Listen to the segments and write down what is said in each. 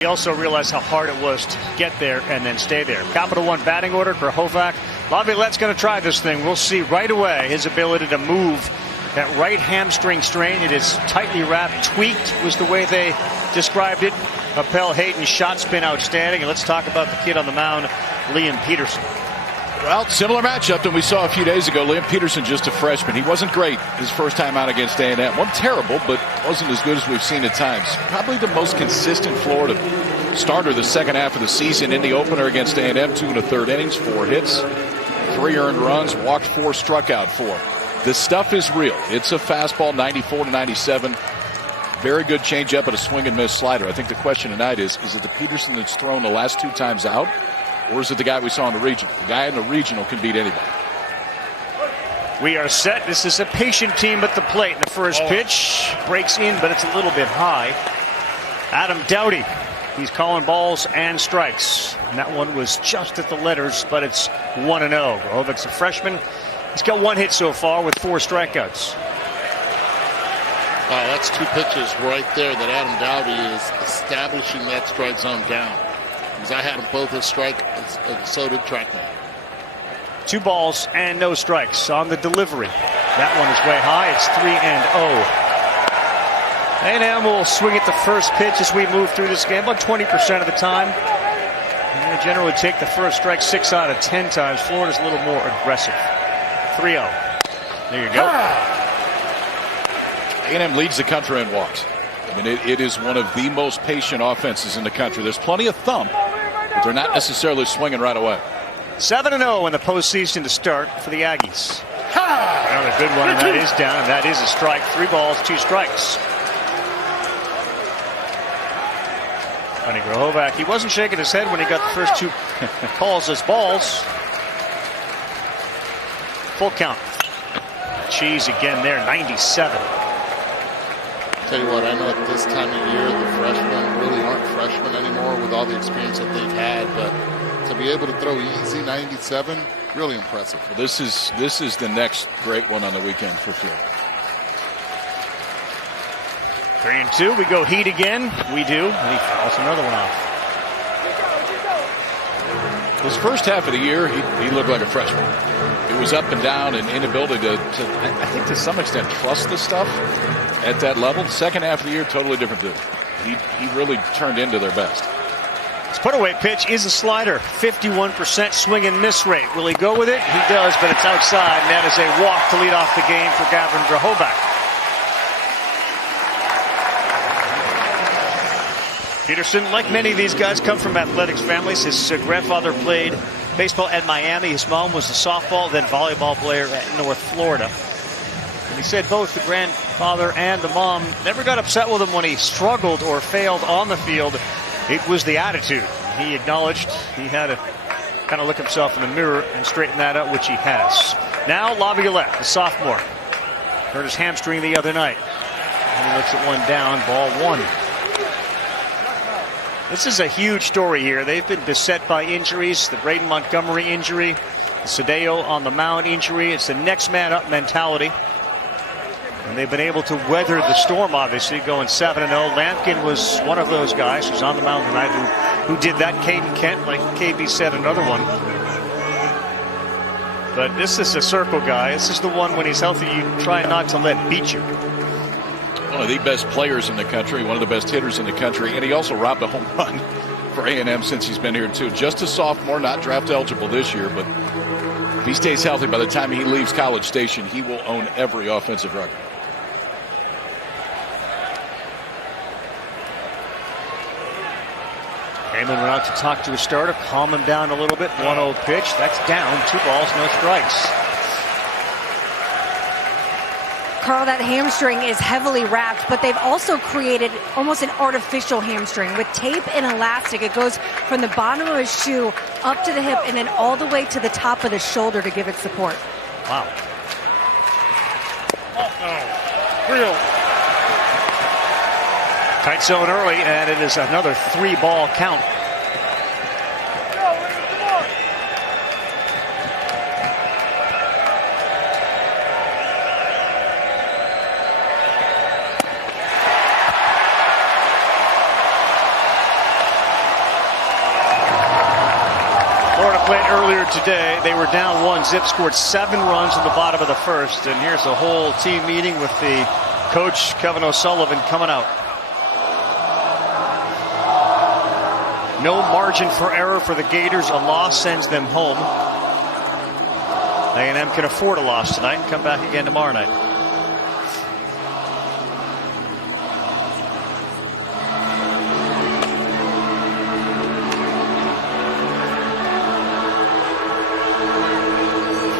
He also realized how hard it was to get there and then stay there. Capital One batting order, Grahovac. Laviolette's going to try this thing. We'll see right away his ability to move that right hamstring strain. It is tightly wrapped, tweaked was the way they described it. Appel Hayden's shot's been outstanding. And let's talk about the kid on the mound, Liam Peterson. Well, similar matchup than we saw a few days ago. Liam Peterson, just a freshman. He wasn't great his first time out against A&M. Wasn't terrible, but wasn't as good as we've seen at times. Probably the most consistent Florida starter the second half of the season. In the opener against A&M, 2 1/3 innings, 4 hits, 3 earned runs, walked 4, struck out 4. The stuff is real. It's a fastball, 94 to 97. Very good changeup and a swing and miss slider. I think the question tonight is it the Peterson that's thrown the last 2 times out? Or is it the guy we saw in the regional? The guy in the regional can beat anybody. We are set. This is a patient team at the plate. The first pitch breaks in, but it's a little bit high. Adam Doughty. He's calling balls and strikes. And that one was just at the letters, but it's 1-0. Grahovac's a freshman. He's got 1 hit so far with 4 strikeouts. Wow, that's 2 pitches right there that Adam Doughty is establishing that strike zone down. Because I had them both as strike, and so did Trackman. 2 balls and no strikes on the delivery. That one is way high. It's 3-0. A&M will swing at the first pitch as we move through this game, about 20% of the time. And they generally take the first strike 6 out of 10 times. Florida's a little more aggressive. 3-0. There you go. A&M leads the country in walks. I mean, it is one of the most patient offenses in the country. There's plenty of thump, but they're not necessarily swinging right away. 7-0 in the postseason to start for the Aggies. Another good one, and that is down, and that is a strike. 3 balls, 2 strikes. Funny, Grahovac, he wasn't shaking his head when he got the first 2 calls as balls. Full count. Cheese again there, 97. Tell you what, I know at this time of year the freshmen really aren't freshmen anymore with all the experience that they've had, but to be able to throw easy 97, really impressive. Well, this is the next great one on the weekend for sure. 3-2. We go Heat again. We do. And he fouls another one off. His first half of the year, he looked like a freshman. It was up and down and inability to I think to some extent trust the stuff at that level. The second half of the year, totally different dude. He really turned into their best. His put-away pitch is a slider. 51% swing and miss rate. Will he go with it? He does, but it's outside. And that is a walk to lead off the game for Gavin Grahovac. Peterson, like many of these guys, come from athletics families. His grandfather played baseball at Miami. His mom was a softball, then volleyball player at North Florida. And he said both the grandfather and the mom never got upset with him when he struggled or failed on the field. It was the attitude. He acknowledged he had to kind of look himself in the mirror and straighten that out, which he has. Now Laviolette, the sophomore, hurt his hamstring the other night. And he looks at one down, ball 1. This is a huge story here. They've been beset by injuries. The Braden Montgomery injury, the Cedillo on the mound injury. It's the next man up mentality. And they've been able to weather the storm, obviously, going 7-0. Lamkin was one of those guys who's on the mound tonight who did that. Caden Kent, like KB said, another one. But this is a circle guy. This is the one when he's healthy you try not to let beat you. One of the best players in the country, one of the best hitters in the country, and he also robbed a home run for A&M since he's been here too. Just a sophomore, not draft eligible this year, but if he stays healthy by the time he leaves College Station, he will own every offensive record. Heyman went out to talk to his starter, calm him down a little bit. 1-0 pitch, that's down, 2 balls, no strikes. Carl, that hamstring is heavily wrapped, but they've also created almost an artificial hamstring with tape and elastic. It goes from the bottom of his shoe up to the hip and then all the way to the top of the shoulder to give it support. Wow. Real. Tight zone early, and it is another 3-ball count. played earlier today. They were down 1-0, scored 7 runs in the bottom of the first. And here's the whole team meeting with the coach, Kevin O'Sullivan, coming out. No margin for error for the Gators. A loss sends them home. A&M can afford a loss tonight and come back again tomorrow night.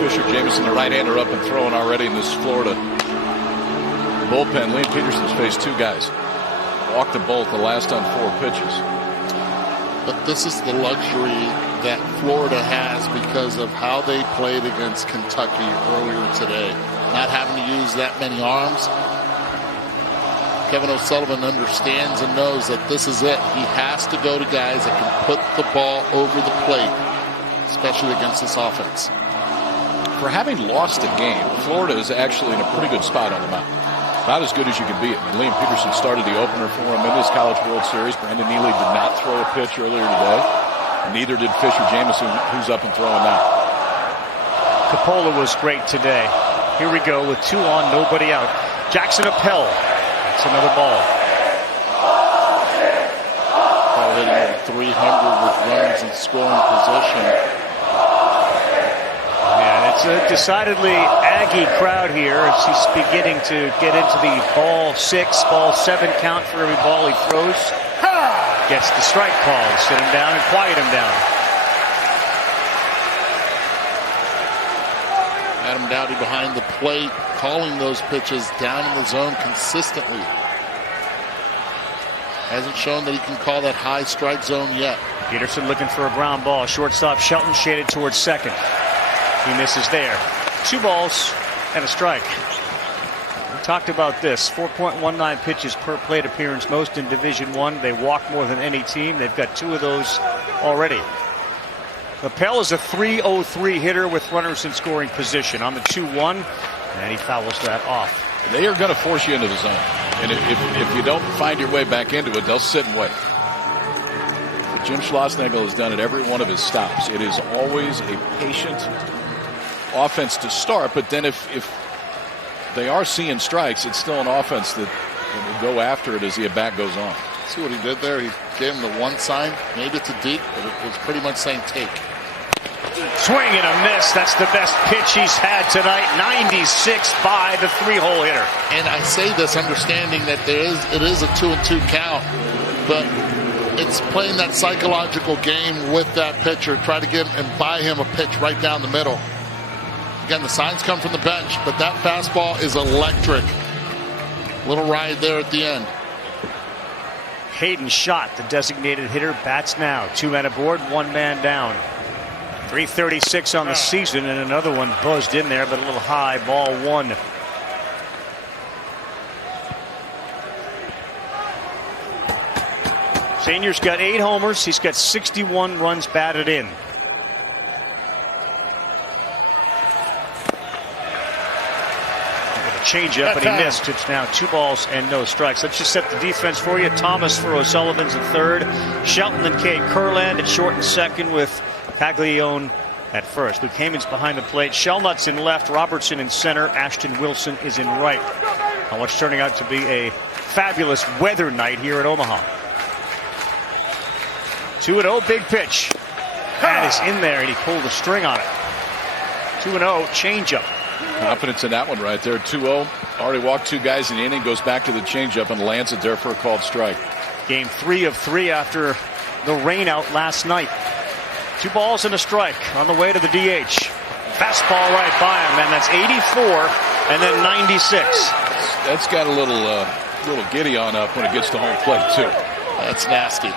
Fisher, Jameson, the right-hander, up and throwing already in this Florida bullpen. Liam Peterson's faced 2 guys. Walked them both the last on 4 pitches. But this is the luxury that Florida has because of how they played against Kentucky earlier today. Not having to use that many arms. Kevin O'Sullivan understands and knows that this is it. He has to go to guys that can put the ball over the plate, especially against this offense. For having lost a game, Florida is actually in a pretty good spot on the mound. Not as good as you can be. Liam Peterson started the opener for him in this College World Series. Brandon Neely did not throw a pitch earlier today. Neither did Fisher Jameson, who's up and throwing now. Coppola was great today. Here we go with 2 on, nobody out. Jackson Appel. That's another ball. Already over 300 with runners in scoring position. It's a decidedly Aggie crowd here as he's beginning to get into the ball 6, ball 7 count for every ball he throws. Gets the strike call, sit him down and quiet him down. Adam Dowdy behind the plate, calling those pitches down in the zone consistently. Hasn't shown that he can call that high strike zone yet. Peterson looking for a ground ball. Shortstop Shelton shaded towards second. He misses there. 2 balls and a strike. We talked about this. 4.19 pitches per plate appearance, most in Division I. They walk more than any team. They've got 2 of those already. Appel is a .303 hitter with runners in scoring position on the 2-1, and he fouls that off. They are going to force you into the zone. And if you don't find your way back into it, they'll sit and wait. Jim Schlossnagle has done at every one of his stops. It is always a patient offense to start, but then if they are seeing strikes, it's still an offense that will go after it as the at-bat goes on. See what he did there? He gave him the 1 sign. Maybe it's a deep, but it was pretty much saying take. Swing and a miss. That's the best pitch he's had tonight. 96 by the 3-hole hitter. And I say this understanding that it is a 2-2 count, but it's playing that psychological game with that pitcher. Try to get and buy him a pitch right down the middle. Again, the signs come from the bench, but that fastball is electric. Little ride there at the end. Hayden Schott, the designated hitter, bats now. 2 men aboard, 1 man down. 336 on the season, and another one buzzed in there, but a little high. Ball 1. Senior's got 8 homers. He's got 61 runs batted in. Change up, but he missed. It's now 2 balls and no strikes. Let's just set the defense for you. Thomas for O'Sullivan's in third. Shelton and Cade Kurland at short and second with Caglione at first. Luke Heyman's behind the plate. Shellnuts in left. Robertson in center. Ashton Wilson is in right. On what's turning out to be a fabulous weather night here at Omaha. 2-0, big pitch. That is in there, and he pulled the string on it. 2-0, changeup. Confidence in that one right there. 2-0. Already walked 2 guys in the inning. Goes back to the changeup and lands it there for a called strike. Game 3 of 3 after the rain out last night. 2 balls and a strike on the way to the DH. Fastball right by him, and that's 84 and then 96. That's got a little giddy on up when it gets to home plate too. That's nasty.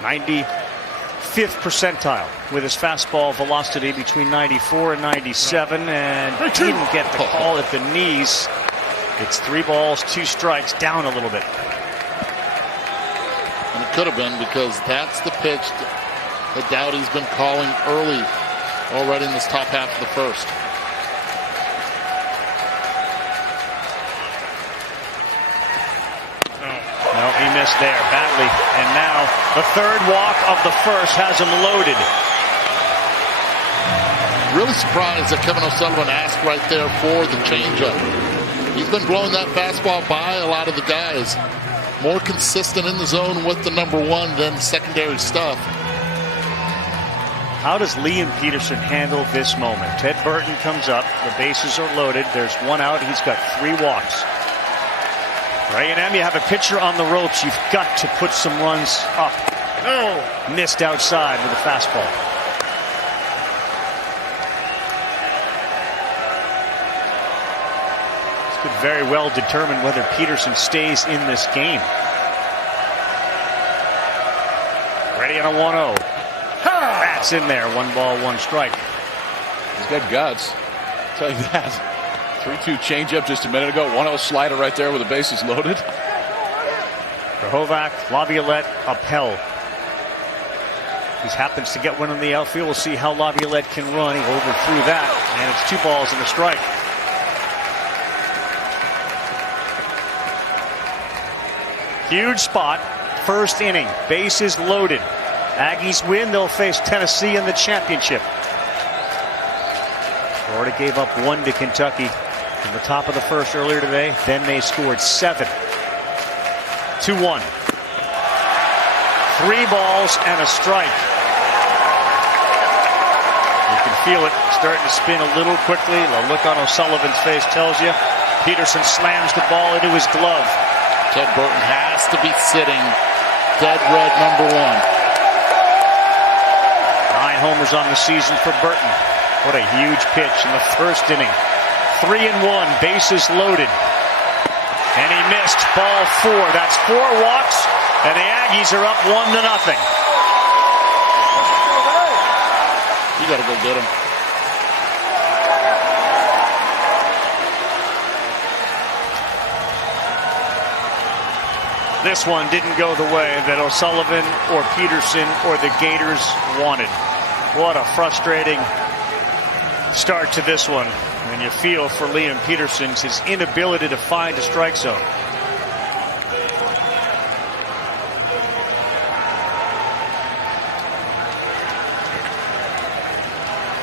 95th percentile with his fastball velocity between 94 and 97, and he didn't get the call at the knees. It's 3 balls, 2 strikes, down a little bit. And it could have been, because that's the pitch that Dowdy's been calling early already in this top half of the first. No, he missed there badly. And now the third walk of the first has him loaded. Really surprised that Kevin O'Sullivan asked right there for the changeup. He's been blowing that fastball by a lot of the guys. More consistent in the zone with the number one than secondary stuff. How does Liam Peterson handle this moment? Ted Burton comes up. The bases are loaded. There's one out. He's got 3 walks. For A&M, you have a pitcher on the ropes. You've got to put some runs up. No. Missed outside with a fastball. This could very well determine whether Peterson stays in this game. Ready on a 1-0. That's in there. 1 ball, 1 strike. He's got guts. I'll tell you that. 3-2 changeup just a minute ago. 1-0 slider right there with the bases loaded. Rahovac, Laviolette, Appel. He happens to get one in the outfield. We'll see how Laviolette can run. He overthrew that, and it's 2 balls and a strike. Huge spot. First inning. Bases loaded. Aggies win. They'll face Tennessee in the championship. Florida gave up 1 to Kentucky in the top of the first earlier today. Then they scored 7. 2-1. 3 balls and a strike. You can feel it starting to spin a little quickly. The look on O'Sullivan's face tells you. Peterson slams the ball into his glove. Ted Burton has to be sitting dead red number 1. 9 homers on the season for Burton. What a huge pitch in the first inning. 3-1, bases loaded. And he missed ball 4. That's 4 walks, and the Aggies are up 1-0. You got to go get him. This one didn't go the way that O'Sullivan or Peterson or the Gators wanted. What a frustrating start to this one. And you feel for Liam Peterson's his inability to find a strike zone.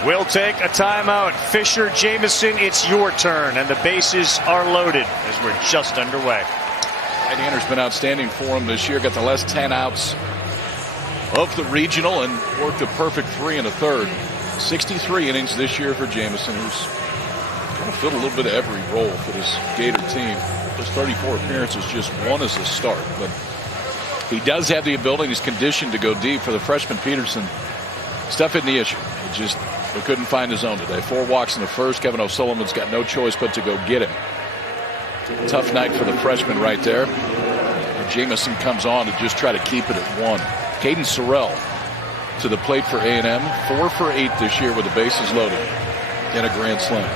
We'll take a timeout. Fisher, Jameson, it's your turn. And the bases are loaded as we're just underway. Eddie Ander's been outstanding for him this year. Got the last 10 outs of the regional and worked a perfect 3 1/3. 63 innings this year for Jameson, who's kind of filled a little bit of every role for this Gator team. Those 34 appearances, just 1 as a start. But he does have the ability. He's conditioned to go deep. For the freshman Peterson, stuff isn't the issue. We couldn't find his zone today. 4 walks in the first. Kevin O'Sullivan's got no choice but to go get him. Tough night for the freshman right there. And Jameson comes on to just try to keep it at 1. Caden Sorrell to the plate for A&M. 4 for 8 this year with the bases loaded and a grand slam.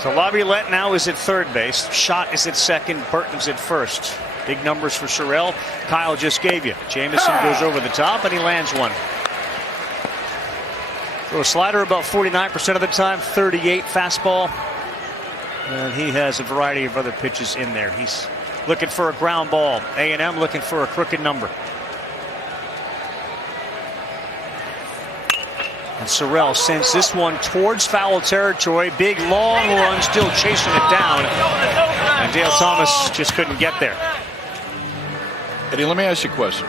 So Laviolette now is at third base. Schott is at second. Burton's at first. Big numbers for Sorrell. Kyle just gave you. Jameson goes over the top and he lands one. So a slider about 49% of the time, 38 fastball. And he has a variety of other pitches in there. He's looking for a ground ball. A&M looking for a crooked number. And Sorrell sends this one towards foul territory. Big long run, still chasing it down. And Dale Thomas just couldn't get there. Eddie, let me ask you a question.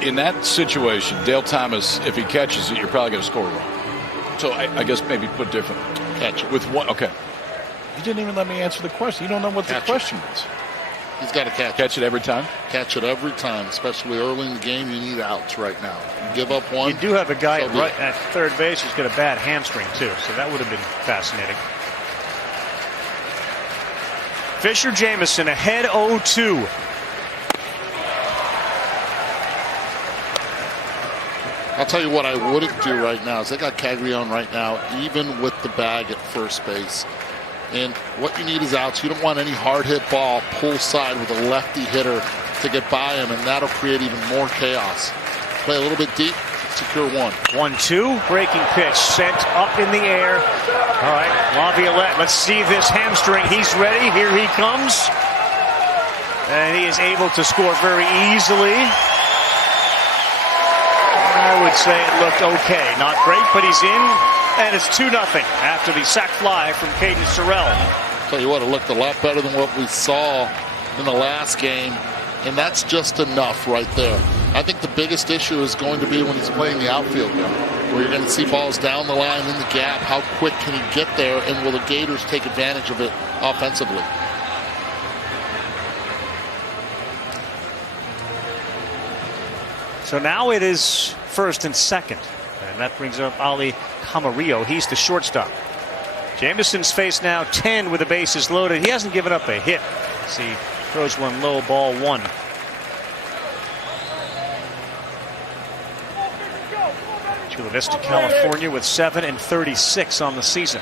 In that situation, Dale Thomas, if he catches it, you're probably going to score wrong. So I guess maybe put differently. Catch it. With one, okay. You didn't even let me answer the question. You don't know what the question is. He's got to catch it every time. Catch it every time, especially early in the game. You need outs right now. You give up one. You do have a guy right at third base who's got a bad hamstring too, so that would have been fascinating. Fisher Jameson ahead 0-2. I'll tell you what I wouldn't do right now is they got Caglione right now, even with the bag at first base. And what you need is outs. You don't want any hard hit ball pull side with a lefty hitter to get by him, and that'll create even more chaos. Play a little bit deep, secure one. 1-2, breaking pitch sent up in the air. All right, Laviolette, let's see this hamstring. He's ready. Here he comes. And he is able to score very easily. I would say it looked okay. Not great, but he's in. And it's 2-0 after the sac fly from Caden Sorrell. Tell you what, it looked a lot better than what we saw in the last game. And that's just enough right there. I think the biggest issue is going to be when he's playing the outfield, where you're going to see balls down the line in the gap. How quick can he get there, and will the Gators take advantage of it offensively? So now it is first and second. And that brings up Ali Camarillo. He's the shortstop. Jameson's faced now 10 with the bases loaded. He hasn't given up a hit. See, throws one low, ball one. Chula Vista, California with 7-36 on the season.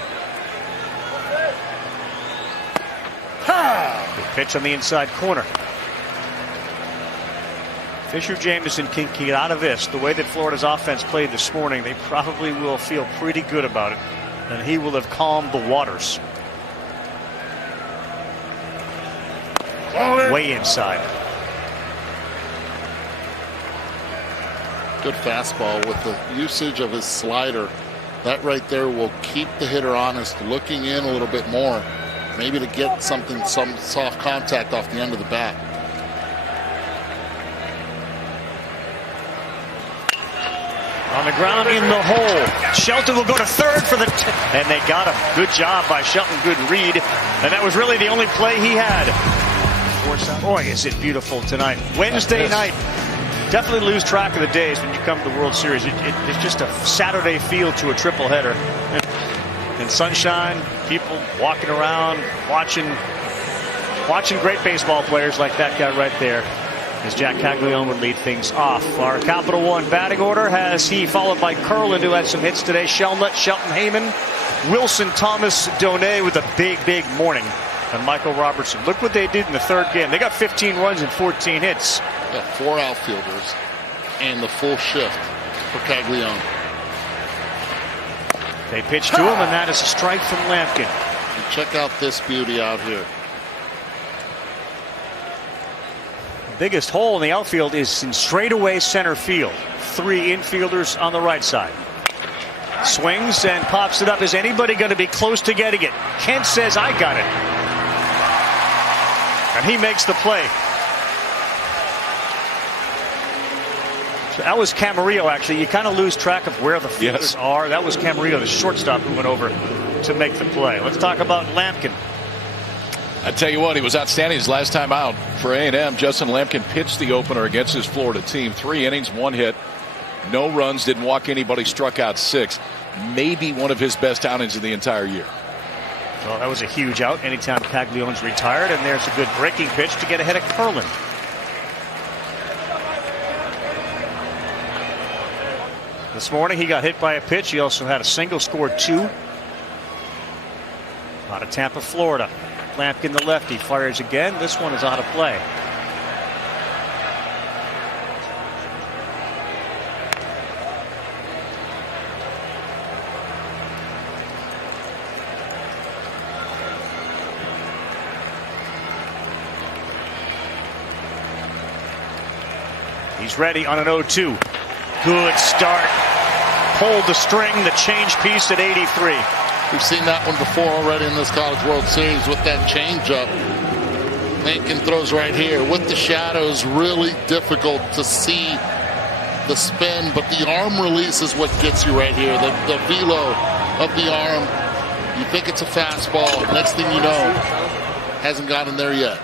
Good pitch on the inside corner. Fisher Jameson can get out of this. The way that Florida's offense played this morning, they probably will feel pretty good about it. And he will have calmed the waters. Way inside. Good fastball with the usage of his slider. That right there will keep the hitter honest, looking in a little bit more. Maybe to get some soft contact off the end of the bat. On the ground in the hole. Shelton will go to third for the and they got him. Good job by Shelton. Good read. And that was really the only play he had. Boy, is it beautiful tonight. Wednesday night. Definitely lose track of the days when you come to the World Series. It's just a Saturday feel to a triple header. And sunshine, people walking around, watching great baseball players like that guy right there. As Jack Caglione would lead things off. Our Capital One batting order has he followed by Curlin, who had some hits today. Shelnut, Shelton Heyman, Wilson, Thomas, Donay with a big morning. And Michael Robertson. Look what they did in the third game. They got 15 runs and 14 hits. Got 4 outfielders and the full shift for Caglione. They pitch to him, and that is a strike from Lamkin. And check out this beauty out here. Biggest hole in the outfield is in straightaway center field. 3 infielders on the right side. Swings and pops it up. Is anybody going to be close to getting it? Kent says, I got it. And he makes the play. So that was Camarillo, actually. You kind of lose track of where the fielders are. That was Camarillo, the shortstop, who went over to make the play. Let's talk about Lamkin. I tell you what, he was outstanding his last time out for A&M. Justin Lamkin pitched the opener against his Florida team. 3 innings, 1 hit, no runs, didn't walk anybody, struck out 6. Maybe one of his best outings of the entire year. Well, that was a huge out anytime Caglione's retired, and there's a good breaking pitch to get ahead of Curlin. This morning he got hit by a pitch. He also had a single, scored 2. Out of Tampa, Florida. Lamkin, the lefty, fires again. This one is out of play. He's ready on an 0-2. Good start. Pulled the string, the change piece at 83. We've seen that one before already in this College World Series with that changeup. Lamkin throws right here with the shadows. Really difficult to see the spin, but the arm release is what gets you right here. The velo of the arm. You think it's a fastball. Next thing you know, hasn't gotten there yet.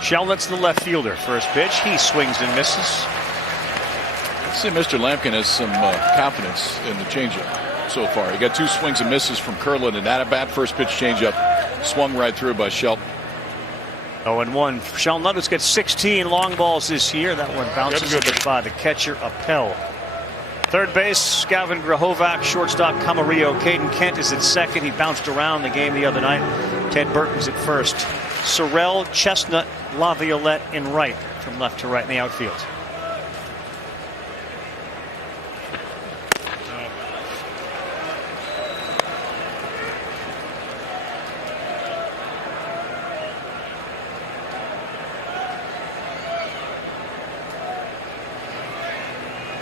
Shelnutt's the left fielder. First pitch, he swings and misses. Let's see, Mr. Lamkin has some confidence in the changeup so far. He got 2 swings and misses from Curlin, and that at bat, first pitch changeup swung right through by Shelton. 0-1. Shelnutt gets 16 long balls this year. That one bounces by the catcher, Appel. Third base, Gavin Grahovac. Shortstop, Camarillo. Caden Kent is at second. He bounced around the game the other night. Ted Burton's at first. Sorrell, Chestnut, Laviolette in right, from left to right in the outfield.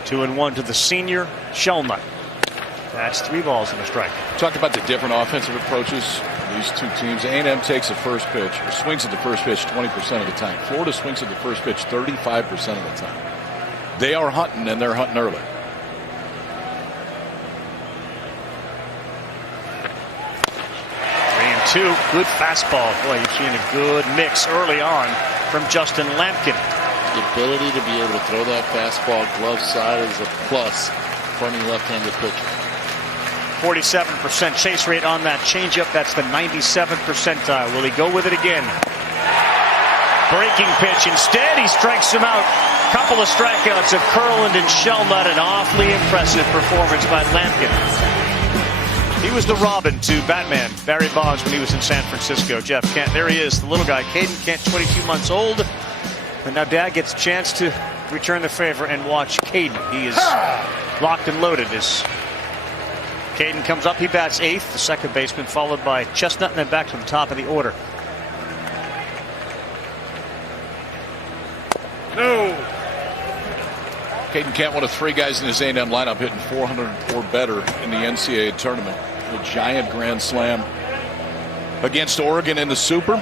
2-1 to the senior, Shellnut. That's 3 balls and a strike. Talked about the different offensive approaches of these two teams. A&M takes the first pitch, or swings at the first pitch 20% of the time. Florida swings at the first pitch 35% of the time. They are hunting, and they're hunting early. Two, good fastball. Boy, you've seen a good mix early on from Justin Lamkin. The ability to be able to throw that fastball glove side is a plus for any left-handed pitcher. 47% chase rate on that changeup. That's the 97th percentile. Will he go with it again? Breaking pitch. Instead, he strikes him out. Couple of strikeouts of Kurland and Shellnut. An awfully impressive performance by Lamkin. He was the Robin to Batman, Barry Bonds, when he was in San Francisco. Jeff Kent, there he is, the little guy, Caden Kent, 22 months old. And now Dad gets a chance to return the favor and watch Caden. He is locked and loaded. As Caden comes up, he bats 8th, the second baseman, followed by Chestnut, and then back to the top of the order. No. Caden Kent, one of 3 guys in his A&M lineup, hitting 404 better in the NCAA tournament. A giant grand slam against Oregon in the Super.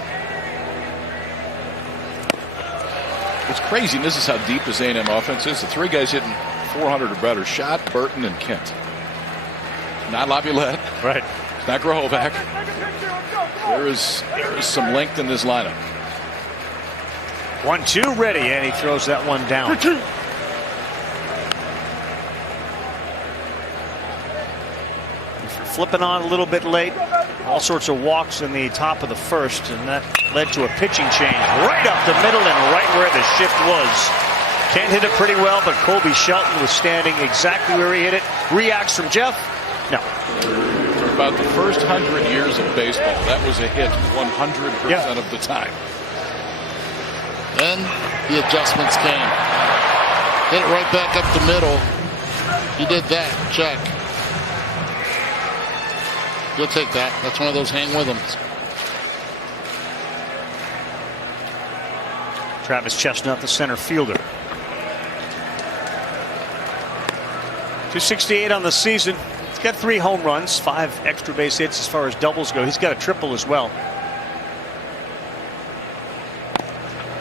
What's crazy, and this is how deep this A&M offense is, the 3 guys hitting 400 or better: Schott, Burton, and Kent. Not Laviolette. Right. It's not Grahovac. There is some length in this lineup. 1-2 ready, and he throws that one down. Flipping on a little bit late. All sorts of walks in the top of the first, and that led to a pitching change right up the middle and right where the shift was. Kent hit it pretty well, but Colby Shelton was standing exactly where he hit it. Reacts from Jeff? No. For about the first 100 years of baseball, that was a hit 100% of the time. Then the adjustments came. Hit it right back up the middle. He did that. Check. You'll take that. That's one of those hang with 'ems. Travis Chestnut, the center fielder. 268 on the season. He's got 3 home runs, 5 extra base hits as far as doubles go. He's got a triple as well.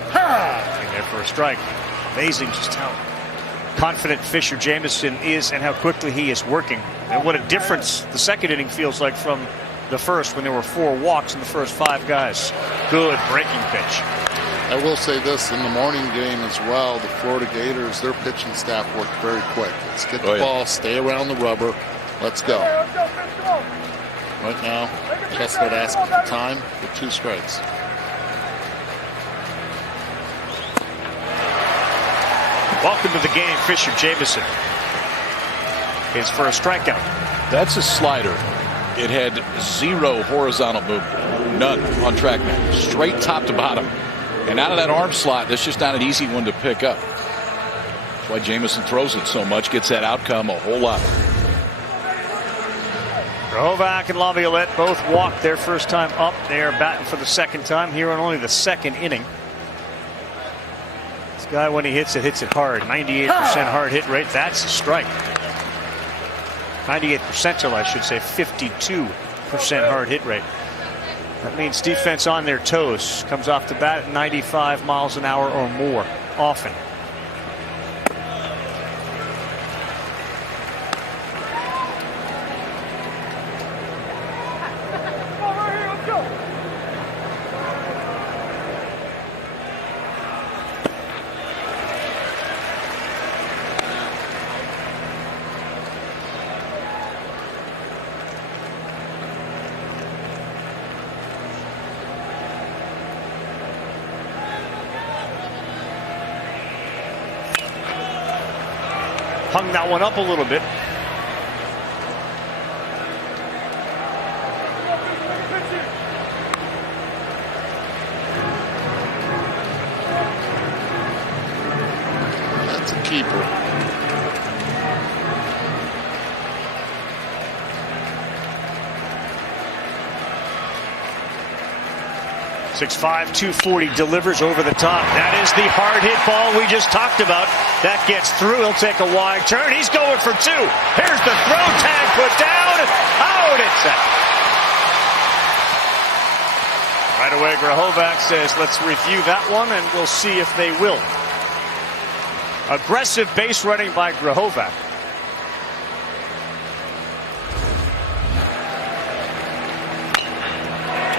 In there for a strike. Amazing just how confident Fisher Jameson is and how quickly he is working. And what a difference the second inning feels like from the first, when there were 4 walks in the first 5 guys. Good breaking pitch. I will say this, in the morning game as well, the Florida Gators, their pitching staff worked very quick. Let's get the ball, stay around the rubber, let's go. Right now, Chestnut asking for time with 2 strikes. Welcome to the game, Fisher Jameson. His first strikeout. That's a slider. It had 0 horizontal movement. None on TrackMan. Straight top to bottom. And out of that arm slot, that's just not an easy one to pick up. That's why Jameson throws it so much, gets that outcome a whole lot. Grahovac and Laviolette both walked their first time up. They are batting for the second time here in only the second inning. This guy, when he hits it hard. 98% hard hit rate. That's a strike. 98 percentile, I should say. 52% hard hit rate. That means defense on their toes. Comes off the bat at 95 miles an hour or more often. Hung that one up a little bit. That's a keeper. 6'5", 240, delivers over the top. That is the hard hit ball we just talked about. That gets through. He'll take a wide turn. He's going for two. Here's the throw. Tag put down. Out it's set. Right away, Grahovac says, let's review that one, and we'll see if they will. Aggressive base running by Grahovac.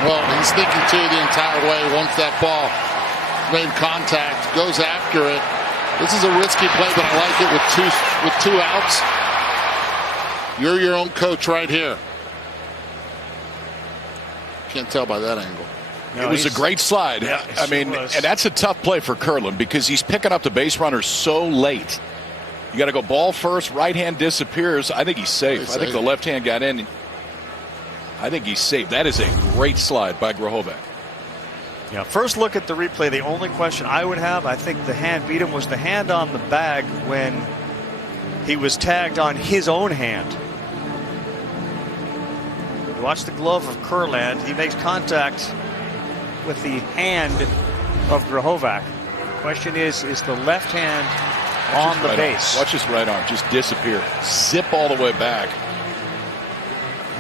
Well, he's thinking too the entire way. Once that ball made contact, goes after it. This is a risky play, but I like it with two outs. You're your own coach right here. Can't tell by that angle. No, it was a great slide. Yeah, I mean, and that's a tough play for Kurland because he's picking up the base runner so late. You got to go ball first. Right hand disappears. I think he's safe. I think the left hand got in. I think he's safe. That is a great slide by Grahovac. Yeah, first look at the replay. The only question I would have, I think the hand beat him, was the hand on the bag when he was tagged on his own hand. Watch the glove of Kurland. He makes contact with the hand of Grahovac. Question is the left hand on the base? Watch his right arm just disappear. Zip all the way back.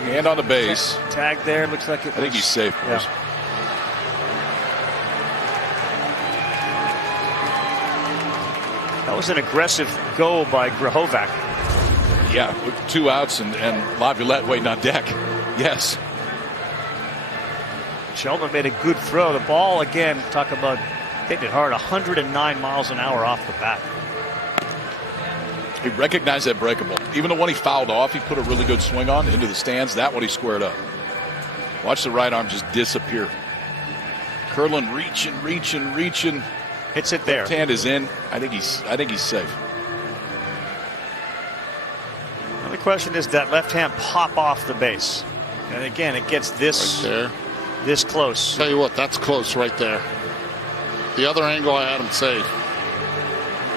Hand on the base. Tag there. Looks like it. I think he's safe. Yeah. That was an aggressive go by Grahovac. Yeah, with two outs and Laviolette waiting on deck. Yes. Sheldon made a good throw. The ball, again, talk about hitting it hard, 109 miles an hour off the bat. He recognized that breakable. Even the one he fouled off, he put a really good swing on into the stands. That one he squared up. Watch the right arm just disappear. Kurland reaching. Hits it there. Left hand is in. I think he's safe. Now the question is, that left hand pop off the base? And again, it gets this right there. This close. Tell you what, that's close right there. The other angle I had him safe.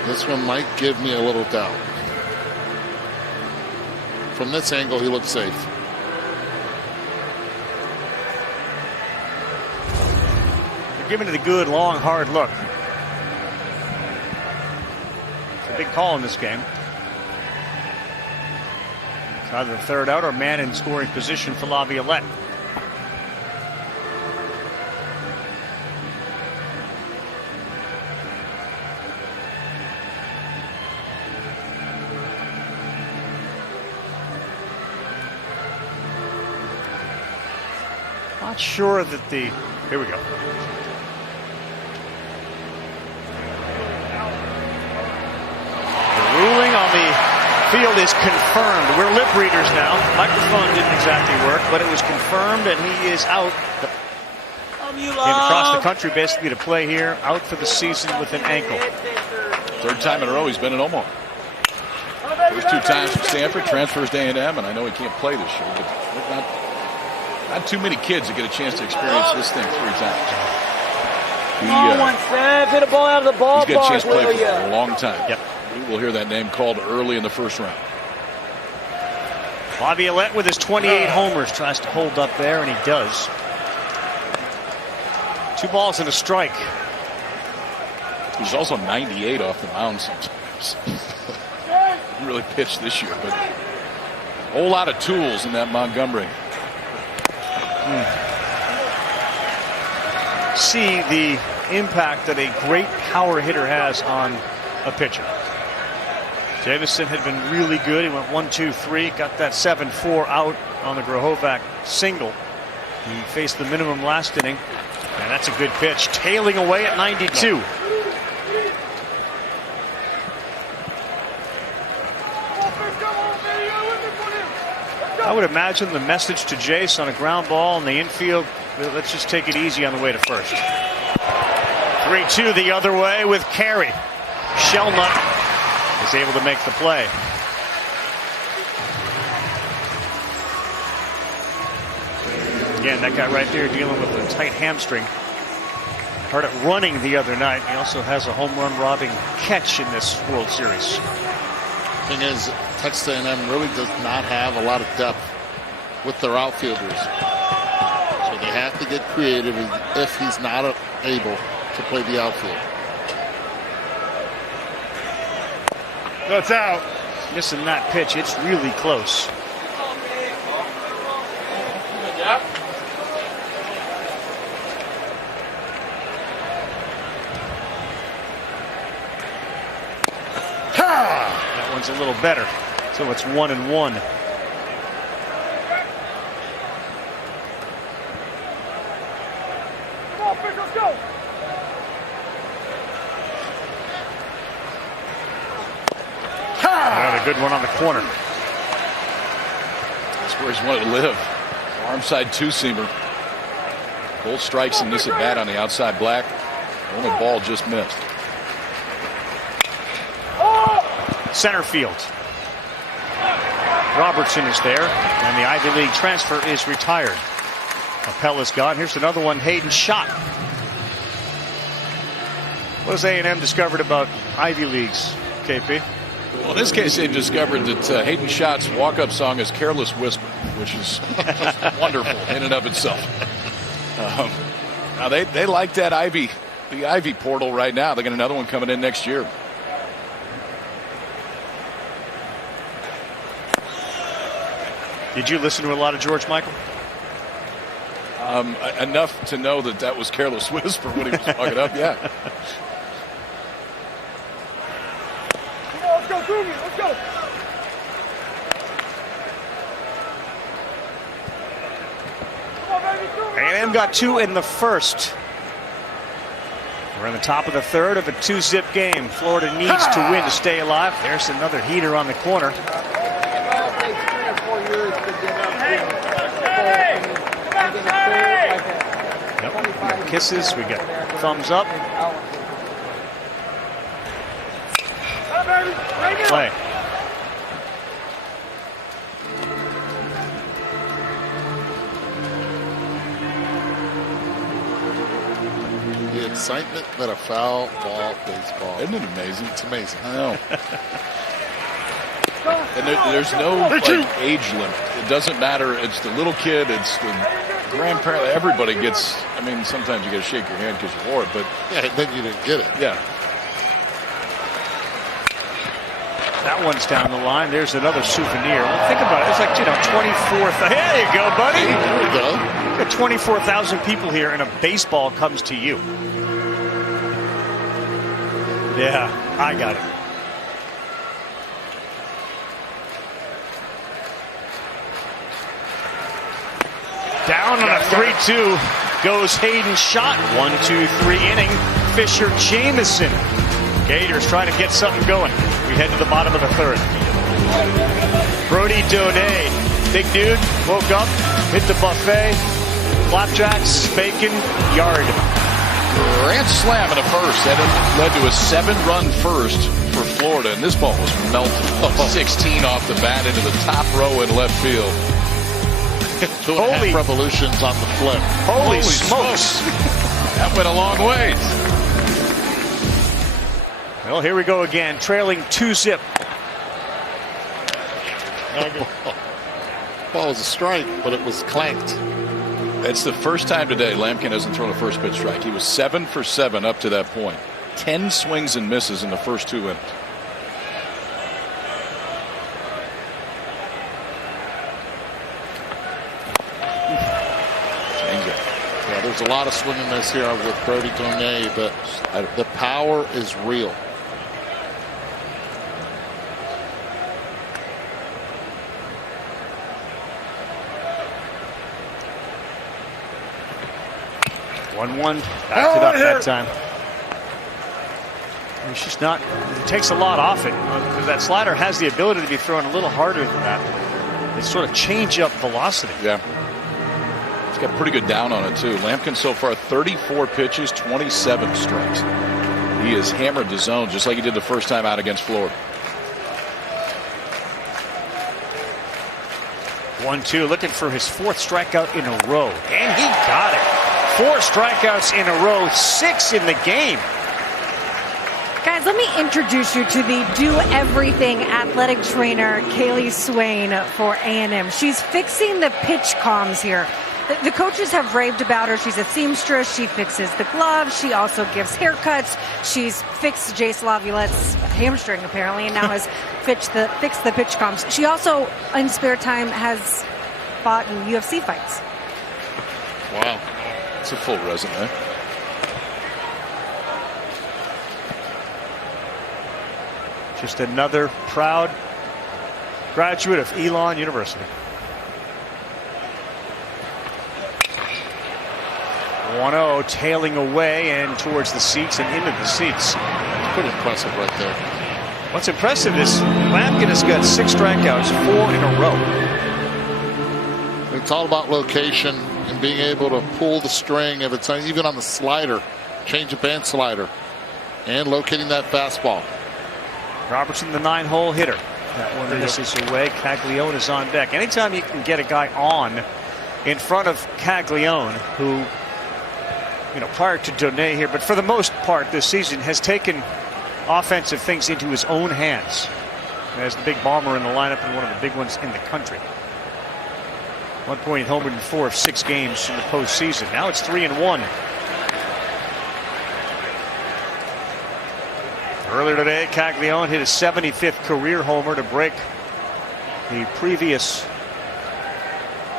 This one might give me a little doubt. From this angle, he looks safe. They're giving it a good, long, hard look. It's a big call in this game. It's either the third out or man in scoring position for Laviolette. Not sure that the, here we go. The ruling on the field is confirmed. We're lip readers now. Microphone didn't exactly work, but it was confirmed and he is out. Came across the country basically to play here, out for the season with an ankle. Third time in a row he's been in Omaha. First two times from Stanford, transfers to A&M, and I know he can't play this year, but not too many kids that get a chance to experience this thing 3 times. Hit a ball out of the ballpark. He's got a chance to play for a long time. Yep. We will hear that name called early in the first round. Laviolette with his 28 homers tries to hold up there, and he does. 2 balls and a strike. He's also 98 off the mound sometimes. He really pitched this year, but a whole lot of tools in that Montgomery. See the impact that a great power hitter has on a pitcher. Jameson had been really good. He went 1-2-3, got that 7-4 out on the Grahovac single. He faced the minimum last inning, and that's a good pitch. Tailing away at 92. I would imagine the message to Jace on a ground ball in the infield, let's just take it easy on the way to first. 3-2 the other way with Carey. Shelnut is able to make the play. Again, that guy right there dealing with a tight hamstring. Heard it running the other night. He also has a home run robbing catch in this World Series. Thing is, Texas A&M really does not have a lot of depth with their outfielders. So they have to get creative if he's not able to play the outfield. That's out. Missing that pitch. It's really close. That one's a little better. So it's 1-1. Good one on the corner. That's where he's wanted to live. Arm side two-seamer. Both strikes in this at bat on the outside black. Only ball just missed. Center field. Robertson is there, and the Ivy League transfer is retired. Appella's gone. Here's another one. Hayden Schott. What has A&M discovered about Ivy Leagues, KP? Well, in this case, they've discovered that Hayden Schott's walk-up song is "Careless Whisper," which is just wonderful in and of itself. Now they like that the Ivy portal right now. They got another one coming in next year. Did you listen to a lot of George Michael? Enough to know that was "Careless Whisper" when he was walking up. Yeah. Let's go. A&M got 2 in the first. We're in the top of the third of a 2-zip game. Florida needs to win to stay alive. There's another heater on the corner. Yep. We got kisses. We got thumbs up. Play. The excitement that a foul ball baseball. Isn't it amazing? It's amazing. I know. And there's no age limit. It doesn't matter. It's the little kid. It's the grandparent. Everybody gets. I mean, sometimes you got to shake your hand because you wore it, but yeah, then you didn't get it. Yeah. That one's down the line. There's another souvenir. Well, think about it. It's like, 24,000. There you go, buddy. There you go. Got 24,000 people here, and a baseball comes to you. Yeah, I got it. Down on a 3-2 goes Hayden Schott. 1-2-3 inning. Fisher Jameson. Gators trying to get something going. We head to the bottom of the third. Brody Donay, big dude, woke up, hit the buffet, flapjacks, bacon, yard. Grand slam in the first. That led to a 7-run first for Florida, and this ball was melted. 16 off the bat into the top row in left field. 2.5 revolutions on the flip. Holy smokes. That went a long way. Well, here we go again, trailing 2-zip. Ball was a strike, but it was clanked. It's the first time today Lamkin hasn't thrown a first pitch strike. He was 7 for 7 up to that point. 10 swings and misses in the first 2 innings. Yeah, there's a lot of swing and miss here with Brody Donay, but the power is real. One backed it up that time. It's just not. It takes a lot off it. That slider has the ability to be thrown a little harder than that. It's sort of change up velocity. Yeah. He's got pretty good down on it too. Lamkin so far 34 pitches, 27 strikes. He has hammered the zone just like he did the first time out against Florida. 1-2, looking for his 4th strikeout in a row, and he got it. 4 strikeouts in a row, 6 in the game. Guys, let me introduce you to the do-everything athletic trainer, Kaylee Swain for A&M. She's fixing the pitch comms here. The coaches have raved about her. She's a seamstress. She fixes the gloves. She also gives haircuts. She's fixed Jace Laviolette's hamstring, apparently, and now has fixed the pitch comms. She also, in spare time, has fought in UFC fights. Wow. It's a full resume. Just another proud graduate of Elon University. 1-0, tailing away and towards the seats and into the seats. Pretty impressive right there. What's impressive is Lamkin has got 6 strikeouts, 4 in a row. It's all about location and being able to pull the string if it's even on the slider, change of band slider, and locating that fastball. Robertson, the 9-hole hitter. That one misses away. Caglione is on deck. Anytime you can get a guy on in front of Caglione, who, prior to Donet here, but for the most part this season has taken offensive things into his own hands as the big bomber in the lineup and one of the big ones in the country. 1 point, homered in 4 of 6 games in the postseason. Now it's 3-1. Earlier today, Caglione hit his 75th career homer to break the previous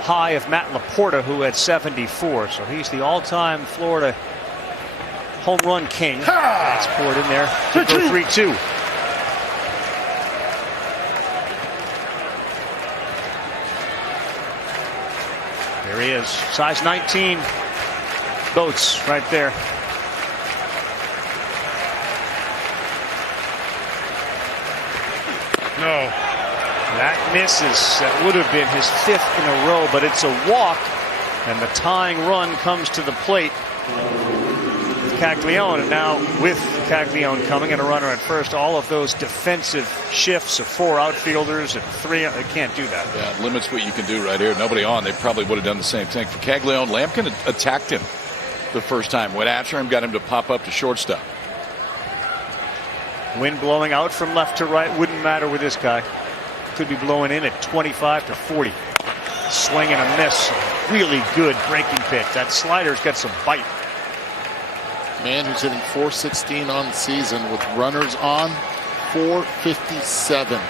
high of Matt Laporta, who had 74. So he's the all-time Florida home run king. That's poured in there to go 3-2. There he is, size 19 boats right there. No. That misses. That would have been his 5th in a row, but it's a walk, and the tying run comes to the plate with Caglione. And now with Caglione coming and a runner at first, all of those defensive shifts of 4 outfielders and 3, they can't do that. Yeah, it limits what you can do right here. Nobody on. They probably would have done the same thing. For Caglione, Lamkin attacked him the first time, went after him, got him to pop up to shortstop. Wind blowing out from left to right wouldn't matter with this guy. Could be blowing in at 25 to 40. Swing and a miss. Really good breaking pitch. That slider's got some bite. Man who's hitting .416 on the season with runners on, .457.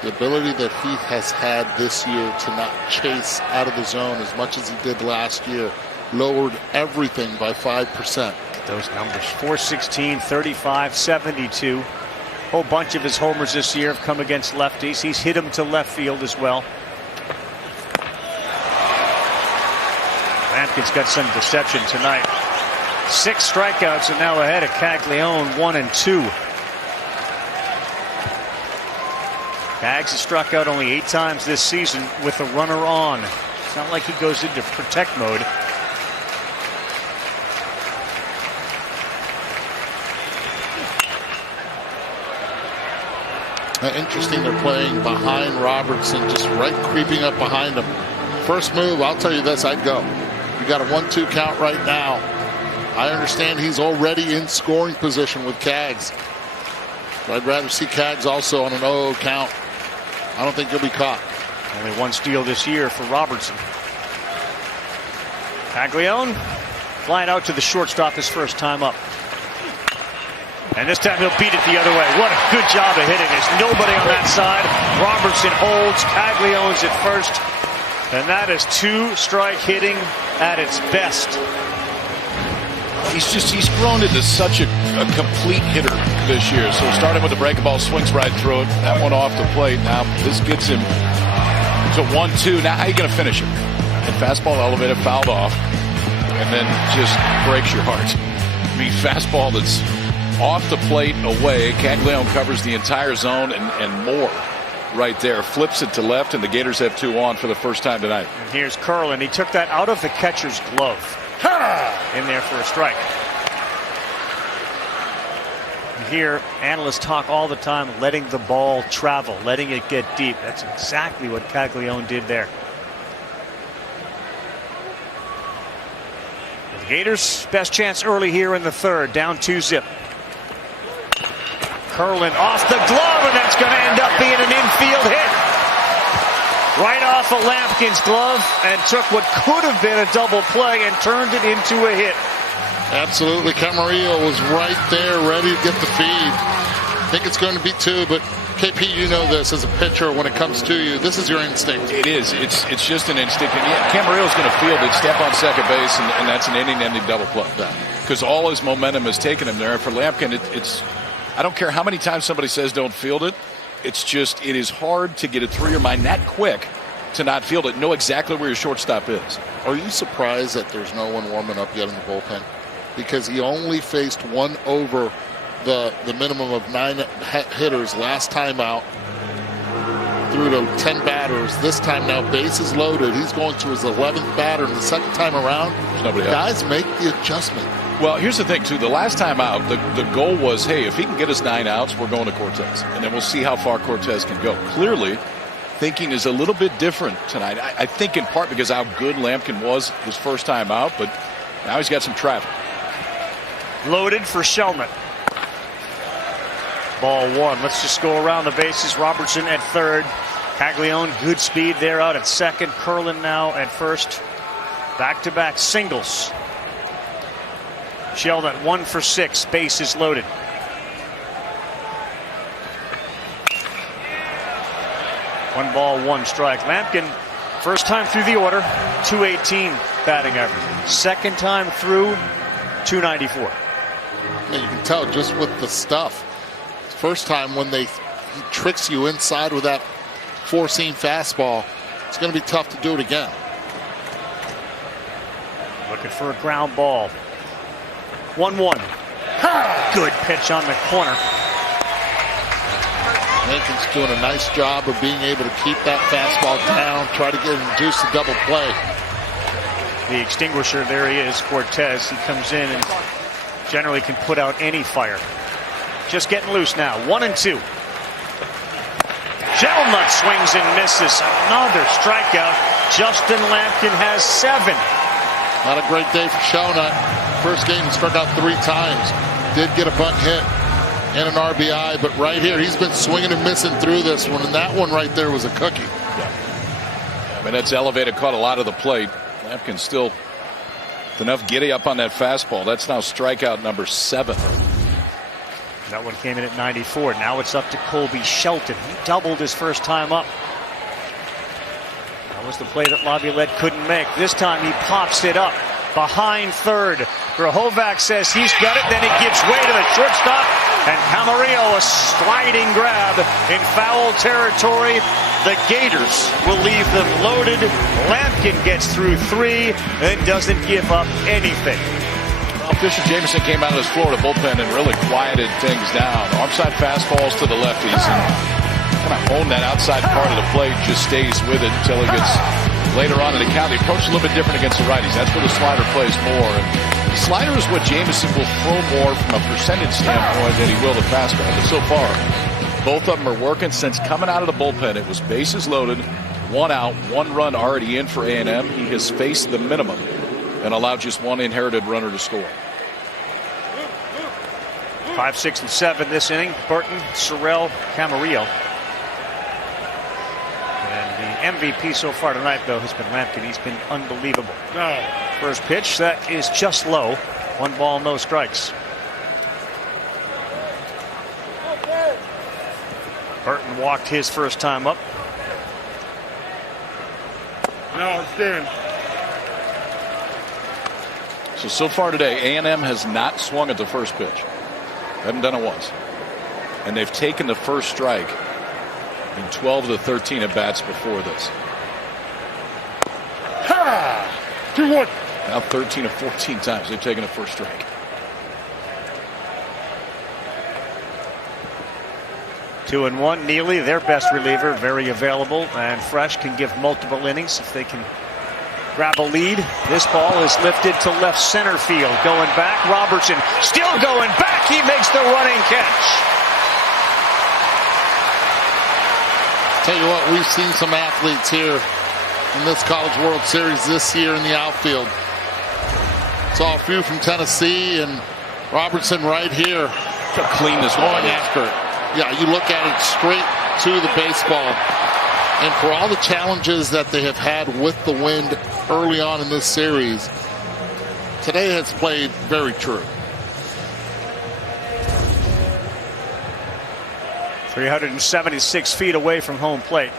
The ability that he has had this year to not chase out of the zone as much as he did last year lowered everything by 5%. Those numbers: 416, 35, 72. Whole bunch of his homers this year have come against lefties. He's hit them to left field as well. Lamkin's got some deception tonight. 6 strikeouts and now ahead of Caglione, 1-2. Aggies has struck out only 8 times this season with a runner on. It's not like he goes into protect mode. Interesting, they're playing behind Robertson, just right creeping up behind him. First move, I'll tell you this, I'd go. You got a 1-2 count right now. I understand he's already in scoring position with Cags. But I'd rather see Cags also on an 0-0 count. I don't think he'll be caught. Only 1 steal this year for Robertson. Caglione flying out to the shortstop his first time up. And this time he'll beat it the other way. What a good job of hitting. There's nobody on that side. Robertson holds. Caglione's at first. And that is 2-strike hitting at its best. He's grown into such a complete hitter this year. So starting with the breaking ball, swings right through it. That one off the plate. Now this gets him to 1-2. Now how are you going to finish it? And fastball elevated, fouled off, and then just breaks your heart. I mean, fastball that's off the plate and away. Caglione covers the entire zone and more right there. Flips it to left, and the Gators have 2 on for the first time tonight. And here's Curlin. He took that out of the catcher's glove. In there for a strike. And here, analysts talk all the time, letting the ball travel, letting it get deep. That's exactly what Caglione did there. The Gators' best chance early here in the 3rd, down 2-zip. Curlin off the glove, and that's going to end up being an infield hit. Right off of Lamkin's glove, and took what could have been a double play and turned it into a hit. Absolutely. Camarillo was right there ready to get the feed. I think it's going to be 2, but KP, you know this as a pitcher when it comes to you. This is your instinct. It is. It's just an instinct. And yeah, Camarillo's going to field it, step on second base, and that's an inning-ending double play. Because all his momentum has taken him there. And for Lamkin, it's I don't care how many times somebody says don't field it. It's just, it is hard to get it through your mind that quick to not field it. Know exactly where your shortstop is. Are you surprised that there's no one warming up yet in the bullpen? Because he only faced one over the minimum of 9 hitters last time out, through to 10 batters. This time now, bases loaded. He's going to his 11th batter, and the second time around, guys make the adjustment. Well, here's the thing, too. The last time out, the goal was, hey, if he can get us 9 outs, we're going to Cortez. And then we'll see how far Cortez can go. Clearly, thinking is a little bit different tonight. I think in part because how good Lamkin was his first time out, but now he's got some traffic. Loaded for Shellman. Ball 1. Let's just go around the bases. Robertson at third. Caglione, good speed there out at second. Curlin now at first. Back-to-back singles. Sheldon 1 for 6. Bases loaded. One ball, 1 strike. Lamkin, first time through the order, 218 batting average. Second time through, 294. You can tell just with the stuff. First time when he tricks you inside with that 4-seam fastball, it's going to be tough to do it again. Looking for a ground ball. 1-1. Good pitch on the corner. Lincoln's doing a nice job of being able to keep that fastball down, try to get induced a double play. The extinguisher, there he is, Cortez. He comes in and generally can put out any fire. Just getting loose now. 1-2. Gellnut swings and misses. Another strikeout. Justin Lamkin has 7. Not a great day for Gellnut. First game he struck out 3 times. Did get a bunt hit and an RBI, but right here he's been swinging and missing through this one, and that one right there was a cookie. I mean, that's elevated, caught a lot of the plate. Lamkin still with enough giddy up on that fastball. That's now strikeout number 7. That one came in at 94. Now it's up to Colby Shelton. He doubled his first time up. That was the play that Laviolette couldn't make. This time he pops it up behind third. Grahovac says he's got it. Then he gives way to the shortstop. And Camarillo, a sliding grab in foul territory. The Gators will leave them loaded. Lamkin gets through 3 and doesn't give up anything. Fisher Jameson came out of his Florida bullpen and really quieted things down. Armside fastballs to the lefties, and kind of own that outside part of the plate, just stays with it until he gets later on in the count. The approach is a little bit different against the righties. That's where the slider plays more. And the slider is what Jameson will throw more from a percentage standpoint than he will the fastball. But so far, both of them are working since coming out of the bullpen. It was bases loaded, 1 out, 1 run already in for A&M. He has faced the minimum and allowed just 1 inherited runner to score. 5, 6, and 7 this inning. Burton, Sorrell, Camarillo. And the MVP so far tonight, though, has been Lamkin. He's been unbelievable. First pitch, that is just low. 1 ball, no strikes. Burton walked his first time up. No, it's in. So far today, A&M has not swung at the first pitch. Haven't done it once. And they've taken the first strike in 12 of the 13 at bats before this. Ha! 2-1. Now 13 of 14 times they've taken a first strike. Two and one. Neely, their best reliever, very available and fresh, can give multiple innings if they can grab a lead. This ball is lifted to left center field. Going back, Robertson still going back. He makes the running catch. Tell you what, we've seen some athletes here in this College World Series this year in the outfield. Saw a few from Tennessee, and Robertson right here. Look how clean this going one is. after it. Yeah, you look at it straight to the baseball. And for all the challenges that they have had with the wind early on in this series, today has played very true. 376 feet away from home plate.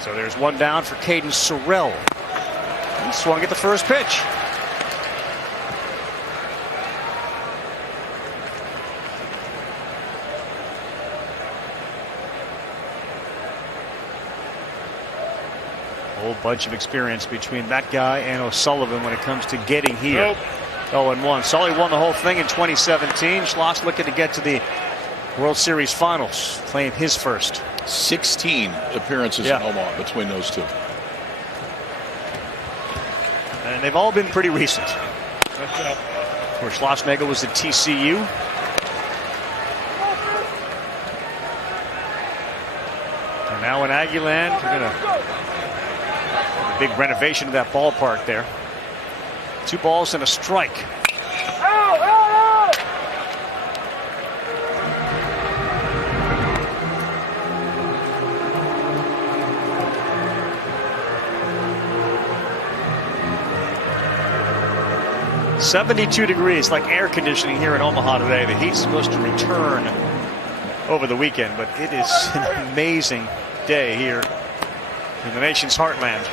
So there's one down for Caden Sorrell. He swung at the first pitch. A whole bunch of experience between that guy and O'Sullivan when it comes to getting here. 0-1. Sully won the whole thing in 2017. Schloss looking to get to the World Series Finals, playing his first. 16 appearances in Omaha between those two. And they've all been pretty recent. Where Schlossnagle was at TCU. And now in Aggieland, we're going to big renovation of that ballpark there. 2 balls and a strike. 72 degrees, like air conditioning here in Omaha today. The heat's supposed to return over the weekend, but it is an amazing day here in the nation's heartland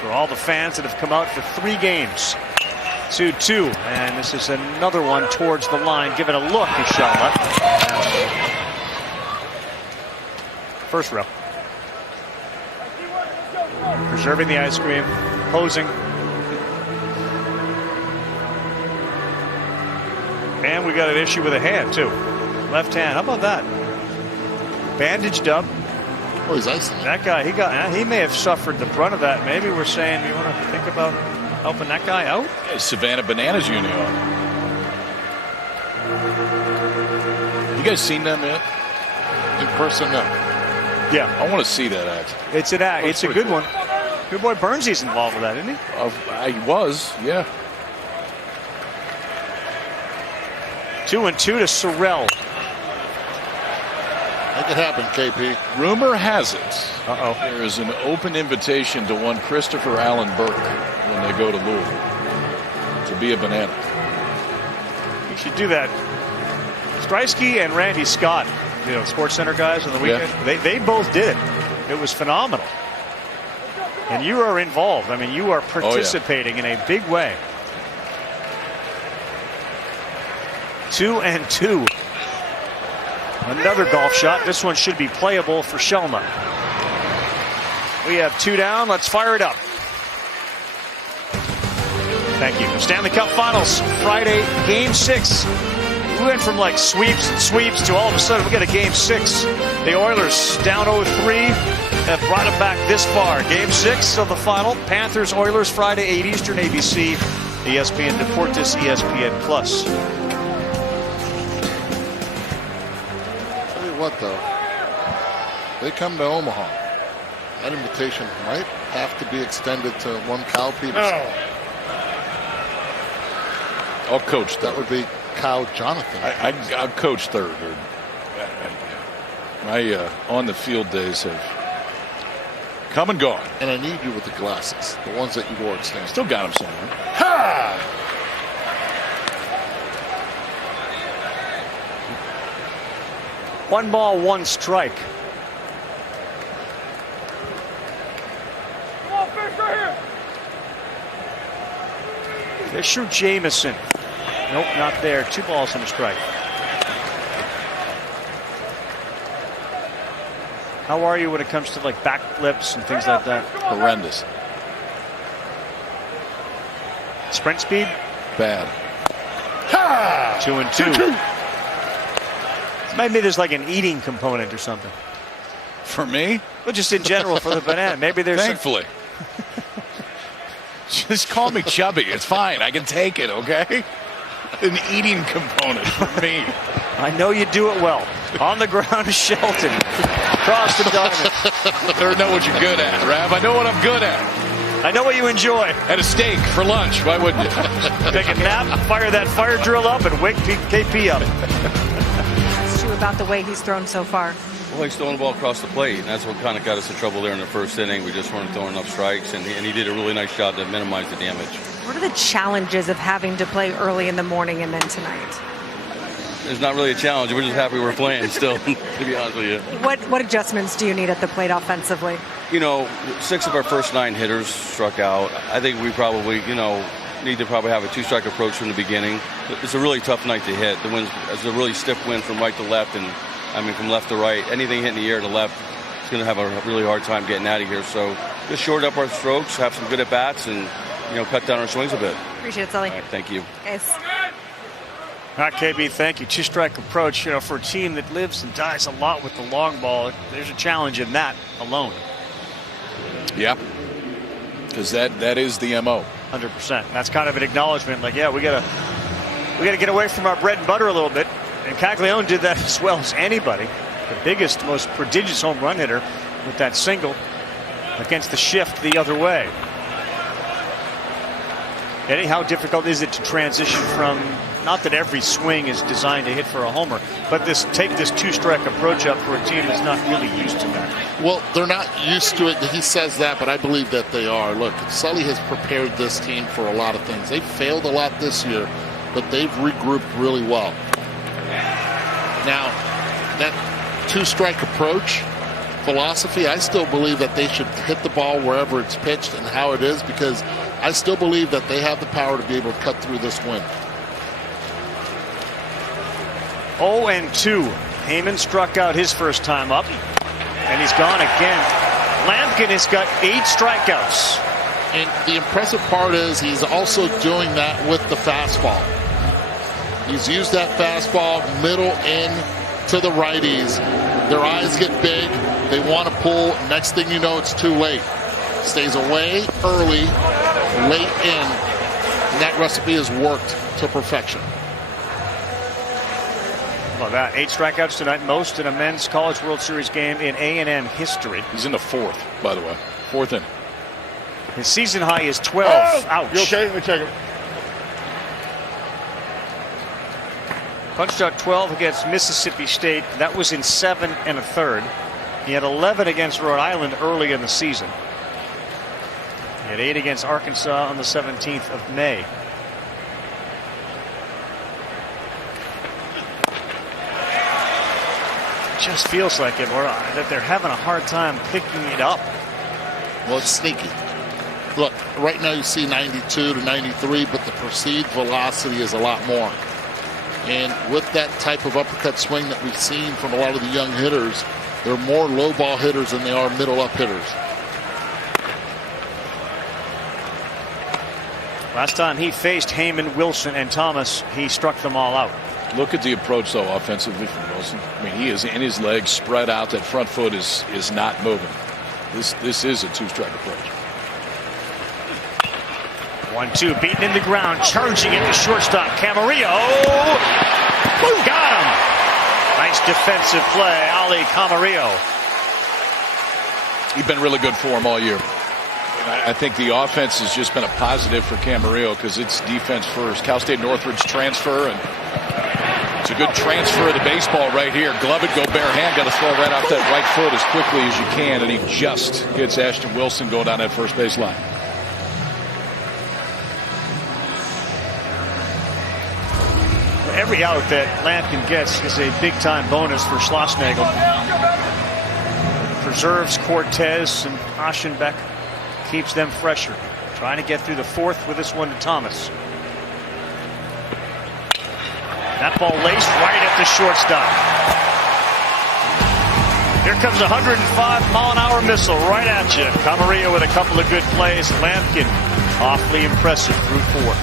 for all the fans that have come out for 3 games. 2-2, and this is another one towards the line. Give it a look to Shelma. First row. Preserving the ice cream, posing. And we got an issue with a hand, too. Left hand. How about that? Bandaged up. Oh, he's icing. That guy, he may have suffered the brunt of that. Maybe we're saying we want to think about helping that guy out. Hey, Savannah Bananas Union. You guys seen them yet? In person, no. Yeah. I want to see that act. It's an act. It's a good one. Good boy Burnsy's involved with that, isn't he? I was, yeah. 2-2 to Sorrell. Make it happen, KP. Rumor has it there is an open invitation to one Christopher Allen Burke when they go to Louisville to be a banana. You should do that. Streisky and Randy Scott, Sports Center guys on the weekend, they both did it. It was phenomenal. And you are involved. I mean, you are participating in a big way. 2-2. Another golf shot. This one should be playable for Shelma. We have 2 down. Let's fire it up. Thank you. Stanley Cup Finals Friday, Game 6. We went from like sweeps and sweeps to all of a sudden we get a Game 6. The Oilers down 0-3 have brought it back this far. Game 6 of the final. Panthers Oilers Friday 8 Eastern, ABC, ESPN Deportes, ESPN Plus. What though? They come to Omaha. That invitation might have to be extended to one Kyle Peterson. I'll coach. That would be Kyle Jonathan. I'll coach third. My on the field days have come and gone. And I need you with the glasses, the ones that you wore at Stanford. Still got them somewhere. Ha! 1 ball, 1 strike. Come on, fish right here. Fisher Jameson. Nope, not there. 2 balls and a strike. How are you when it comes to like back flips and things like that? Horrendous. Sprint speed? Bad. Ha! 2-2. Maybe there's like an eating component or something. For me? Well, just in general for the banana. Maybe there's. Thankfully. Just call me chubby. It's fine. I can take it, okay? An eating component for me. I know you do it well. On the ground, Shelton. Across the diamond. Never know what you're good at, Rav. I know what I'm good at. I know what you enjoy. Had a steak for lunch. Why wouldn't you? Take a nap, fire that fire drill up, and wake KP up. It's true about the way he's thrown so far. Well, he's throwing the ball across the plate, and that's what kind of got us in trouble there in the first inning. We just weren't throwing enough strikes, and he did a really nice job to minimize the damage. What are the challenges of having to play early in the morning and then tonight? It's not really a challenge. We're just happy we're playing still, to be honest with you. What adjustments do you need at the plate offensively? 6 of our first 9 hitters struck out. I think we probably, need to probably have a 2-strike approach from the beginning. It's a really tough night to hit. The wind's a really stiff wind from right to left, and from left to right. Anything hitting the air to left, it's going to have a really hard time getting out of here. So just short up our strokes, have some good at bats, and cut down our swings a bit. Appreciate it, Sully. All right, thank you. Yes. All right, KB, thank you. 2-strike approach, for a team that lives and dies a lot with the long ball, there's a challenge in that alone. Yeah, because that is the MO. 100%. That's kind of an acknowledgement. Like, yeah, we gotta get away from our bread and butter a little bit. And Caglione did that as well as anybody. The biggest, most prodigious home run hitter with that single against the shift the other way. Eddie, how difficult is it to transition from, not that every swing is designed to hit for a homer, but take this 2-strike approach up for a team that's not really used to that? Well, they're not used to it. He says that, but I believe that they are. Look, Sully has prepared this team for a lot of things. They've failed a lot this year, but they've regrouped really well. Now, that 2-strike approach philosophy, I still believe that they should hit the ball wherever it's pitched and how it is, because I still believe that they have the power to be able to cut through this wind. 0-2. Heyman struck out his first time up, and he's gone again. Lamkin has got 8 strikeouts. And the impressive part is he's also doing that with the fastball. He's used that fastball middle in to the righties. Their eyes get big. They want to pull. Next thing you know, it's too late. Stays away early, late in. And that recipe has worked to perfection. Well, that 8 strikeouts tonight, most in a men's College World Series game in A&M history. He's in the 4th, by the way. 4th inning. His season high is 12. Ouch. You okay? Let me check it. Punched out 12 against Mississippi State. That was in 7 1/3. He had 11 against Rhode Island early in the season. He had 8 against Arkansas on the 17th of May. It just feels like it, or that they're having a hard time picking it up. Well, it's sneaky. Look, right now you see 92 to 93, but the perceived velocity is a lot more. And with that type of uppercut swing that we've seen from a lot of the young hitters, they're more low ball hitters than they are middle up hitters. Last time he faced Heyman, Wilson, and Thomas, he struck them all out. Look at the approach, though, offensively from Wilson. I mean, he is in his legs spread out. That front foot is not moving. This is a 2-strike approach. 1-2, beaten in the ground, charging it to shortstop. Camarillo, got him. Nice defensive play, Ali Camarillo. He's been really good for him all year. I think the offense has just been a positive for Camarillo because it's defense first. Cal State Northridge transfer, and it's a good transfer of the baseball right here. Glove it, go bare hand, got to throw right off that right foot as quickly as you can, and he just gets Ashton Wilson going down that first base line. Every out that Lamkin gets is a big-time bonus for Schlossnagel. Preserves Cortez and Aschenbeck, keeps them fresher. Trying to get through the 4th with this one to Thomas. That ball laced right at the shortstop. Here comes a 105-mile-an-hour missile right at you. Camarillo with a couple of good plays. Lamkin awfully impressive through 4.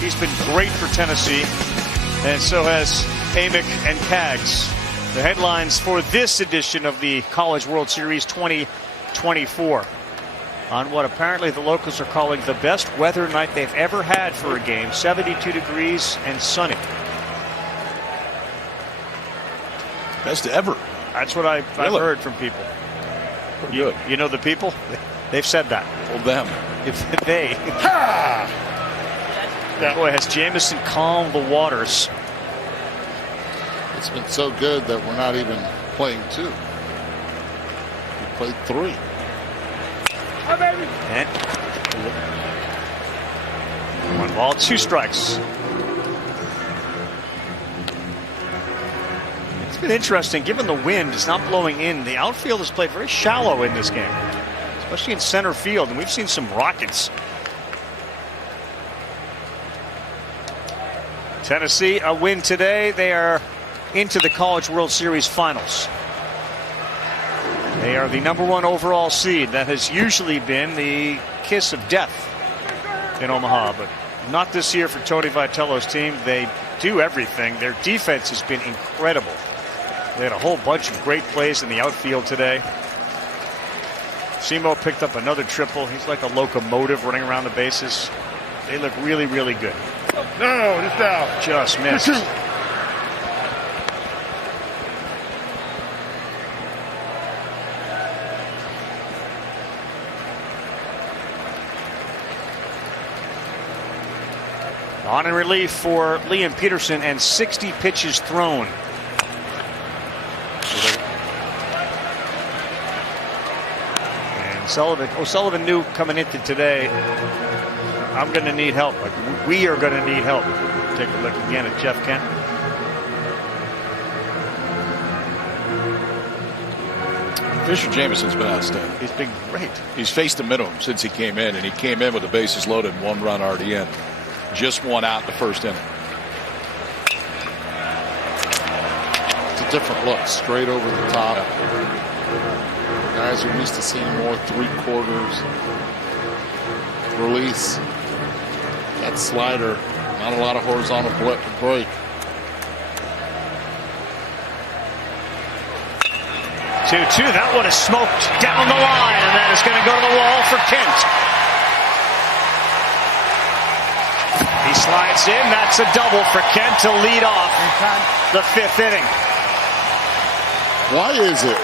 He's been great for Tennessee, and so has Amick and Kaggs. The headlines for this edition of the College World Series 2024 on what apparently the locals are calling the best weather night they've ever had for a game. 72 degrees and sunny. Best ever. That's what I've heard from people. Pretty good. You know the people? They've said that. Well, them. If they. Boy, has Jameson calmed the waters. It's been so good that we're not even playing 2. We played 3. And 1 ball, 2 strikes. It's been interesting, given the wind is not blowing in. The outfield has played very shallow in this game, especially in center field, and we've seen some rockets. Tennessee, a win today. They are into the College World Series finals. They are the #1 overall seed. That has usually been the kiss of death in Omaha, but not this year for Tony Vitello's team. They do everything. Their defense has been incredible. They had a whole bunch of great plays in the outfield today. Simo picked up another triple. He's like a locomotive running around the bases. They look really, really good. No, just out. Just missed. On in relief for Liam Peterson, and 60 pitches thrown. And O'Sullivan knew coming into today, I'm going to need help. Like, we are going to need help. Take a look again at Jeff Kent. Fisher Jameson's been outstanding. He's been great. He's faced the minimum since he came in, and he came in with the bases loaded and 1 run already in. Just 1 out in the first inning. It's a different look, straight over the top. Guys are used to seeing more 3/4 release. That slider, not a lot of horizontal break. 2-2. That one is smoked down the line, and that is going to go to the wall for Kent. He slides in. That's a double for Kent to lead off the 5th inning. Why is it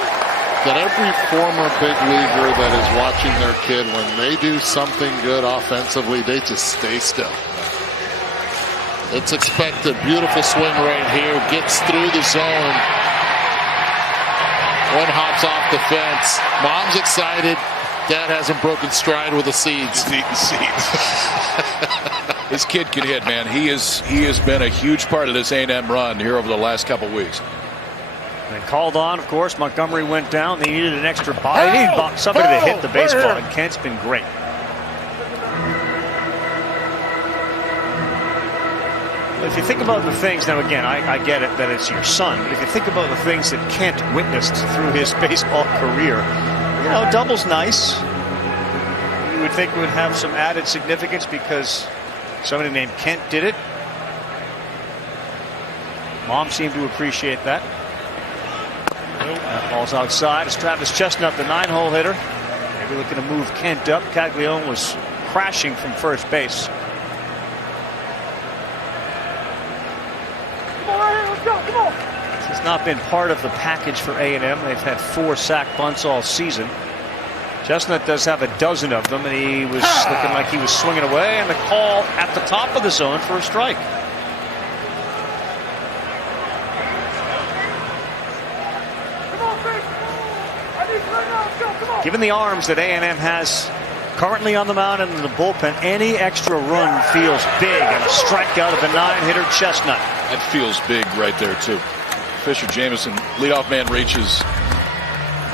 that every former big leaguer that is watching their kid, when they do something good offensively, they just stay still? It's expected. Beautiful swing right here. Gets through the zone. One hops off the fence. Mom's excited. Dad hasn't broken stride with the seeds. He's eating seeds. This kid can hit, man. He has been a huge part of this A&M run here over the last couple weeks. And called on, of course. Montgomery went down. They needed an extra body. They needed somebody to hit the baseball, and Kent's been great. If you think about the things, now again, I get it that it's your son, but if you think about the things that Kent witnessed through his baseball career, you know, double's nice. You would think it would have some added significance because somebody named Kent did it. Mom seemed to appreciate that. That ball's outside. It's Travis Chestnut, the 9-hole hitter. Maybe looking to move Kent up. Caglione was crashing from first base. This has not been part of the package for A&M. They've had 4 sack bunts all season. Chestnut does have a dozen of them, and he was looking like he was swinging away, and the call at the top of the zone for a strike. Given the arms that A&M has currently on the mound and in the bullpen, any extra run feels big, and a strikeout of the 9-hitter Chestnut. That feels big right there, too. Fisher Jameson, leadoff man, reaches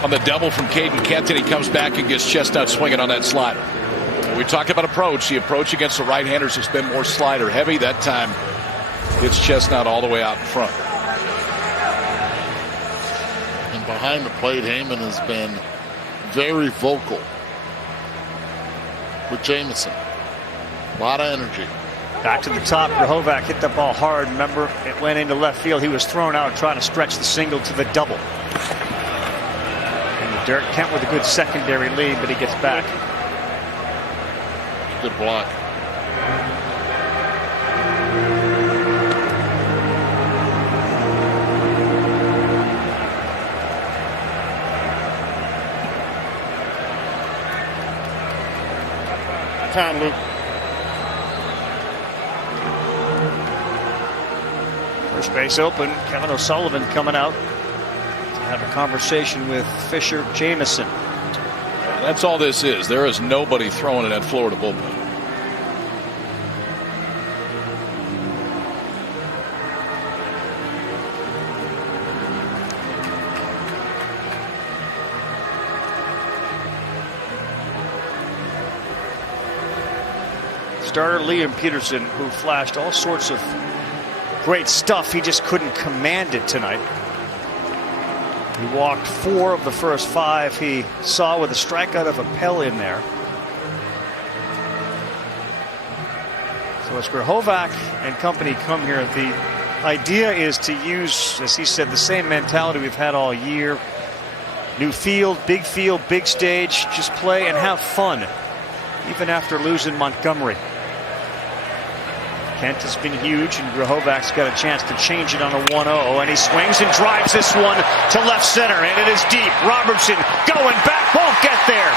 on the double from Caden Kent, and he comes back and gets Chestnut swinging on that slider. We talked about approach. The approach against the right-handers has been more slider heavy. That time, it's Chestnut all the way out in front. And behind the plate, Heyman has been very vocal with Jameson. A lot of energy. Back to the top. Grahovac hit the ball hard. Remember, it went into left field. He was thrown out trying to stretch the single to the double. And Derek Kent with a good secondary lead, but he gets back. Good block. time, Luke. First base open. Kevin O'Sullivan coming out to have a conversation with Fisher Jameson. That's all this is. There is nobody throwing in that Florida bullpen. Starter Liam Peterson, who flashed all sorts of great stuff, he just couldn't command it tonight. He walked 4 of the first 5 he saw with a strikeout of Appel in there. So as Grahovac and company come here, the idea is to use, as he said, the same mentality we've had all year. New field, big stage, just play and have fun, even after losing Montgomery. Kent has been huge, and Grahovac's got a chance to change it on a 1-0, and he swings and drives this one to left center, and it is deep. Robertson going back, won't get there.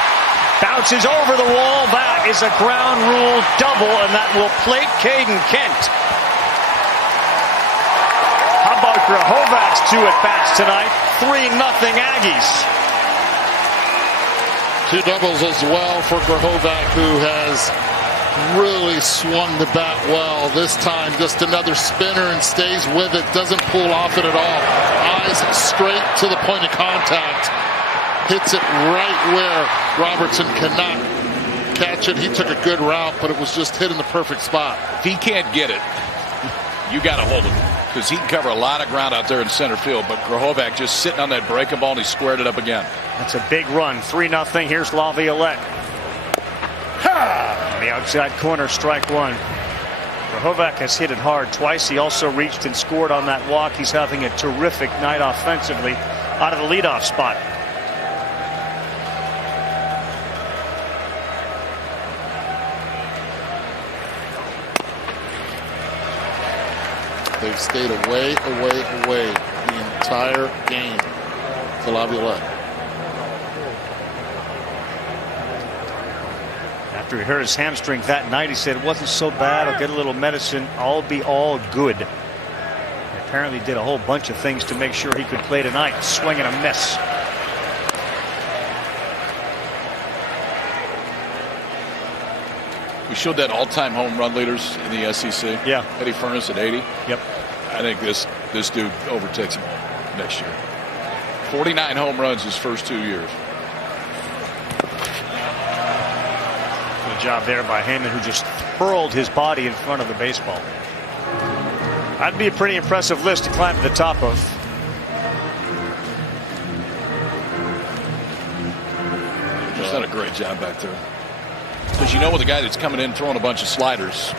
Bounces over the wall. That is a ground rule double, and that will plate Caden Kent. How about Grahovac's 2 at-bats tonight? 3-0 Aggies. 2 doubles as well for Grahovac, who has really swung the bat well. This time just another spinner and stays with it, doesn't pull off it at all. Eyes straight to the point of contact. Hits it right where Robertson cannot catch it. He took a good route, but it was just hit in the perfect spot. If he can't get it, you got to hold him, because he can cover a lot of ground out there in center field. But Grahovac just sitting on that breaking ball, and he squared it up again. That's a big run. 3-0. Here's Laviolette. On the outside corner, strike 1. Grahovac has hit it hard twice. He also reached and scored on that walk. He's having a terrific night offensively out of the leadoff spot. They've stayed away the entire game to Laviolette. After he hurt his hamstring that night, he said it wasn't so bad. I'll get a little medicine. I'll be all good. He apparently did a whole bunch of things to make sure he could play tonight. Swing and a miss. We showed that all-time home run leaders in the SEC. Yeah. Eddie Furnace at 80. Yep. I think this dude overtakes him next year. 49 home runs his first 2 years. Good job there by Heyman, who just hurled his body in front of the baseball. That'd be a pretty impressive list to climb to the top of. He's done a great job back there. Because you know, with a guy that's coming in throwing a bunch of sliders,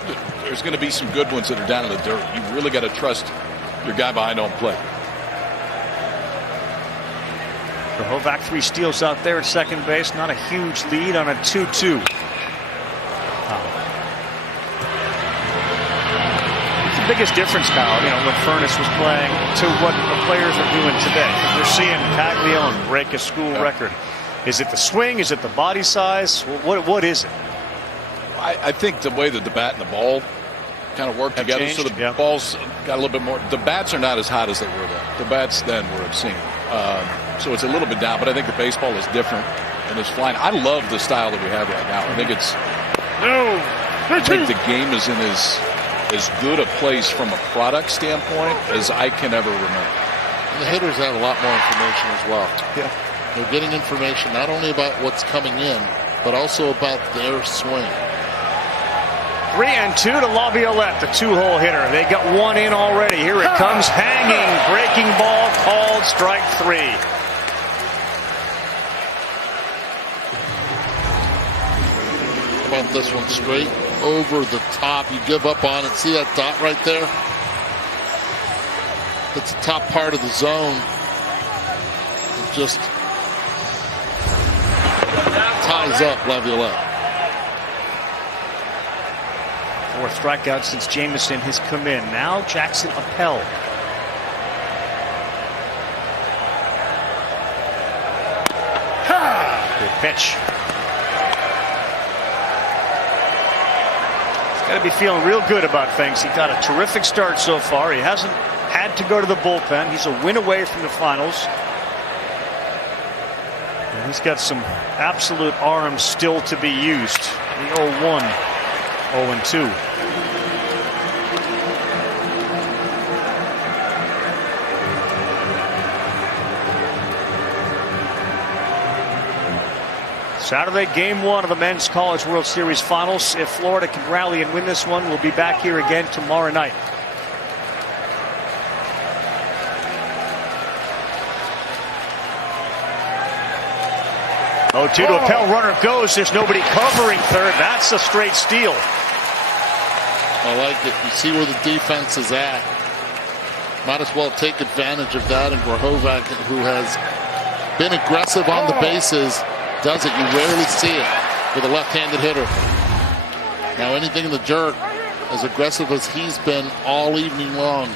there's going to be some good ones that are down in the dirt. You've really got to trust your guy behind home plate. Grahovac 3 steals out there at second base. Not a huge lead on a 2-2. It's the biggest difference, Kyle, when Furnace was playing to what the players are doing today. You're seeing Caglione break a school record. Is it the swing? Is it the body size? What is it? I think the way that the bat and the ball kind of work together, changed, so the balls got a little bit more. The bats are not as hot as they were then. The bats then were obscene. So it's a little bit down, but I think the baseball is different and it's flying. I love the style that we have right now. I think I think the game is in as good a place from a product standpoint as I can ever remember. And the hitters have a lot more information as well. Yeah. They're getting information not only about what's coming in, but also about their swing. 3-2 to Laviolette, the 2-hole hitter. They got 1 in already. Here it comes, hanging, breaking ball called, strike 3. How about this one, straight over the top? You give up on it. See that dot right there? It's the top part of the zone. It just ties up Laviolette. 4th strikeout since Jameson has come in. Now Jackson Appel. Good pitch. got to be feeling real good about things. He got a terrific start so far. He hasn't had to go to the bullpen. He's a win away from the finals. And he's got some absolute arms still to be used. The 0-1, 0-2. Saturday, game 1 of the Men's College World Series Finals. If Florida can rally and win this one, we'll be back here again tomorrow night. 0-2 to Appel. Runner goes. There's nobody covering third. That's a straight steal. I like it. You see where the defense is at. Might as well take advantage of that. And Grahovac, who has been aggressive on the bases, does it. You rarely see it with a left-handed hitter. Now anything in the jerk, as aggressive as he's been all evening long,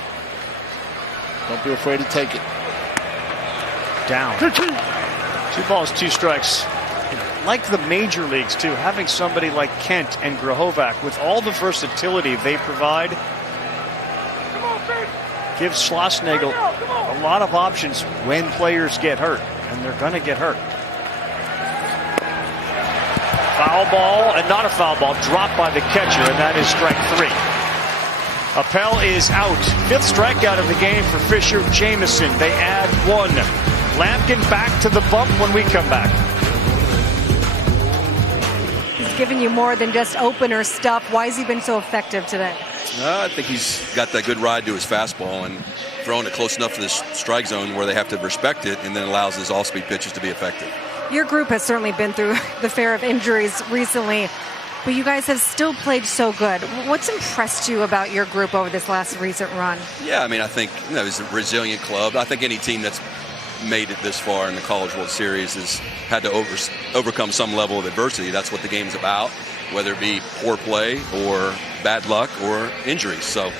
don't be afraid to take it. Down. 2 balls, 2 strikes. Like the major leagues too, having somebody like Kent and Grahovac with all the versatility they provide gives Schlossnagle a lot of options when players get hurt, and they're going to get hurt. Foul ball, and not a foul ball, dropped by the catcher, and that is strike 3. Appel is out. 5th strikeout of the game for Fisher. Jameson, they add 1. Lamkin back to the bump when we come back. He's given you more than just opener stuff. Why has he been so effective today? I think he's got that good ride to his fastball and throwing it close enough to the strike zone where they have to respect it, and then allows his all-speed pitches to be effective. Your group has certainly been through the fair of injuries recently, but you guys have still played so good. What's impressed you about your group over this last recent run? Yeah, I mean, I think it's a resilient club. I think any team that's made it this far in the College World Series has had to overcome some level of adversity. That's what the game's about, whether it be poor play or bad luck or injuries. So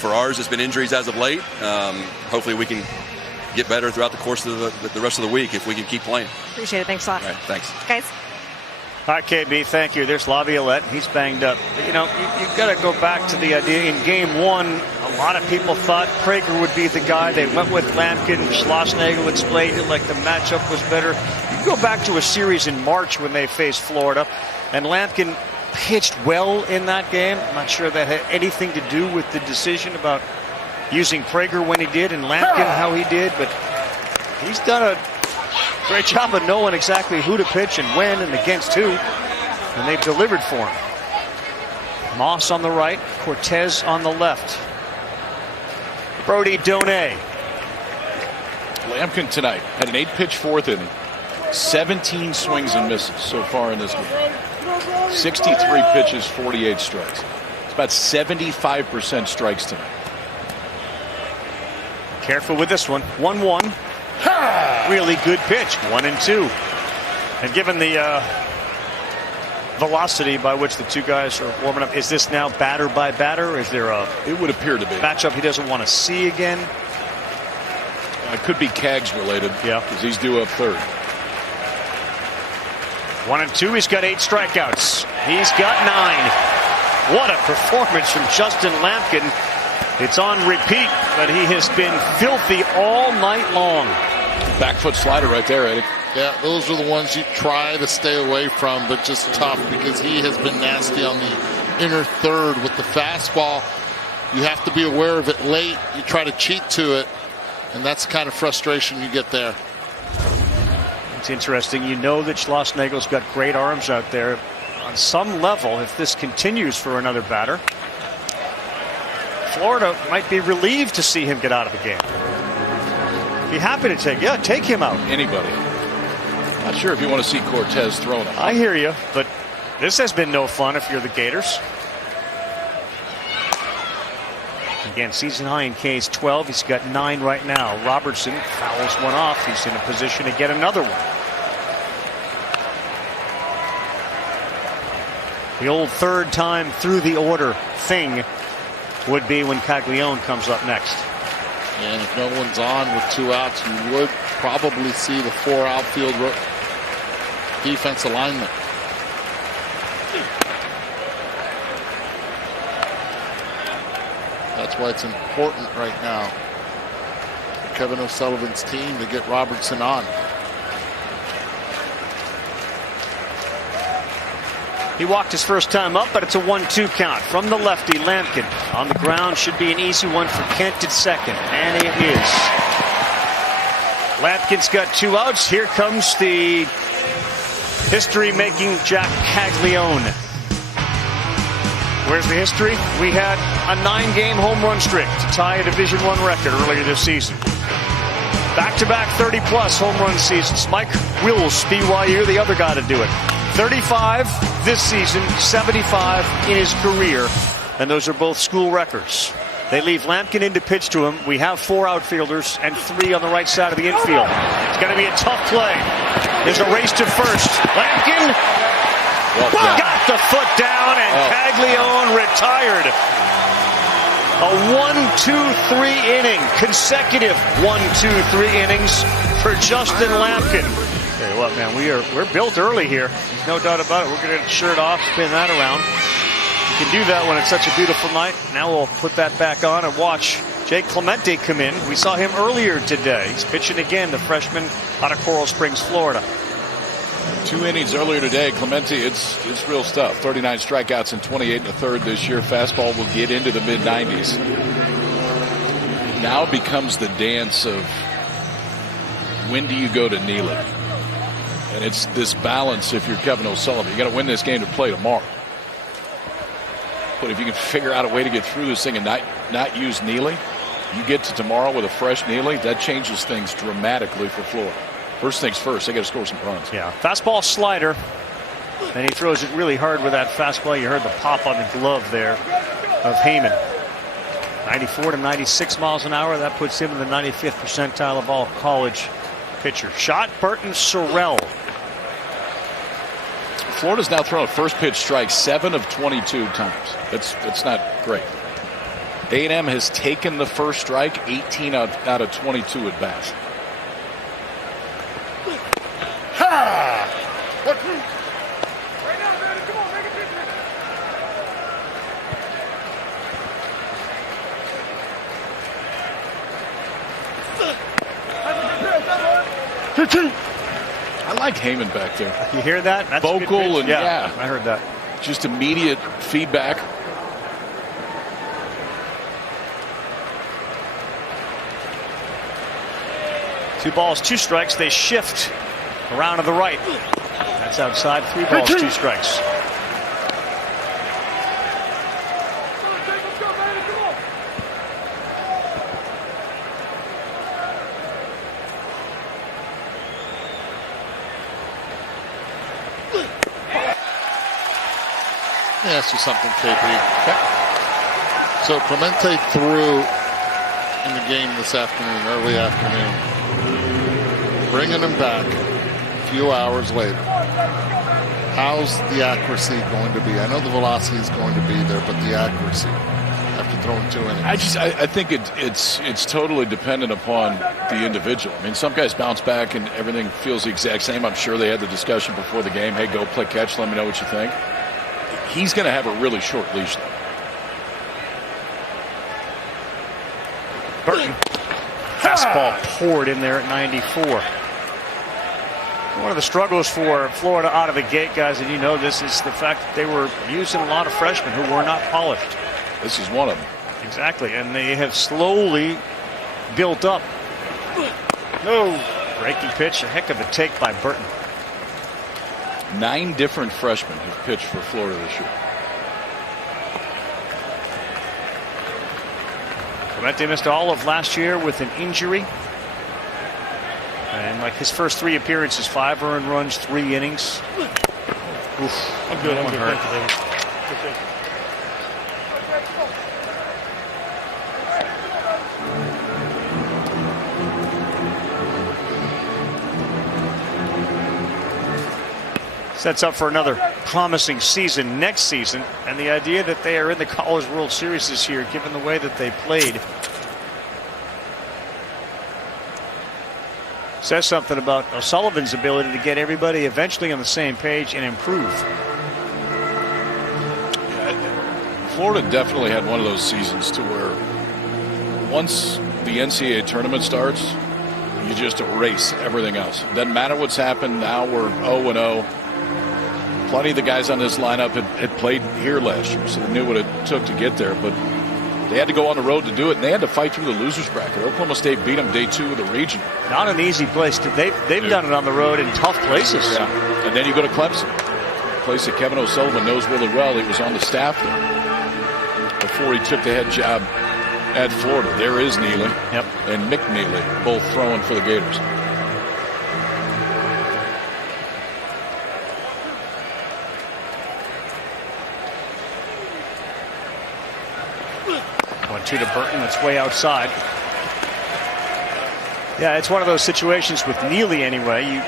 for ours, it's been injuries as of late. Hopefully we can get better throughout the course of the rest of the week if we can keep playing. Appreciate it. Thanks a lot. All right, thanks. Guys. All right, KB, thank you. There's Laviolette. He's banged up. But, you know, you've got to go back to the idea. In game 1, a lot of people thought Prager would be the guy. They went with Lamkin. Schlossnagle explained it like the matchup was better. You can go back to a series in March when they faced Florida, and Lamkin pitched well in that game. I'm not sure that had anything to do with the decision about using Prager when he did and Lamkin how he did, but he's done a great job of knowing exactly who to pitch and when and against who, and they've delivered for him. Moss on the right, Cortez on the left. Brody Donay. Lamkin tonight had an 8-pitch 4th inning, 17 swings and misses so far in this game. 63 pitches, 48 strikes. It's about 75% strikes tonight. Careful with this one. 1-1. Really good pitch. 1-2. And given the velocity by which the two guys are warming up, is this now batter by batter? Is there a It would appear to be. matchup he doesn't want to see again? It could be Cags related. Yeah. Because he's due up third. 1-2. He's got 8 strikeouts. He's got 9. What a performance from Justin Lamkin. It's on repeat, but he has been filthy all night long. Back foot slider right there, Eddie. Yeah, those are the ones you try to stay away from, but just tough because he has been nasty on the inner third with the fastball. You have to be aware of it late. You try to cheat to it, and that's the kind of frustration you get there. It's interesting. You know that Schlossnagle's got great arms out there. On some level, if this continues for another batter, Florida might be relieved to see him get out of the game. Be happy to take him out. Anybody. Not sure if you want to see Cortez thrown out. I hear you, but this has been no fun if you're the Gators. Again, season high in K's 12. He's got 9 right now. Robertson fouls one off. He's in a position to get another one. The old third time through the order thing would be when Caglione comes up next. And if no one's on with 2 outs, you would probably see the 4 outfield defense alignment. That's why it's important right now for Kevin O'Sullivan's team to get Robertson on. He walked his first time up, but it's a 1-2 count from the lefty, Lamkin. On the ground, should be an easy one for Kent at second, and it is. Lamkin's got 2 outs. Here comes the history-making Jack Caglione. Where's the history? We had a 9-game home run streak to tie a Division I record earlier this season. Back-to-back 30-plus home run seasons. Mike Wills, BYU, the other guy to do it. 35 this season, 75 in his career, and those are both school records. They leave Lamkin in to pitch to him. We have 4 outfielders and 3 on the right side of the infield. It's going to be a tough play. There's a race to first. Lamkin got the foot down, and Caglione retired. A 1-2-3 inning, consecutive 1-2-3 innings for Justin Lamkin. Tell you what, man, we're built early here. There's no doubt about it. We're going to get the shirt off, spin that around. You can do that when it's such a beautiful night. Now we'll put that back on and watch Jake Clemente come in. We saw him earlier today. He's pitching again, the freshman out of Coral Springs, Florida. 2 innings earlier today. Clemente, it's real stuff. 39 strikeouts and 28 1/3 this year. Fastball will get into the mid-90s. Now becomes the dance of when do you go to Neely? And it's this balance if you're Kevin O'Sullivan. You got to win this game to play tomorrow. But if you can figure out a way to get through this thing and not use Neely, you get to tomorrow with a fresh Neely, that changes things dramatically for Florida. First things first, they got to score some runs. Yeah, fastball slider, and he throws it really hard with that fastball. You heard the pop on the glove there of Heyman. 94 to 96 miles an hour. That puts him in the 95th percentile of all college pitchers. Shot, Burton Sorrell. Florida's now thrown a first pitch strike 7 of 22 times. That's not great. A&M has taken the first strike 18 out of 22 at bats. I like Heyman back there. You hear that? That's vocal and yeah, I heard that. Just immediate feedback. Two balls, 2 strikes. They shift around to the right. That's outside. 3 balls, 2 strikes. Let me ask you something, KP. So Clemente threw in the game this afternoon, early afternoon. Bringing him back a few hours later. How's the accuracy going to be? I know the velocity is going to be there, but the accuracy after throwing 2 innings. I think it's totally dependent upon the individual. I mean, some guys bounce back and everything feels the exact same. I'm sure they had the discussion before the game. Hey, go play catch. Let me know what you think. He's going to have a really short leash, though. Burton. Fastball poured in there at 94. One of the struggles for Florida out of the gate, guys, and you know this, is the fact that they were using a lot of freshmen who were not polished. This is one of them. Exactly, and they have slowly built up. No. Breaking pitch, a heck of a take by Burton. 9 different freshmen have pitched for Florida this year. Clemente missed all of last year with an injury. And like his first 3 appearances, 5 earned runs, 3 innings. Oof. I'm good. Thank you, David. Sets up for another promising season next season, and the idea that they are in the College World Series this year, given the way that they played, says something about O'Sullivan's ability to get everybody eventually on the same page and improve. Florida definitely had one of those seasons to where once the NCAA tournament starts, you just erase everything else. Doesn't matter what's happened. Now we're 0-0. Plenty of the guys on this lineup had played here last year, so they knew what it took to get there. But they had to go on the road to do it, and they had to fight through the losers bracket. Oklahoma State beat them day 2 of the region. Not an easy place. They've done it on the road in tough places. Yeah. And then you go to Clemson, a place that Kevin O'Sullivan knows really well. He was on the staff there before he took the head job at Florida. There is Neely and Mick Neely, both throwing for the Gators. To Burton, that's way outside. Yeah, it's one of those situations with Neely anyway. You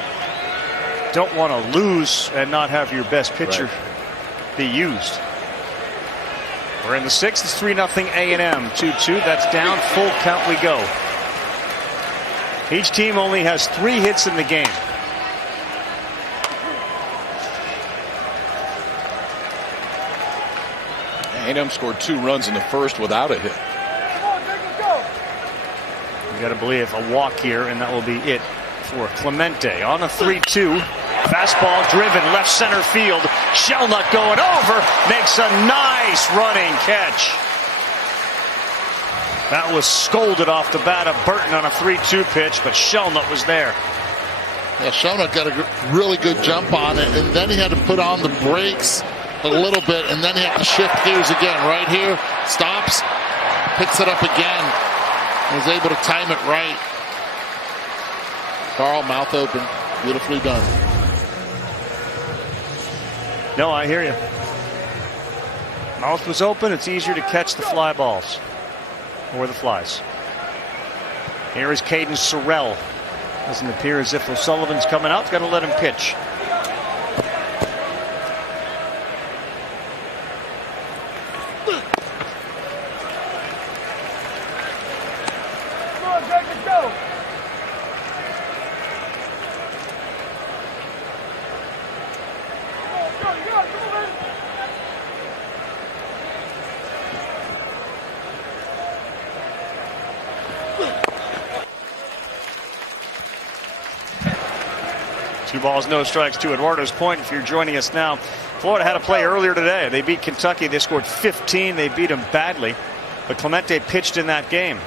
don't want to lose and not have your best pitcher be used. We're in the 6th. It's 3-0 A&M. 2-2. That's down. Full count we go. Each team only has 3 hits in the game. A&M scored 2 runs in the first without a hit. You got to believe a walk here, and that will be it for Clemente. On a 3-2. Fastball driven left center field. Shellnut going over. Makes a nice running catch. That was scolded off the bat of Burton on a 3-2 pitch, but Shellnut was there. Yeah, Shellnut got a really good jump on it, and then he had to put on the brakes a little bit, and then he had to shift gears again. Right here, stops, picks it up again, was able to time it right. Carl, mouth open, beautifully done. No, I hear you. Mouth was open. It's easier to catch the fly balls or the flies. Here is Caden Sorrell. Doesn't appear as if O'Sullivan's coming out. Got to let him pitch. Two balls, no strikes to Eduardo's point. If you're joining us now, Florida had a play earlier today. They beat Kentucky. They scored 15. They beat them badly. But Clemente pitched in that game.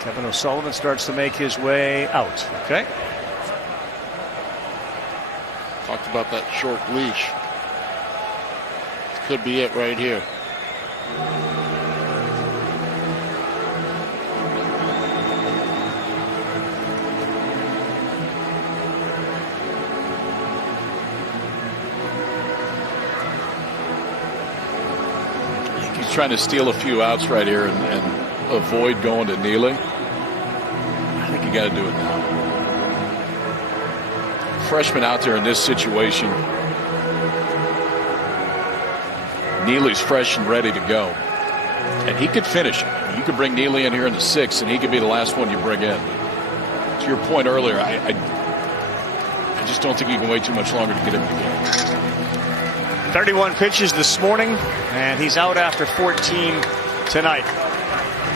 Kevin O'Sullivan starts to make his way out. Okay. Talked about that short leash. This could be it right here. Trying to steal a few outs right here and avoid going to Neely. I think you got to do it now. Freshman out there in this situation. Neely's fresh and ready to go, and he could finish it. You could bring Neely in here in the 6th, and he could be the last one you bring in. To your point earlier, I just don't think you can wait too much longer to get him in the game. 31 pitches this morning, and he's out after 14 tonight.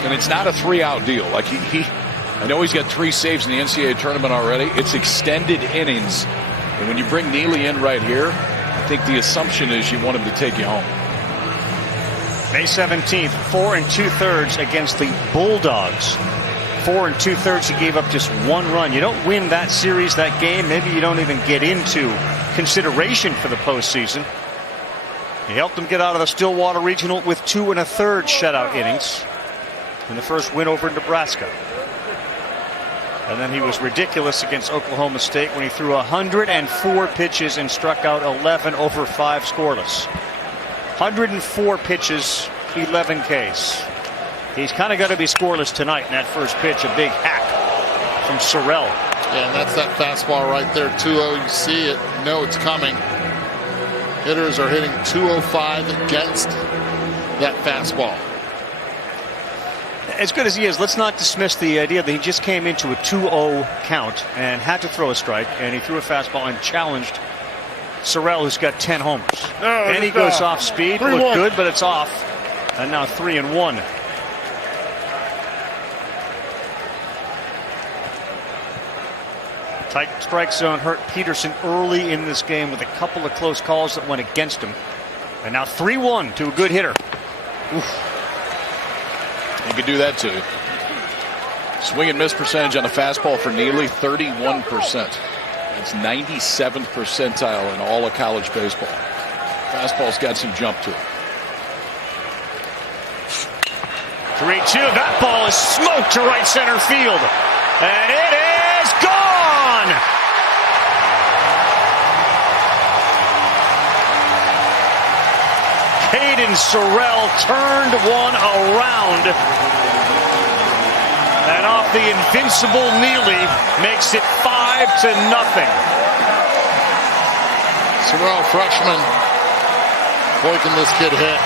And it's not a 3-out deal. Like I know he's got 3 saves in the NCAA tournament already. It's extended innings. And when you bring Neely in right here, I think the assumption is you want him to take you home. May 17th, 4 2/3 against the Bulldogs. 4 2/3, he gave up just 1 run. You don't win that series, that game, maybe you don't even get into consideration for the postseason. He helped them get out of the Stillwater Regional with 2 1/3 shutout innings in the first win over Nebraska. And then he was ridiculous against Oklahoma State when he threw 104 pitches and struck out 11 over 5 scoreless. 104 pitches, 11 Ks. He's kind of got to be scoreless tonight in that first pitch. A big hack from Sorrell. Yeah, and that's that fastball right there. 2-0, you see it, you know it's coming. Hitters are hitting 205 against that fastball. As good as he is, let's not dismiss the idea that he just came into a 2-0 count and had to throw a strike, and he threw a fastball and challenged Sorrell, who's got 10 homers. And he goes off speed, looked good, but it's off. And now 3-1. Tight strike zone hurt Peterson early in this game with a couple of close calls that went against him. And now 3-1 to a good hitter. Oof. He could do that too. Swing and miss percentage on the fastball for Neely, 31%. It's 97th percentile in all of college baseball. Fastball's got some jump to it. 3-2. That ball is smoked to right center field. And it is gone! Caden Sorrell turned one around. And off the invincible Neely makes it 5-0. Sorrell, freshman. Boy, can this kid hit.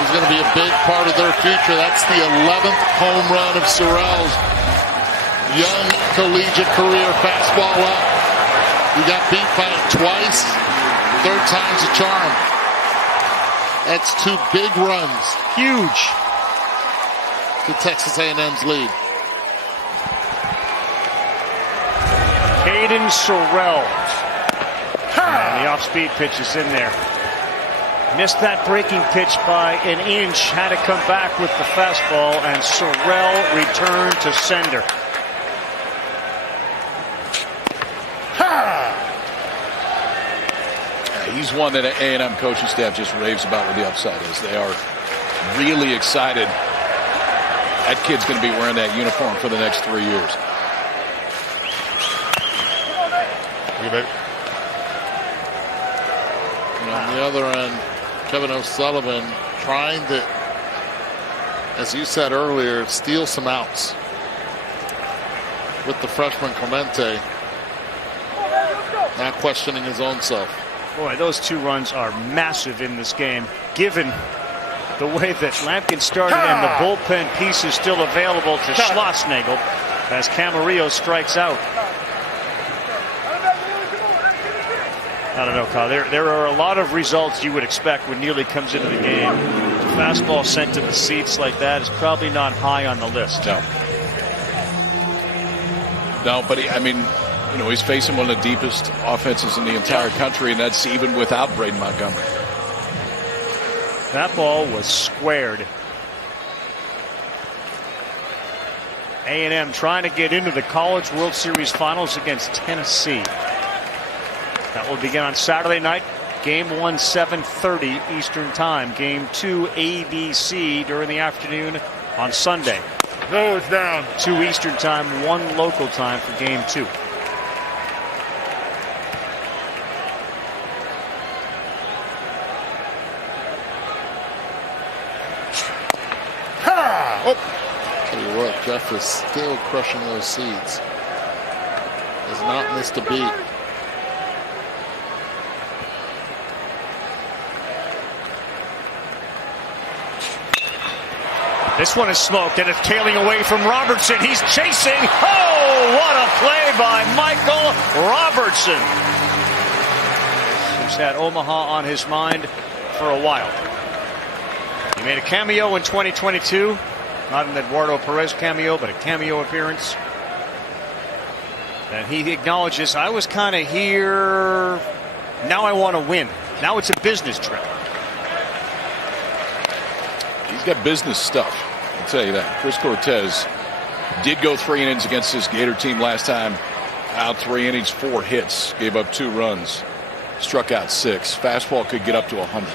He's going to be a big part of their future. That's the 11th home run of Sorrell's young collegiate career. Fastball up. He got beat by it twice. Third time's a charm. That's 2 big runs. Huge. To Texas A&M's lead. Caden Sorrell. And the off-speed pitch is in there. Missed that breaking pitch by an inch. Had to come back with the fastball, and Sorrell returned to sender. He's one that A&M coaching staff just raves about what the upside is. They are really excited. That kid's going to be wearing that uniform for the next 3 years. And on the other end, Kevin O'Sullivan trying to, as you said earlier, steal some outs with the freshman Clemente. Not questioning his own self. Boy, those 2 runs are massive in this game, given the way that Lamkin started and the bullpen piece is still available to Schlossnagel as Camarillo strikes out. I don't know, Kyle. There are a lot of results you would expect when Neely comes into the game. A fastball sent to the seats like that is probably not high on the list. No, but he's facing one of the deepest offenses in the entire country, and that's even without Braden Montgomery. That ball was squared. A&M trying to get into the College World Series Finals against Tennessee. That will begin on Saturday night. Game 1, 7:30 Eastern Time. Game 2, ABC during the afternoon on Sunday. No, it's down. 2 Eastern Time, 1 local time for Game 2. Tell you what, Jeff is still crushing those seeds. Has not missed a beat. This one is smoked, and it's tailing away from Robertson. He's chasing. Oh, what a play by Michael Robertson. He's had Omaha on his mind for a while. He made a cameo in 2022. Not an Eduardo Perez cameo, but a cameo appearance. And he acknowledges, I was kind of here. Now I want to win. Now it's a business trip. He's got business stuff. I'll tell you that. Chris Cortez did go 3 innings against this Gator team last time. Out 3 innings, 4 hits, gave up 2 runs, struck out 6. Fastball could get up to 100.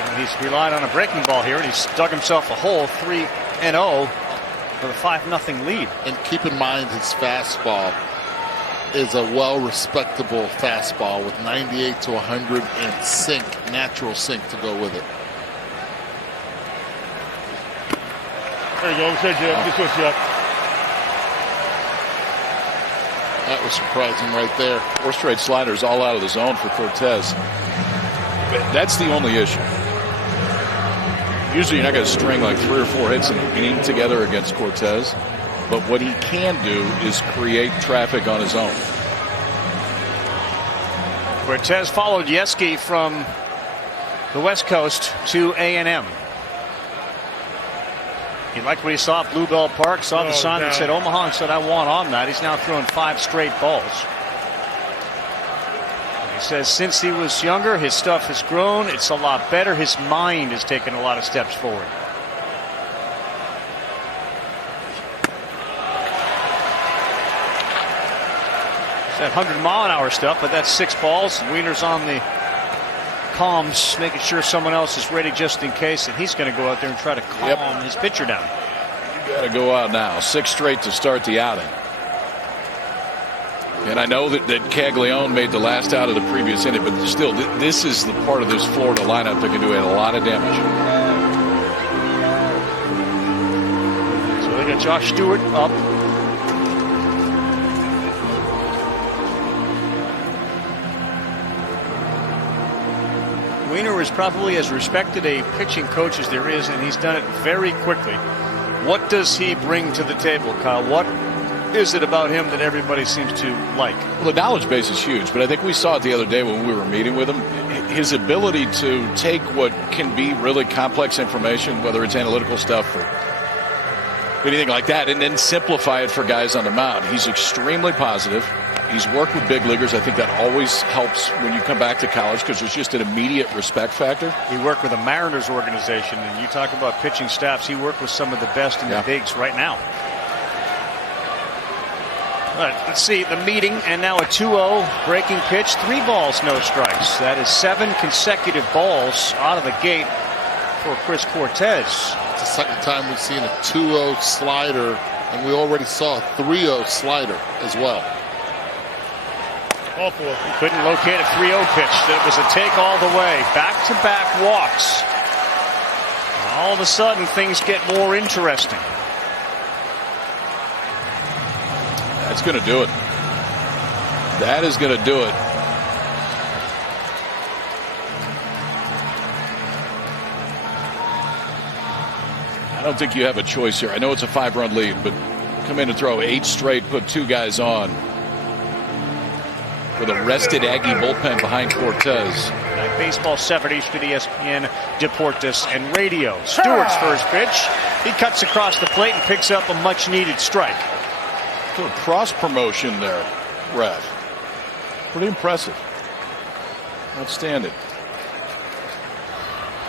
And he's relied on a breaking ball here, and he's dug himself a hole. 3-0 for the 5-0 lead. And keep in mind his fastball is a well-respectable fastball with 98 to 100 and sink, natural sink to go with it. There you go. Set you up. Just switch you up. That was surprising right there. 4 straight sliders all out of the zone for Cortez. But that's the only issue. Usually you're not going to string like 3 or 4 hits in an inning together against Cortez. But what he can do is create traffic on his own. Cortez followed Yeski from the West Coast to A&M. He liked what he saw at Bluebell Park, saw the sign that said Omaha and said, I want on that. He's now thrown 5 straight balls. He says since he was younger, his stuff has grown. It's a lot better. His mind has taken a lot of steps forward. It's that 100-mile-an-hour stuff, but that's 6 balls. Wiener's on the comms, making sure someone else is ready just in case, and he's going to go out there and try to calm his pitcher down. You got to go out now. 6 straight to start the outing. And I know that Caglione made the last out of the previous inning, but still, this is the part of this Florida lineup that can do a lot of damage. So they got Josh Stewart up. Wiener is probably as respected a pitching coach as there is, and he's done it very quickly. What does he bring to the table, Kyle? What is it about him that everybody seems to like? Well, the knowledge base is huge, but I think we saw it the other day when we were meeting with him. His ability to take what can be really complex information, whether it's analytical stuff or anything like that, and then simplify it for guys on the mound. He's extremely positive. He's worked with big leaguers. I think that always helps when you come back to college because there's just an immediate respect factor. He worked with a Mariners organization, and you talk about pitching staffs. He worked with some of the best in the bigs right now. All right, let's see the meeting, and now a 2-0 breaking pitch. 3 balls, no strikes. That is 7 consecutive balls out of the gate for Chris Cortez. It's the second time we've seen a 2-0 slider, and we already saw a 3-0 slider as well. He couldn't locate a 3-0 pitch. It was a take all the way. Back-to-back walks. All of a sudden, things get more interesting. That's going to do it. That is going to do it. I don't think you have a choice here. I know it's a 5-run lead, but come in and throw 8 straight, put 2 guys on. With a rested Aggie bullpen behind Cortez. Baseball 7 East at ESPN, Deportes, and Radio. Stewart's first pitch. He cuts across the plate and picks up a much-needed strike. A cross promotion there, ref. Pretty impressive. Outstanding.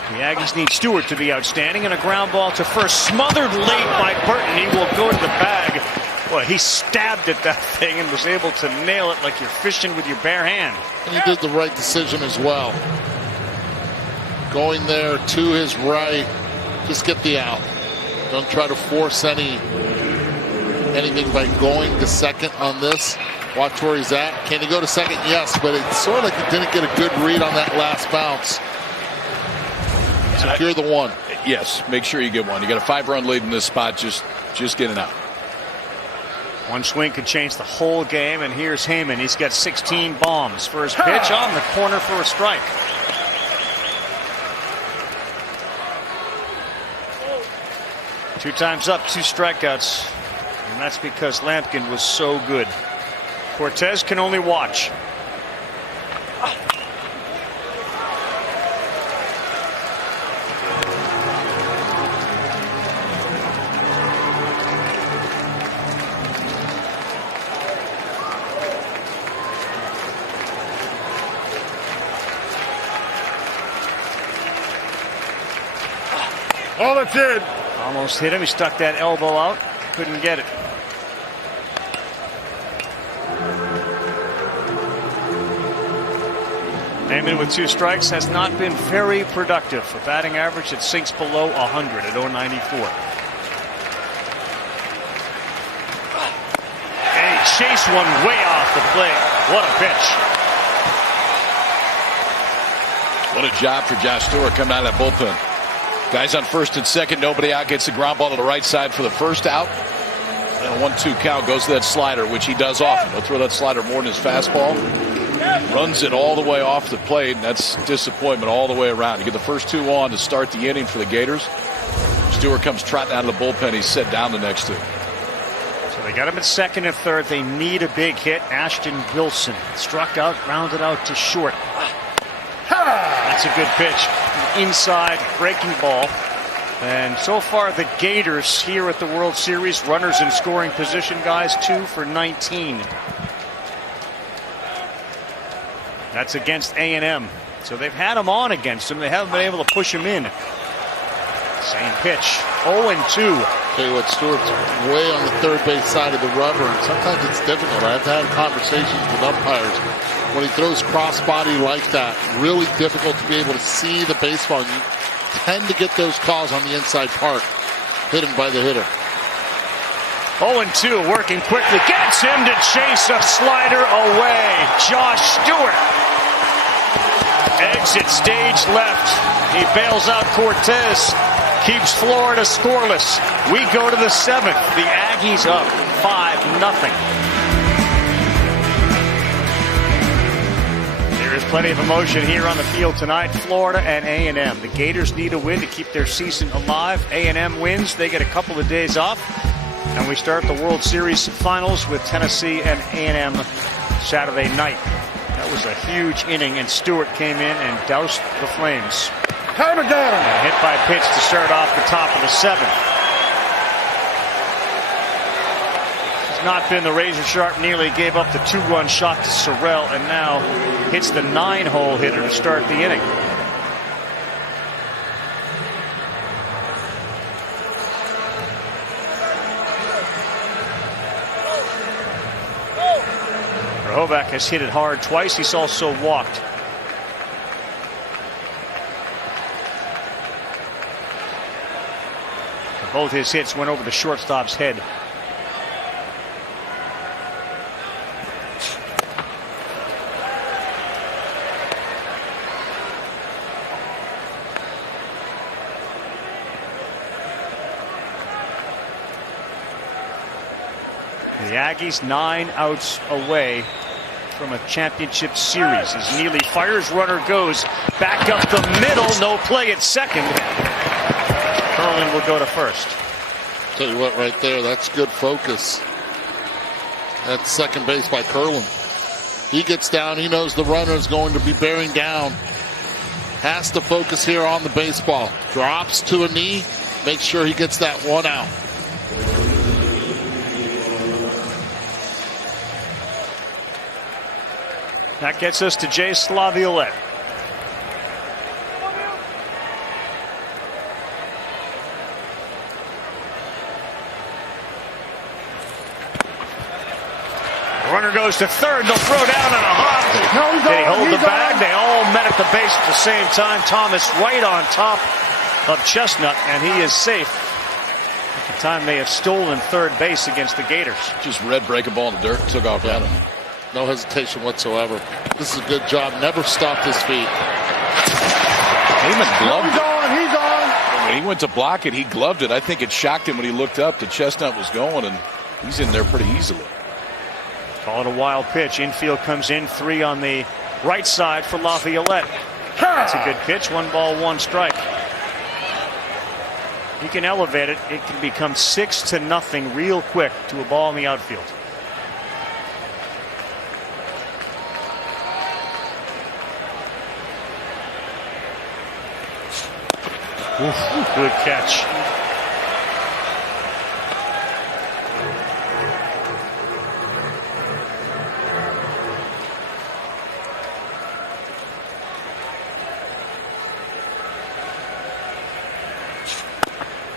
The Aggies need Stewart to be outstanding, and a ground ball to first, smothered late by Burton. He will go to the bag. Boy, he stabbed at that thing and was able to nail it like you're fishing with your bare hand. And he did the right decision as well. Going there to his right, just get the out. Don't try to force anything by going to second on this. Watch where he's at. Can he go to second? Yes, but it's sort of like he didn't get a good read on that last bounce. Secure the 1. Yes, make sure you get 1. You got a 5-run lead in this spot. Just get it out. One swing could change the whole game, and here's Heyman. He's got 16 bombs. First pitch on the corner for a strike. Two times up, 2 strikeouts, and that's because Lamkin was so good. Cortez can only watch. Oh, that's it. Almost hit him. He stuck that elbow out. Couldn't get it. Heyman with 2 strikes has not been very productive. A batting average that sinks below 100 at 0.94. And he chased one way off the plate. What a pitch. What a job for Josh Stewart coming out of that bullpen. Guys on first and second, nobody out, gets the ground ball to the right side for the first out. And a 1-2 count, goes to that slider, which he does often. He'll throw that slider more than his fastball. Runs it all the way off the plate, and that's disappointment all the way around. You get the first 2 on to start the inning for the Gators. Stewart comes trotting out of the bullpen. He's set down the next 2. So they got him at second and third. They need a big hit. Ashton Wilson struck out, grounded out to short. That's a good pitch. Inside breaking ball. And so far, the Gators here at the World Series, runners in scoring position, guys, 2 for 19. That's against A&M. So they've had them on against them. They haven't been able to push them in. Same pitch. 0-2. Tell you what, Stewart's way on the third base side of the rubber, and sometimes it's difficult. I've had conversations with umpires. When he throws cross body like that, really difficult to be able to see the baseball. You tend to get those calls on the inside part, hidden by the hitter. 0-2, working quickly, gets him to chase a slider away. Josh Stewart. Exit stage left. He bails out Cortez. Keeps Florida scoreless. We go to the 7th. The Aggies up 5-0. There is plenty of emotion here on the field tonight. Florida and A&M. The Gators need a win to keep their season alive. A&M wins. They get a couple of days off. And we start the World Series finals with Tennessee and A&M Saturday night. That was a huge inning, and Stewart came in and doused the Flames. Time it down. And hit by pitch to start off the top of the 7th. It's not been the razor-sharp. Neely gave up the 2-run shot to Sorrell, and now hits the 9-hole hitter to start the inning. Hovak has hit it hard twice. He's also walked. Both his hits went over the shortstop's head. The Aggies 9 outs away from a championship series as Neely fires, runner goes back up the middle, no play at second. Curlin will go to first. Tell you what, right there, that's good focus. That's second base by Curlin. He gets down, he knows the runner is going to be bearing down. Has to focus here on the baseball. Drops to a knee, makes sure he gets that one out. That gets us to Jay Laviolette. Runner goes to third. They'll throw down on a hop. They hold the bag. They all met at the base at the same time. Thomas right on top of Chestnut, and he is safe. At the time they have stolen third base against the Gators. Just red break a ball in the dirt, took off at him. No hesitation whatsoever. This is a good job. Never stopped his feet. Heyman gloved it. He's on. When he went to block it, he gloved it. I think it shocked him when he looked up. The Chestnut was going, and he's in there pretty easily. Call it a wild pitch. Infield comes in, 3 on the right side for Laviolette. That's a good pitch. 1 ball, 1 strike. He can elevate it. It can become 6-0 real quick to a ball in the outfield. Oof, good catch.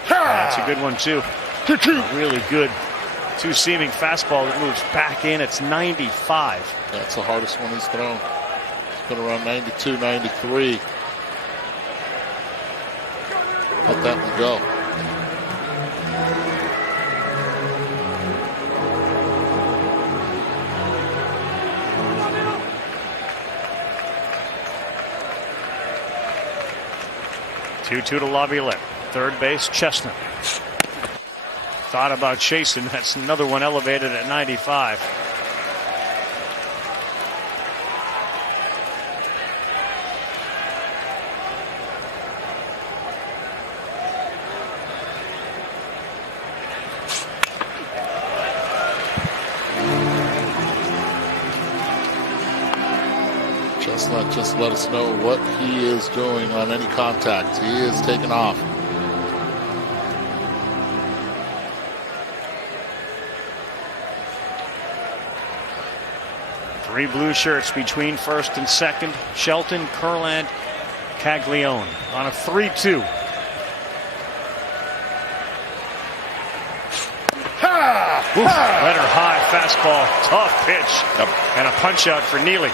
That's a good one, too. A really good two-seaming fastball that moves back in. It's 95. That's the hardest one he's thrown. It's been around 92, 93. Let that one go. Two to Laviolette. Third base, Chestnut. Thought about chasing. That's another one elevated at 95. Chestnut just let us know what he is doing on any contact. He is taking off. Three blue shirts between first and second. Shelton, Kurland, Caglione on a 3-2. Letter high fastball, tough pitch, and a punch out for Neely.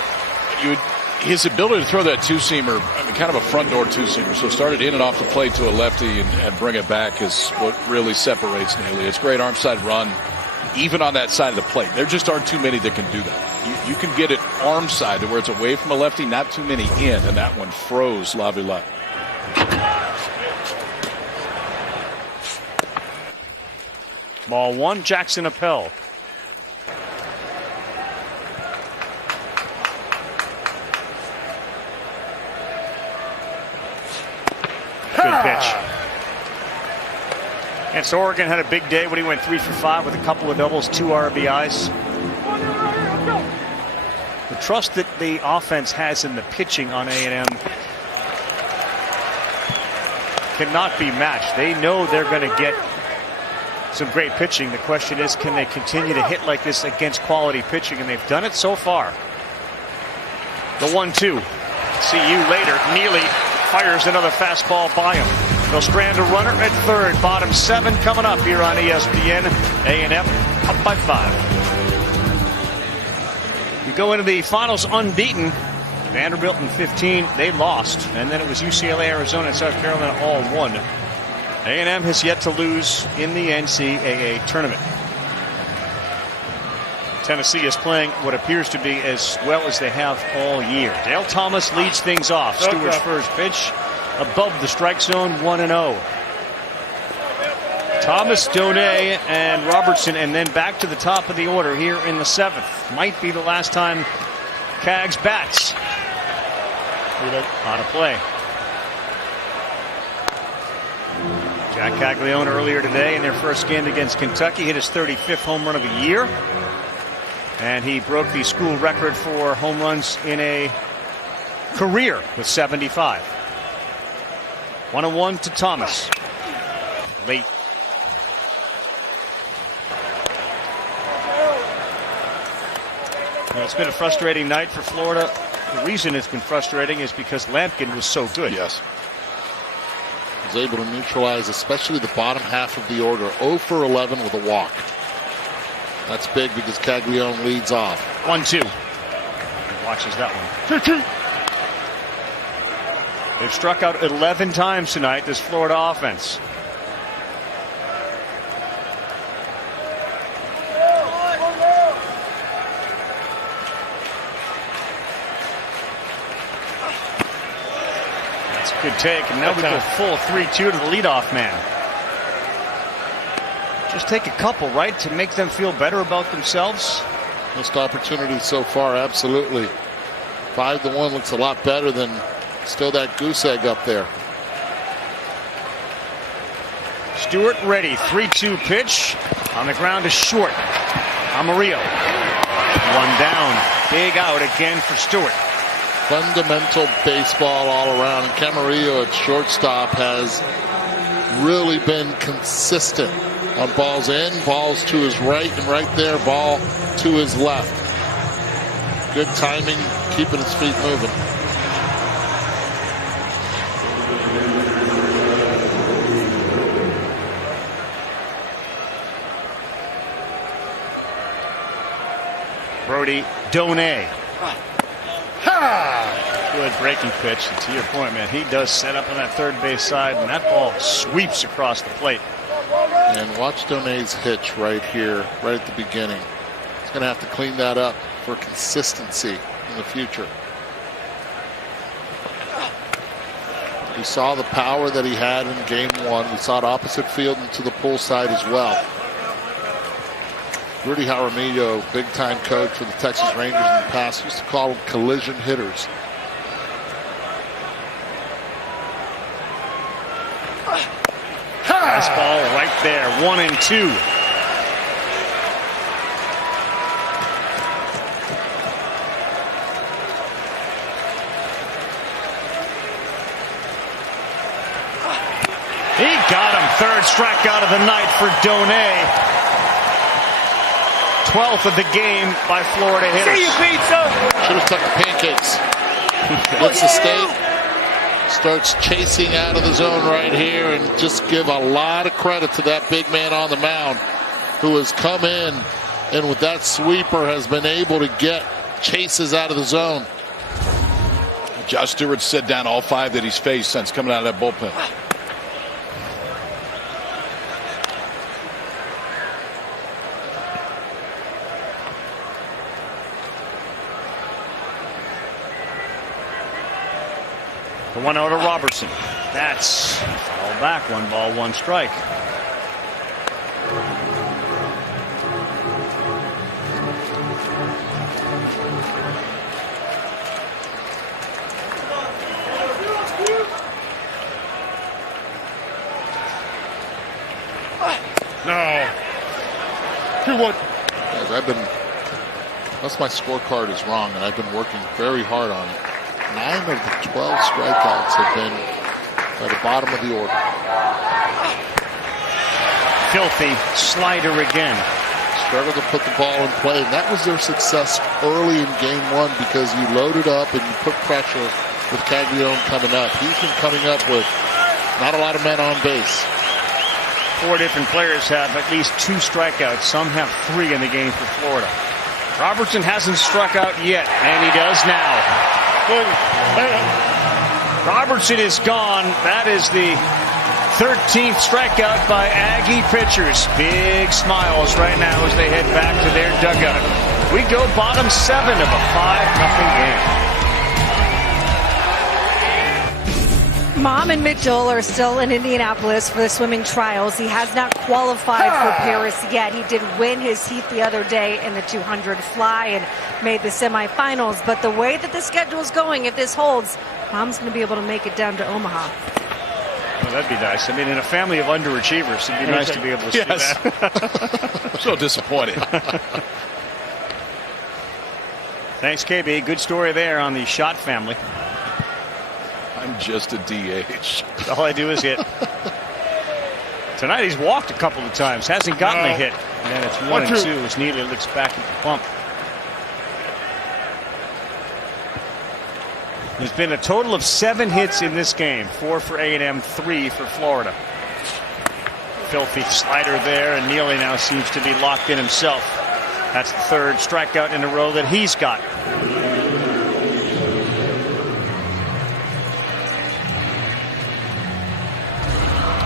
His ability to throw that two-seamer, I mean, kind of a front door two-seamer, so started in and off the plate to a lefty and bring it back is what really separates Neely. It's great arm side run, even on that side of the plate. There just aren't too many that can do that. You can get it arm side to where it's away from a lefty, not too many in, and that one froze Lavillette. Ball one, Jackson Appel. Good pitch. And so Oregon had a big day when he went 3 for 5 with a couple of doubles, 2 RBIs. The trust that the offense has in the pitching on A&M cannot be matched. They know they're going to get some great pitching. The question is, can they continue to hit like this against quality pitching? And they've done it so far. The 1-2. See you later. Neely fires another fastball by him. They'll strand a runner at third. Bottom 7 coming up here on ESPN. A&M up by 5. We go into the finals unbeaten. Vanderbilt in 15. They lost. And then it was UCLA, Arizona, and South Carolina all won. A&M has yet to lose in the NCAA tournament. Tennessee is playing what appears to be as well as they have all year. Dale Thomas leads things off. Stewart's first pitch above the strike zone, 1-0. Thomas, Donay, and Robertson, and then back to the top of the order here in the 7th. Might be the last time Cags bats. Out of play. Jack Caglione earlier today in their first game against Kentucky hit his 35th home run of the year. And he broke the school record for home runs in a career with 75. 1-1 to Thomas. Late. Well, it's been a frustrating night for Florida. The reason it's been frustrating is because Lamkin was so good. Yes. Was able to neutralize especially the bottom half of the order. 0 for 11 with a walk. That's big because Caglione leads off. 1-2. Watches that one. They've struck out 11 times tonight, this Florida offense. That's a good take. And now we go full 3-2 to the leadoff man. Just take a couple, right, to make them feel better about themselves. Missed opportunity so far, absolutely. 5-1 looks a lot better than still that goose egg up there. Stewart ready. 3-2 pitch. On the ground is short. Amarillo. One down. Big out again for Stewart. Fundamental baseball all around. And Camarillo at shortstop has really been consistent on balls in, balls to his right, and right there, ball to his left. Good timing, keeping his feet moving. Brody Donay. Good breaking pitch. And to your point, man, he does set up on that third base side, and that ball sweeps across the plate. And watch Donay's hitch right here, right at the beginning. He's going to have to clean that up for consistency in the future. We saw the power that he had in game 1. We saw it opposite field and to the pull side as well. Rudy Jaramillo, big-time coach for the Texas Rangers in the past, used to call them collision hitters. Fastball right there, 1-2. He got him. Third strikeout of the night for Donay. 12th of the game by Florida hitters. See you, pizza. Should have took the pancakes. Gets the state. Starts chasing out of the zone right here, and just give a lot of credit to that big man on the mound who has come in and with that sweeper has been able to get chases out of the zone. Josh Stewart set down all 5 that he's faced since coming out of that bullpen. The 1-0 to Robertson. That's foul back. 1 ball, 1 strike. No. 2-1. Unless my scorecard is wrong, and I've been working very hard on it. 9 of the 12 strikeouts have been at the bottom of the order. Filthy slider again. Struggled to put the ball in play, and that was their success early in game 1 because you loaded up and you put pressure with Caglione coming up. He's been coming up with not a lot of men on base. 4 different players have at least 2 strikeouts. Some have 3 in the game for Florida. Robertson hasn't struck out yet, and he does now. Robertson is gone. That is the 13th strikeout by Aggie pitchers. Big smiles right now as they head back to their dugout. We go bottom 7 of a 5-0 game. Mom and Mitchell are still in Indianapolis for the swimming trials. He has not qualified for Paris yet. He did win his heat the other day in the 200 fly and made the semifinals. But the way that the schedule is going, if this holds, Mom's going to be able to make it down to Omaha. Well, that'd be nice. I mean, in a family of underachievers, it'd be nice to be able to see that. I'm so disappointed. Thanks, KB. Good story there on the Schott family. I'm just a DH. All I do is hit. Tonight he's walked a couple of times. Hasn't gotten a hit. And it's 1-2 as Neely looks back at the pump. There's been a total of 7 hits in this game. 4 for A&M, 3 for Florida. Filthy slider there, and Neely now seems to be locked in himself. That's the 3rd strikeout in a row that he's got.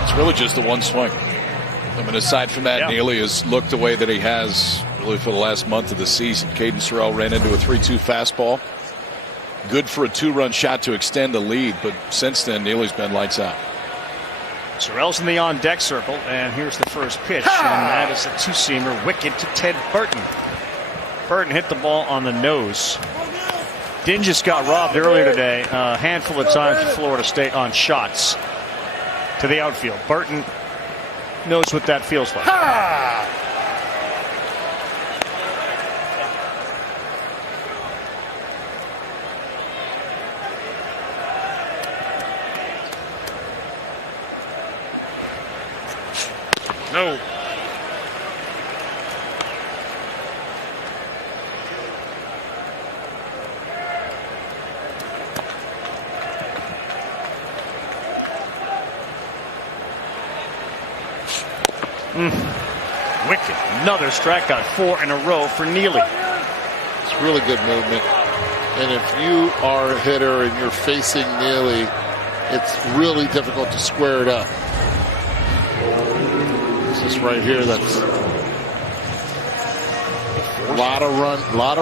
It's really just the 1 swing. I mean, aside from that, Neely has looked the way that he has really for the last month of the season. Caden Sorrell ran into a 3-2 fastball. Good for a 2-run shot to extend the lead, but since then, Neely's been lights out. Sorrell's in the on-deck circle, and here's the first pitch, and that is a 2-seamer wicked to Ted Burton. Burton hit the ball on the nose. Dingus got robbed earlier today a handful of times for Florida State on shots to the outfield. Burton knows what that feels like. No. Wicked. Another strikeout, 4 in a row for Neely. It's really good movement. And if you are a hitter and you're facing Neely, it's really difficult to square it up. This is right here. That's a lot of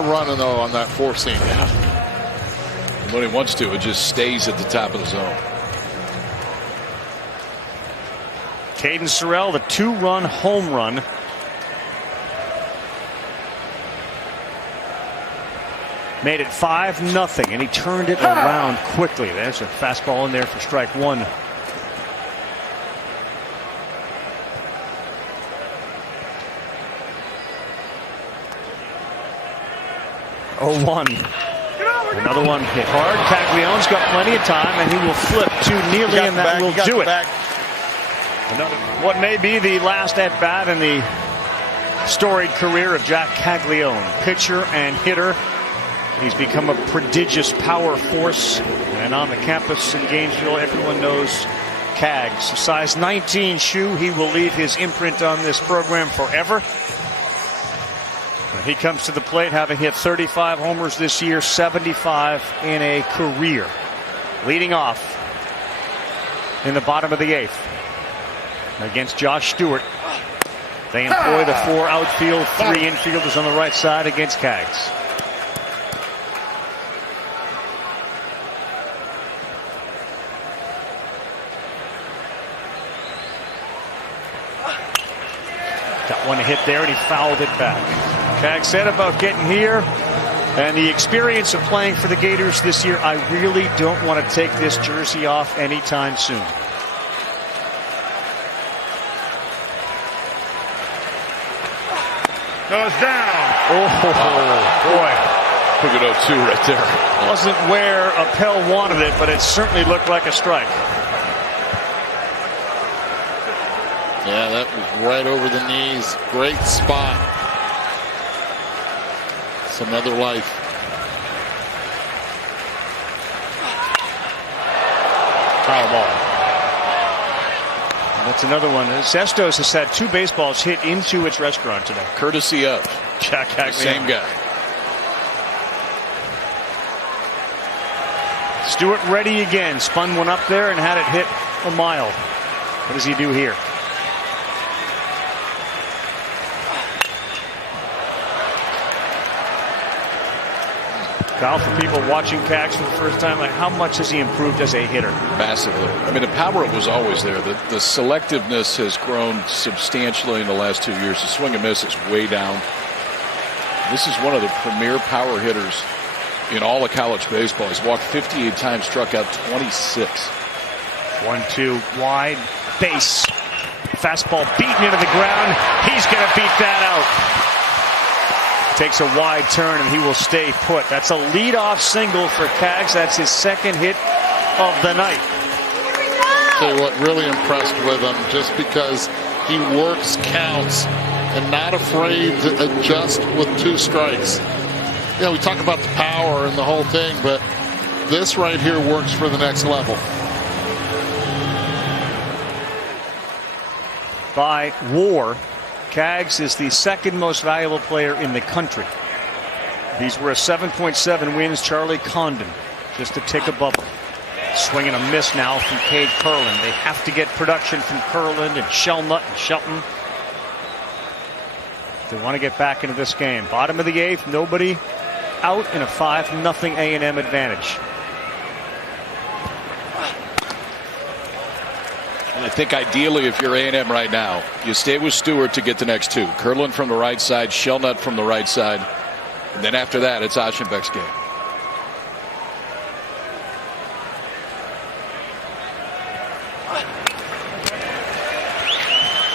running though on that 4-seam. And when he wants to, it just stays at the top of the zone. Caden Sorrell, the 2-run home run. Made it 5-0, and he turned it around quickly. There's a fastball in there for strike 1. Oh, 1. Another one hit hard. Caglione's got plenty of time, and he will flip to Neely, and that will do it. Another, what may be the last at bat in the storied career of Jack Caglione, pitcher and hitter. He's become a prodigious power force, and on the campus in Gainesville, everyone knows Cags. A size 19 shoe, he will leave his imprint on this program forever. He comes to the plate having hit 35 homers this year, 75 in a career. Leading off in the bottom of the 8th against Josh Stewart. They employ the 4 outfield, 3 infielders on the right side against Cags. Got one hit there and he fouled it back. Cags said about getting here and the experience of playing for the Gators this year, I really don't want to take this jersey off anytime soon. Goes down. Oh, boy. Look at 0-2 right there. Wasn't where Appel wanted it, but it certainly looked like a strike. Yeah, that was right over the knees. Great spot. It's another life. Foul ball. And that's another one. Sestos has had 2 baseballs hit into its restaurant today. Courtesy of Jack Caglione. Same guy. Stewart ready again. Spun one up there and had it hit a mile. What does he do here? Kyle, for people watching Cags for the first time, like how much has he improved as a hitter? Massively. I mean, the power was always there. The selectiveness has grown substantially in the last 2 years. The swing and miss is way down. This is one of the premier power hitters in all of college baseball. He's walked 58 times, struck out 26. 1-2 wide base. Fastball beaten into the ground. He's going to beat that out. Takes a wide turn and he will stay put. That's a leadoff single for Cags. That's his 2nd hit of the night. Tell you what, really impressed with him just because he works counts and not afraid to adjust with 2 strikes. Yeah, we talk about the power and the whole thing, but this right here works for the next level. By WAR, Cags is the 2nd most valuable player in the country. These were a 7.7 wins. Charlie Condon just a tick above him. Swing and a miss now from Cade Kurland. They have to get production from Kurland and Shelnut and Shelton. They want to get back into this game. Bottom of the 8th, nobody out in a 5-0 A&M advantage. And I think ideally, if you're A&M right now, you stay with Stewart to get the next 2. Kurland from the right side, Shelnut from the right side. And then after that, it's Aschenbeck's game.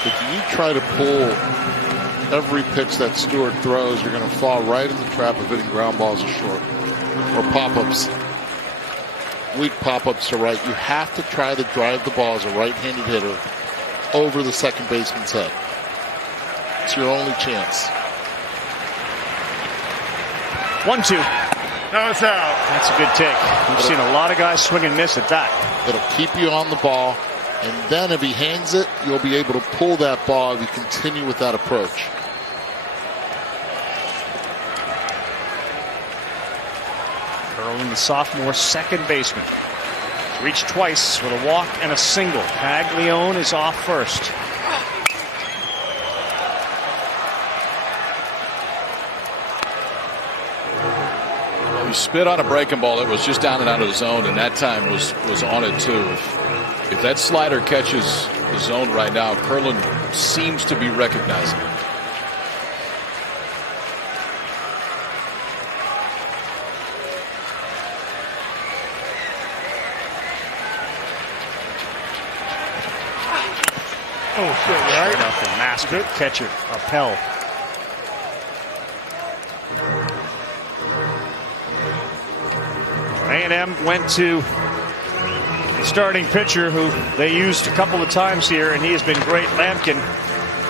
If you try to pull every pitch that Stewart throws, you're going to fall right in the trap of hitting ground balls to short or pop-ups. Weak pop-ups to right. You have to try to drive the ball as a right-handed hitter over the second baseman's head. It's your only chance. 1-2. No, it's out. That's a good take. We've seen a lot of guys swing and miss at that. It'll keep you on the ball, and then if he hangs it, you'll be able to pull that ball if you continue with that approach. Kurland, the sophomore 2nd baseman. He's reached twice with a walk and a single. Caglione is off first. He spit on a breaking ball that was just down and out of the zone, and that time was on it too. If that slider catches the zone right now, Kurland seems to be recognizing it. Oh, shit, right? Straight off the mask of catcher, Appel. A&M went to the starting pitcher who they used a couple of times here, and he has been great. Lamkin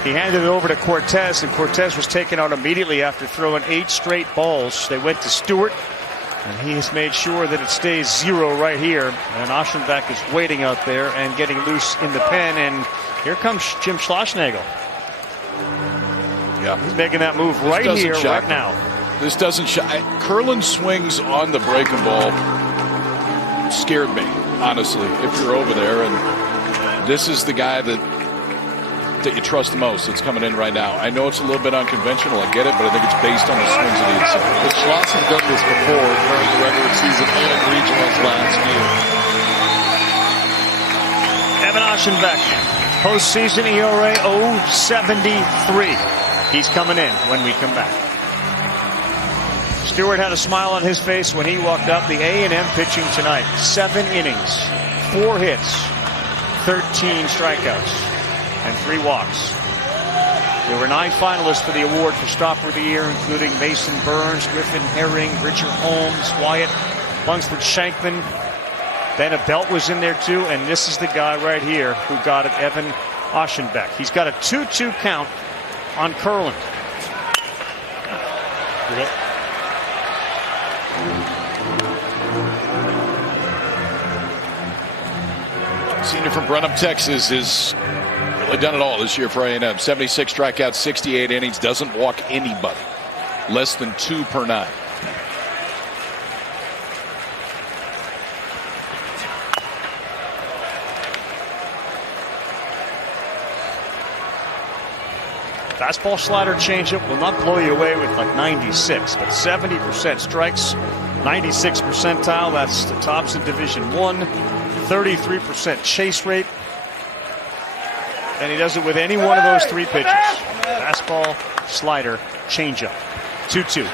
He handed it over to Cortez, and Cortez was taken out immediately after throwing 8 straight balls. They went to Stewart, and he has made sure that it stays 0 right here. And Aschenbeck is waiting out there and getting loose in the pen, and here comes Jim Schlossnagel. Yeah, he's making that move right here, right now. This doesn't shock. Curlin swings on the breaking ball scared me, honestly, if you're over there. And this is the guy that you trust the most that's coming in right now. I know it's a little bit unconventional, I get it, but I think it's based on the swings that he had. But Schloss has done this before during the regular season and regionals last year. Evan Aschenbeck, postseason ERA 0.73. He's coming in when we come back. Stewart had a smile on his face when he walked up. The A&M pitching tonight. 7 innings, 4 hits, 13 strikeouts, and 3 walks. There were 9 finalists for the award for Stopper of the Year, including Mason Burns, Griffin Herring, Richard Holmes, Wyatt, Lunsford Shankman. Then a Belt was in there too, and this is the guy right here who got it, Evan Aschenbeck. He's got a 2-2 count on Curlin. Senior from Brenham, Texas, has really done it all this year for A&M. 76 strikeouts, 68 innings, doesn't walk anybody. Less than 2 per 9. Fastball, slider, changeup will not blow you away with like 96, but 70% strikes, 96 percentile. That's the tops in Division 1. 33% chase rate. And he does it with any one of those 3 pitches. Fastball, slider, changeup. 2-2.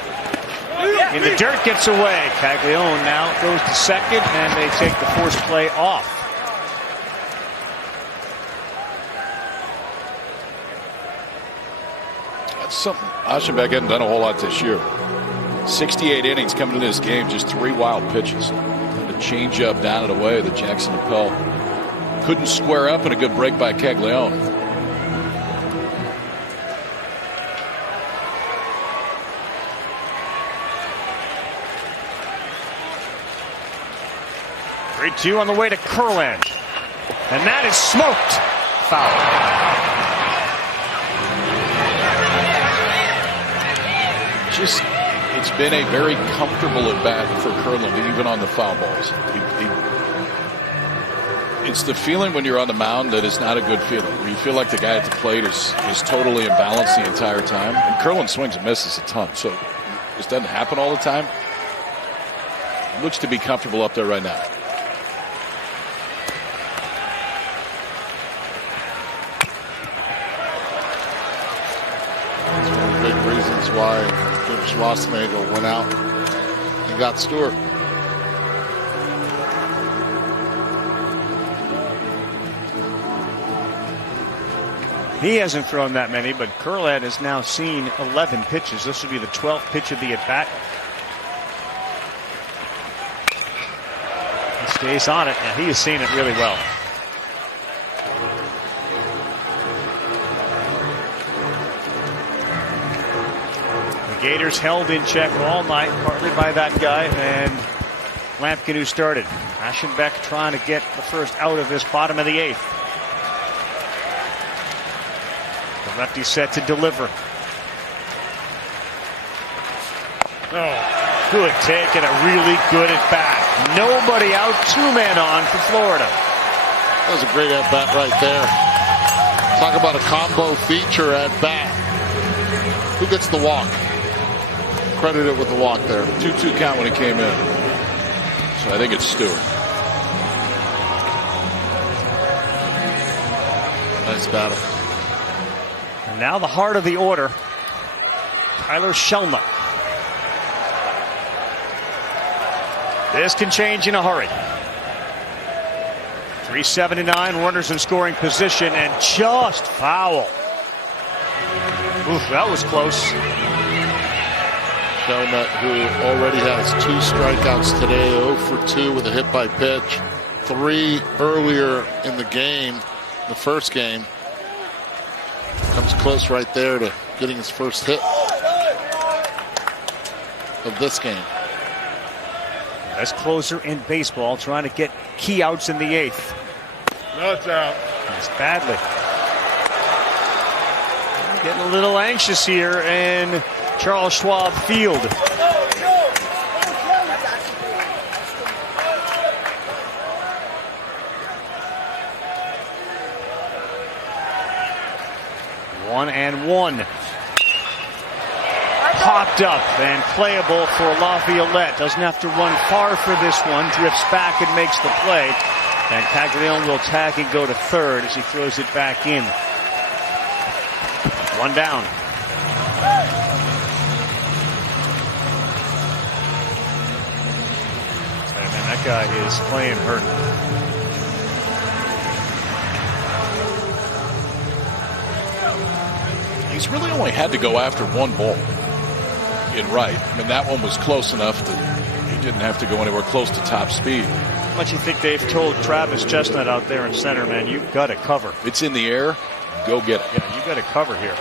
In the dirt, gets away. Caglione now goes to second, and they take the force play off. That's something Aschenbeck hadn't done a whole lot this year. 68 innings coming into this game, just 3 wild pitches. The changeup down and away that Jackson Appel couldn't square up, and a good break by Caglione. Three, 2 on the way to Curlin. And that is smoked. Foul. It's been a very comfortable at bat for Curlin, even on the foul balls. It's the feeling when you're on the mound that it's not a good feeling, where you feel like the guy at the plate is totally imbalanced the entire time. And Curlin swings and misses a ton, so this doesn't happen all the time. Looks to be comfortable up there right now. That's one of the big reasons why Jim Schlossnagel went out and got Stewart. He hasn't thrown that many, but Curlin has now seen 11 pitches. This will be the 12th pitch of the at-bat. He stays on it, and he has seen it really well. The Gators held in check all night, partly by that guy and Lamkin, who started. Aschenbeck trying to get the first out of this bottom of the 8th. The lefty set to deliver. Oh, good take and a really good at bat. Nobody out, 2 men on for Florida. That was a great at bat right there. Talk about a combo feature at bat. Who gets the walk? Credited with the walk there. 2-2 count when he came in. So I think it's Stewart. Nice battle. And now the heart of the order, Tyler Shelnutt. This can change in a hurry. 379, runners in scoring position, and just foul. Oof, that was close. Shelnutt, who already has 2 strikeouts today, 0 for 2 with a hit by pitch. 3 earlier in the game, the first game. Comes close right there to getting his first hit of this game. Best closer in baseball, trying to get key outs in the 8th. No, it's out. It's badly. Getting a little anxious here in Charles Schwab Field. One and one. Popped up and playable for Laviolette. Doesn't have to run far for this one. Drifts back and makes the play. And Caglione will tag and go to third as he throws it back in. One down. And man, that guy is playing hurt. He's really only had to go after one ball in right. I mean, that one was close enough that he didn't have to go anywhere close to top speed. How much you think they've told Travis Chestnut out there in center, man? You've got to cover. It's in the air. Go get it. Yeah, you've got to cover here.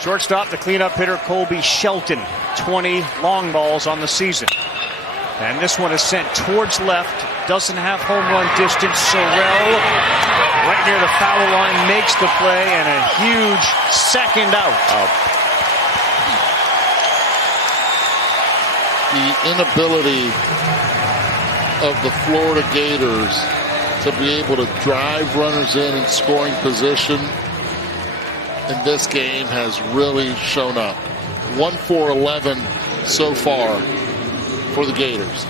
Shortstop, the cleanup hitter, Colby Shelton. 20 long balls on the season. And this one is sent towards left. Doesn't have home run distance. Sorrell, right near the foul line, makes the play, and a huge second out. The inability of the Florida Gators to be able to drive runners in scoring position in this game has really shown up. 1 for 11 so far for the Gators.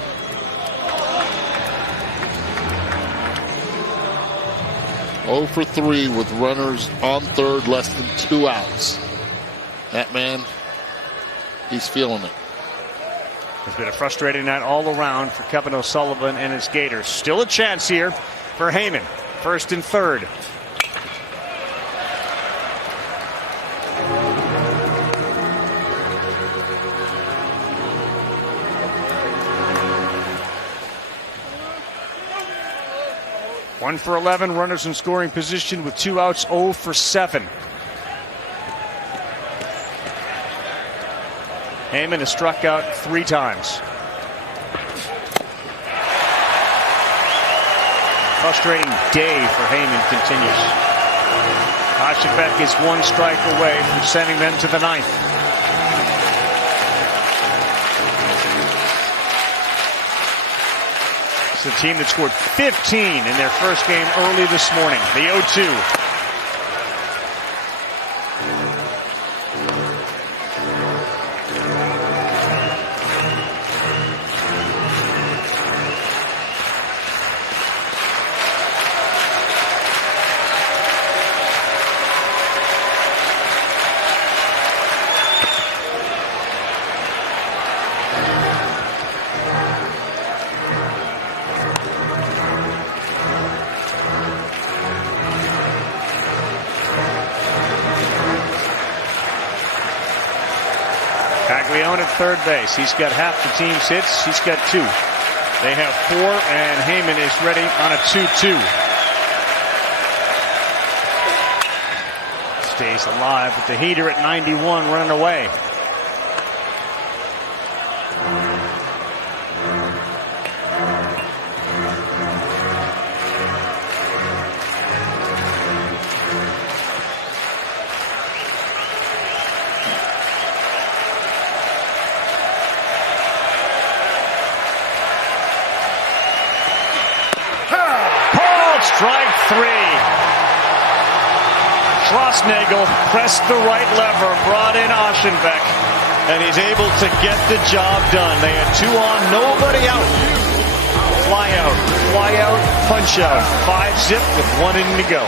Oh for 3 with runners on third, less than 2 outs. That man, he's feeling it. It's been a frustrating night all around for Kevin O'Sullivan and his Gators. Still a chance here for Heyman. First and third. One for 11, runners in scoring position with 2 outs, 0 for 7. Heyman has struck out 3 times. Frustrating day for Heyman continues. Ashenbeck is 1 strike away from sending them to the 9th. It's a team that scored 15 in their first game early this morning. The 0-2. Caglione at third base. He's got half the team's hits. He's got 2. They have 4, and Heyman is ready on a 2-2. Stays alive with the heater at 91, running away. Strike 3. Schlossnagel pressed the right lever, brought in Ashenbeck, and he's able to get the job done. They had 2 on, nobody out. Fly out, punch out. 5-zip with 1 inning to go.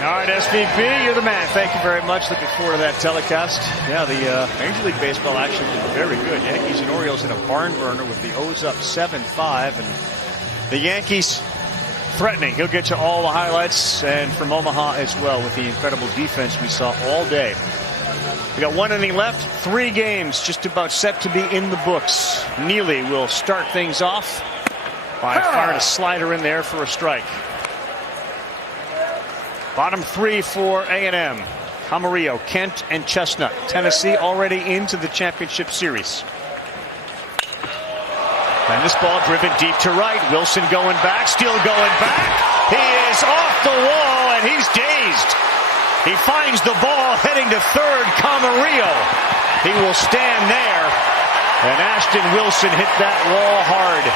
All right, SVP, you're the man. Thank you very much. Looking forward to that telecast. Yeah, the Major League Baseball action is very good. Yankees and Orioles in a barn burner with the O's up 7-5, and the Yankees threatening. He'll get you all the highlights, and from Omaha as well with the incredible defense we saw all day. We got 1 inning left, 3 games just about set to be in the books. Neely will start things off by firing a slider in there for a strike. Bottom three for A&M. Camarillo, Kent, and Chestnut. Tennessee already into the championship series. And this ball driven deep to right. Wilson going back, still going back. He is off the wall, and he's dazed. He finds the ball heading to third. Camarillo. He will stand there. And Ashton Wilson hit that wall hard.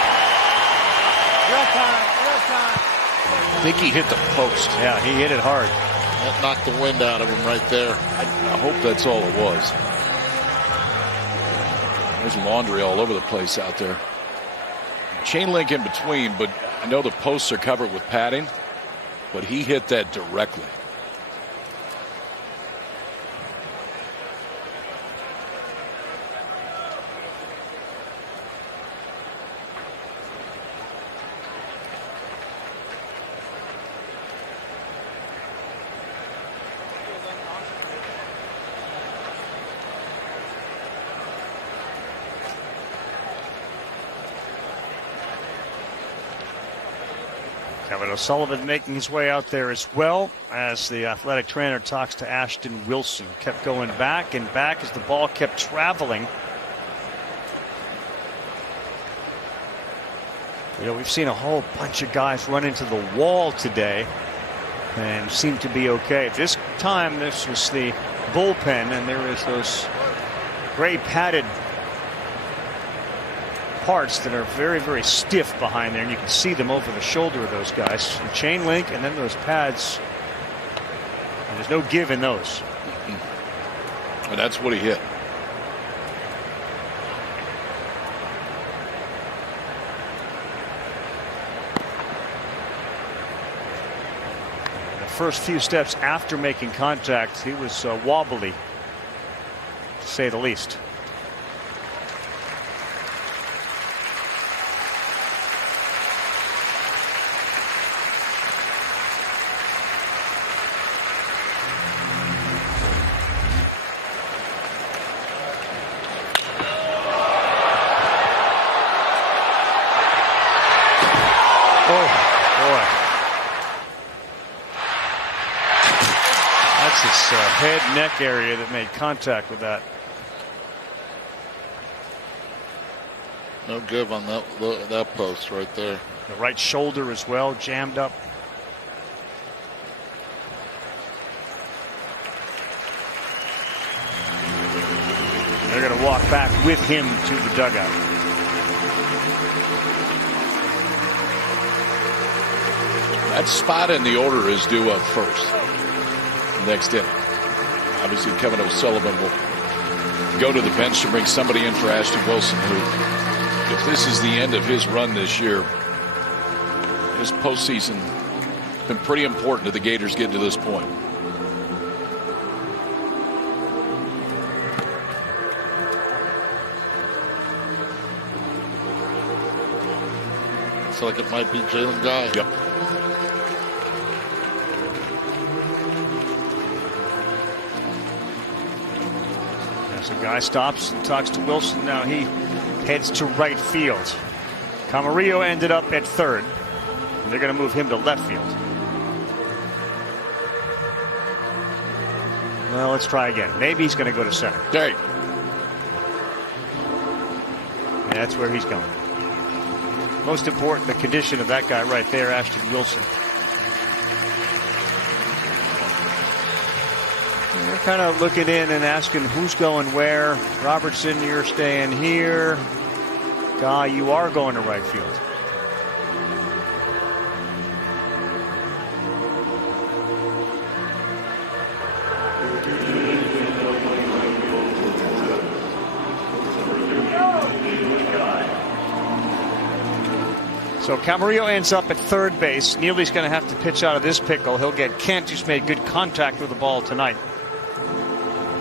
I think he hit the post. Yeah, he hit it hard. That knocked the wind out of him right there. I hope that's all it was. There's laundry all over the place out there. Chain link in between, but I know the posts are covered with padding, but he hit that directly. Kevin O'Sullivan making his way out there as well as the athletic trainer talks to Ashton Wilson. Kept going back and back as the ball kept traveling. You know, we've seen a whole bunch of guys run into the wall today and seem to be okay. This time this was the bullpen, and there is those gray padded parts that are very, very stiff behind there, and you can see them over the shoulder of those guys. The chain link and then those pads, and there's no give in those. And that's what he hit. The first few steps after making contact, he was wobbly, to say the least. Head neck area that made contact with that. No give on that post right there. The right shoulder as well, jammed up. They're going to walk back with him to the dugout. That spot in the order is due up first. Next inning. Obviously, Kevin O'Sullivan will go to the bench to bring somebody in for Ashton Wilson, who, if this is the end of his run this year, his postseason has been pretty important to the Gators getting to this point. Looks like it might be Jalen Guy. Yep. So Guy stops and talks to Wilson. Now he heads to right field. Camarillo ended up at third. And they're going to move him to left field. Well, let's try again. Maybe he's going to go to center. There you go. And that's where he's going. Most important, the condition of that guy right there, Ashton Wilson. You're kind of looking in and asking who's going where. Robertson, you're staying here. Guy, you are going to right field. So Camarillo ends up at third base. Neely's going to have to pitch out of this pickle. He'll get Kent, who's made good contact with the ball tonight.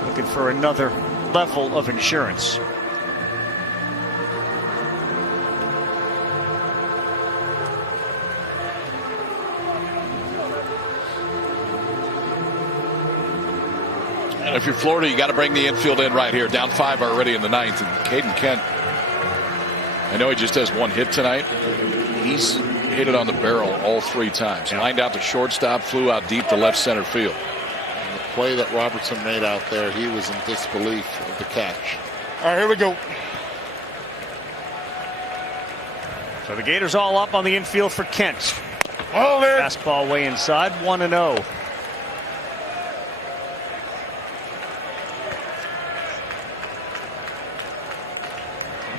Looking for another level of insurance. And if you're Florida, you got to bring the infield in right here. Down 5 already in the 9th. And Caden Kent, I know he just has one hit tonight. He's hit it on the barrel all 3 times. Lined out to shortstop, flew out deep to left center field. And the play that Robertson made out there, he was in disbelief of the catch. All right, here we go. So the Gators all up on the infield for Kent. Hold it. Fastball way inside, 1-0.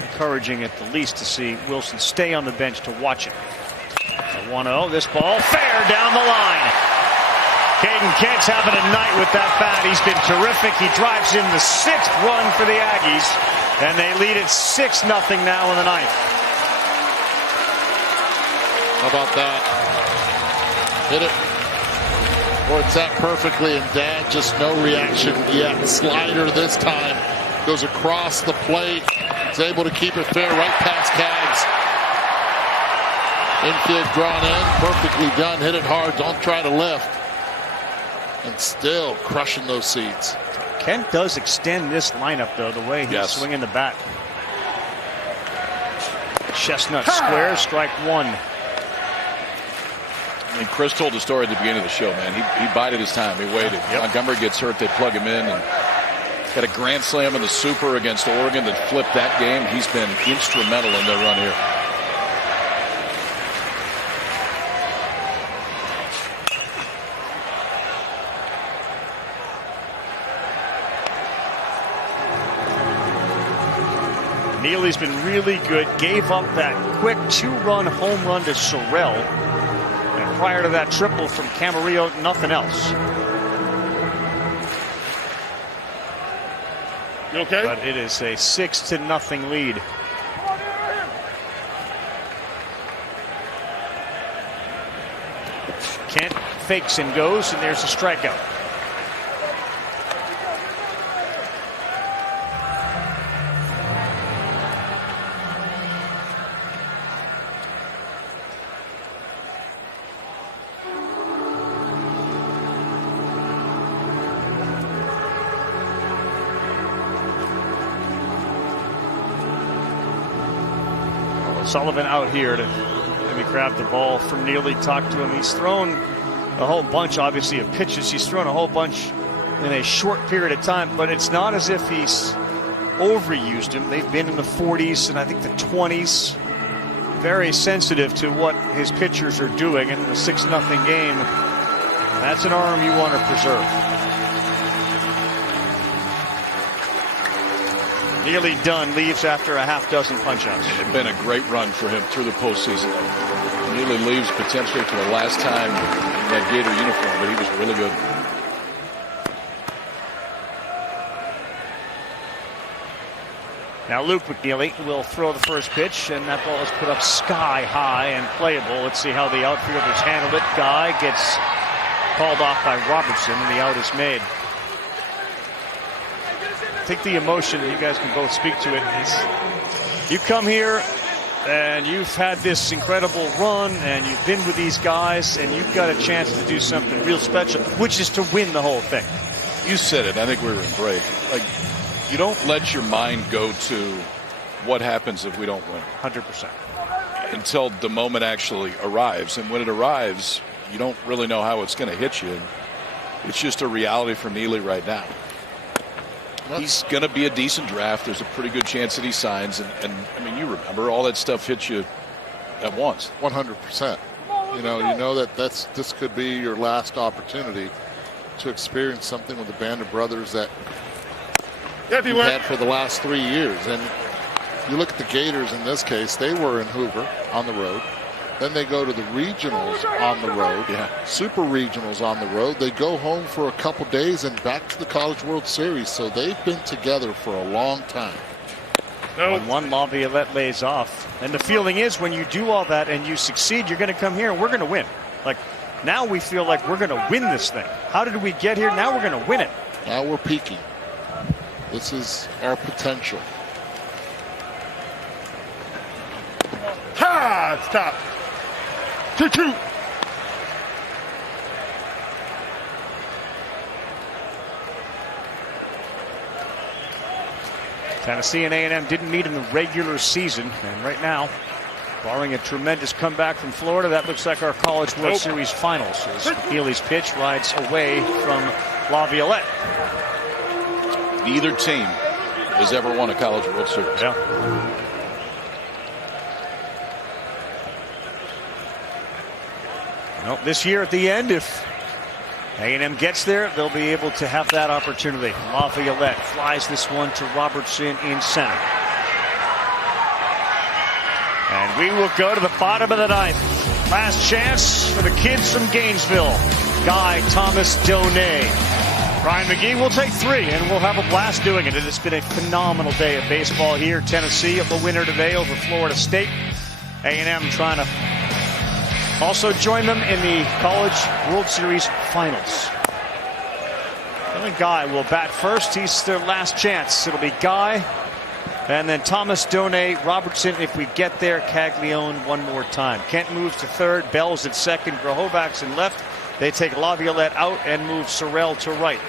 Encouraging at the least to see Wilson stay on the bench to watch it. So 1-0. This ball fair down the line. Caden Kent's having a night with that bat. He's been terrific. He drives in the 6th run for the Aggies, and they lead it 6-0 now in the 9th. How about that? Hit it. Or it's that perfectly, and Dad just no reaction yet. Slider this time goes across the plate. Is able to keep it fair right past Cags. Infield drawn in, perfectly done. Hit it hard. Don't try to lift. And still crushing those seeds. Kent does extend this lineup, though, the way he's swinging the bat. Chestnut square, strike 1. And Chris told the story at the beginning of the show, man. He bided his time. He waited. Montgomery gets hurt. They plug him in. And got a grand slam in the Super against Oregon that flipped that game. He's been instrumental in their run here. Neely's been really good. Gave up that quick 2-run home run to Sorrell. And prior to that triple from Camarillo, nothing else. You okay? But it is a 6-0 lead. Kent fakes and goes, and there's a strikeout. Sullivan out here to maybe grab the ball from Neely, talk to him. He's thrown a whole bunch, obviously, of pitches. He's thrown a whole bunch in a short period of time, but it's not as if he's overused them. They've been in the 40s and I think the 20s. Very sensitive to what his pitchers are doing in the 6-0 game. That's an arm you want to preserve. Nearly done, leaves after a half-dozen punch-outs. It's been a great run for him through the postseason. Neely leaves potentially for the last time in that Gator uniform, but he was really good. Now Luke McNeely will throw the first pitch, and that ball is put up sky high and playable. Let's see how the outfielders handle it. Guy gets called off by Robertson, and the out is made. I think the emotion, you guys can both speak to it, is you come here and you've had this incredible run and you've been with these guys and you've got a chance to do something real special, which is to win the whole thing. You said it. I think we were in break. Like, you don't let your mind go to what happens if we don't win. 100%. Until the moment actually arrives. And when it arrives, you don't really know how it's going to hit you. It's just a reality for Neely right now. He's going to be a decent draft. There's a pretty good chance that he signs. And I mean, you remember, all that stuff hits you at once. 100%. You know that this could be your last opportunity to experience something with the band of brothers that you've had for the last 3 years. And you look at the Gators in this case, they were in Hoover on the road. Then they go to the regionals on the road, super regionals on the road. They go home for a couple days and back to the College World Series. So they've been together for a long time. When one Laviolette lays off. And the feeling is when you do all that and you succeed, you're going to come here and we're going to win. Like, now we feel like we're going to win this thing. How did we get here? Now we're going to win it. Now we're peaking. This is our potential. Ha! It's top. 2-2. Tennessee and A&M didn't meet in the regular season, and right now Barring a tremendous comeback from Florida, that looks like our College World Series finals. As Neely's pitch rides away from La Violette. Neither team has ever won a College World Series. Yeah. Well, this year at the end, if A&M gets there, they'll be able to have that opportunity. La Violette flies this one to Robertson in center. And we will go to the bottom of the ninth. Last chance for the kids from Gainesville. Guy Thomas Donay. Brian McGee will take 3, and we'll have a blast doing it. It has been a phenomenal day of baseball here. Tennessee, the winner today over Florida State. A&M trying to also join them in the College World Series finals. Guy will bat first. He's their last chance. It'll be Guy, and then Thomas Donay, Robertson if we get there, Caglione one more time. Kent moves to third, Bell's at second, Grahovac's in left. They take La Violette out and move Sorrell to right.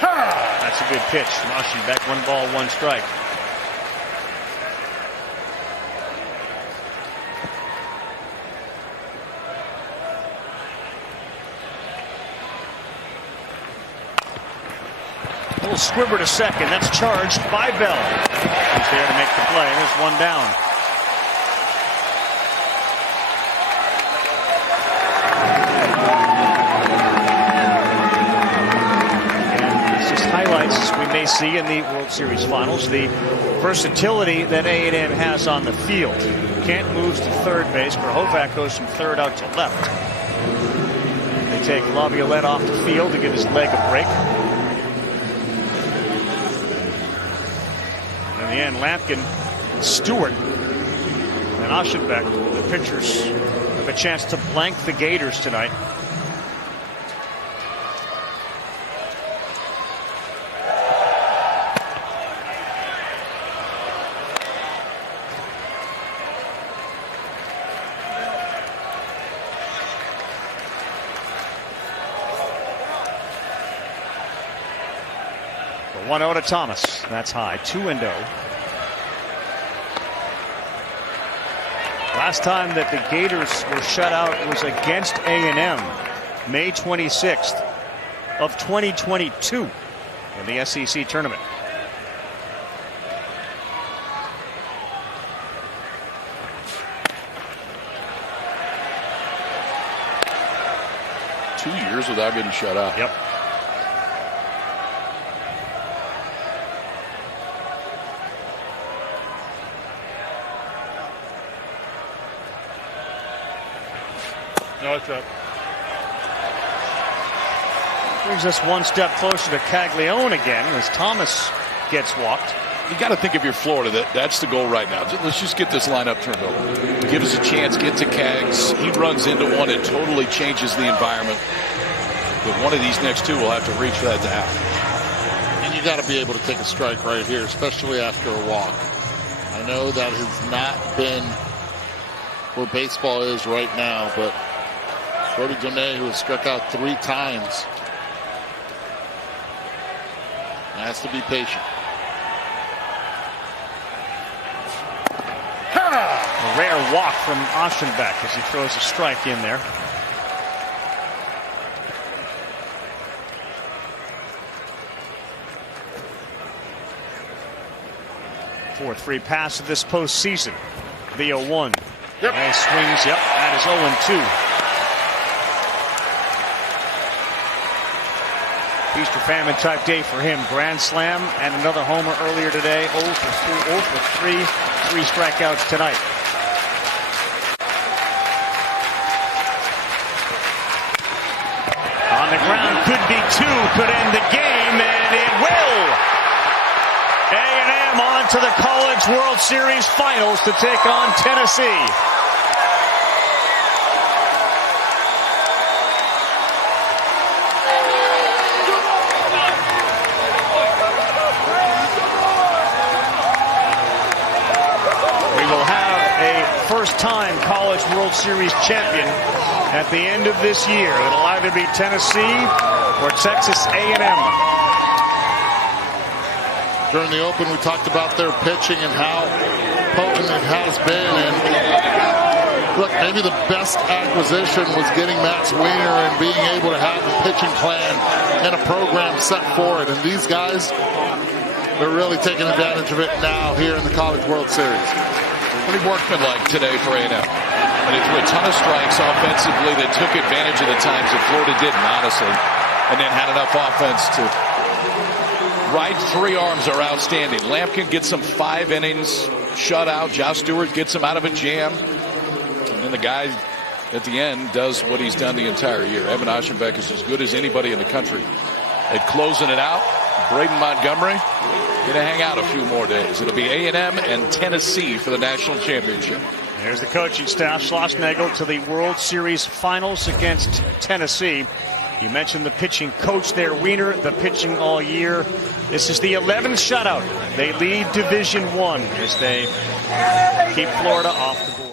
That's a good pitch from Aschenbeck. 1 ball, 1 strike. A little squibber to second. That's charged by Bell. He's there to make the play. There's 1 down. And this just highlights, we may see in the World Series finals, the versatility that A&M has on the field. Kent moves to third base. Grahovac goes from third out to left. They take La Violette off the field to give his leg a break. In the end, Lamkin, Stewart, and Aschenbeck, the pitchers, have a chance to blank the Gators tonight. The 1-0 to Thomas. That's high. 2-0. Last time that the Gators were shut out was against A&M, May 26th of 2022 in the SEC tournament. Two years without getting shut out. Yep. No, it's up. Brings us 1 step closer to Caglione again as Thomas gets walked. You got to think if you're Florida, that's the goal right now. Let's just get this lineup turned over. Give us a chance, get to Cags. He runs into one, it totally changes the environment. But one of these next 2 will have to reach for that to happen. And you got to be able to take a strike right here, especially after a walk. I know that has not been where baseball is right now, but Brody Donay, who has struck out 3 times, has to be patient. A rare walk from Aschenbeck as he throws a strike in there. Fourth free pass of this postseason. The 0-1. Yep. And he swings. Yep, that is 0-2. Feast or famine type day for him. Grand slam and another homer earlier today. 0 for 3. 3 strikeouts tonight. On the ground, could be 2, could end the game, and it will. A&M on to the College World Series finals to take on Tennessee. First-time College World Series champion at the end of this year. It'll either be Tennessee or Texas A&M. During the Open, we talked about their pitching and how potent it has been, and Look, maybe the best acquisition was getting Max Weiner and being able to have a pitching plan and a program set for it. And these guys, they're really taking advantage of it now here in the College World Series. Pretty workmanlike today for A&M. And they threw a ton of strikes offensively that took advantage of the times that Florida didn't, honestly. And then had enough offense to ride three arms are outstanding. Lamkin gets some 5 innings shutout. Josh Stewart gets him out of a jam. And then the guy at the end does what he's done the entire year. Evan Aschenbeck is as good as anybody in the country at closing it out. Braden Montgomery going to hang out a few more days. It'll be A&M and Tennessee for the national championship. There's the coaching staff. Schlossnagle to the World Series Finals against Tennessee. You mentioned the pitching coach there, Weiner, the pitching all year. This is the 11th shutout. They lead Division I as they keep Florida off the board.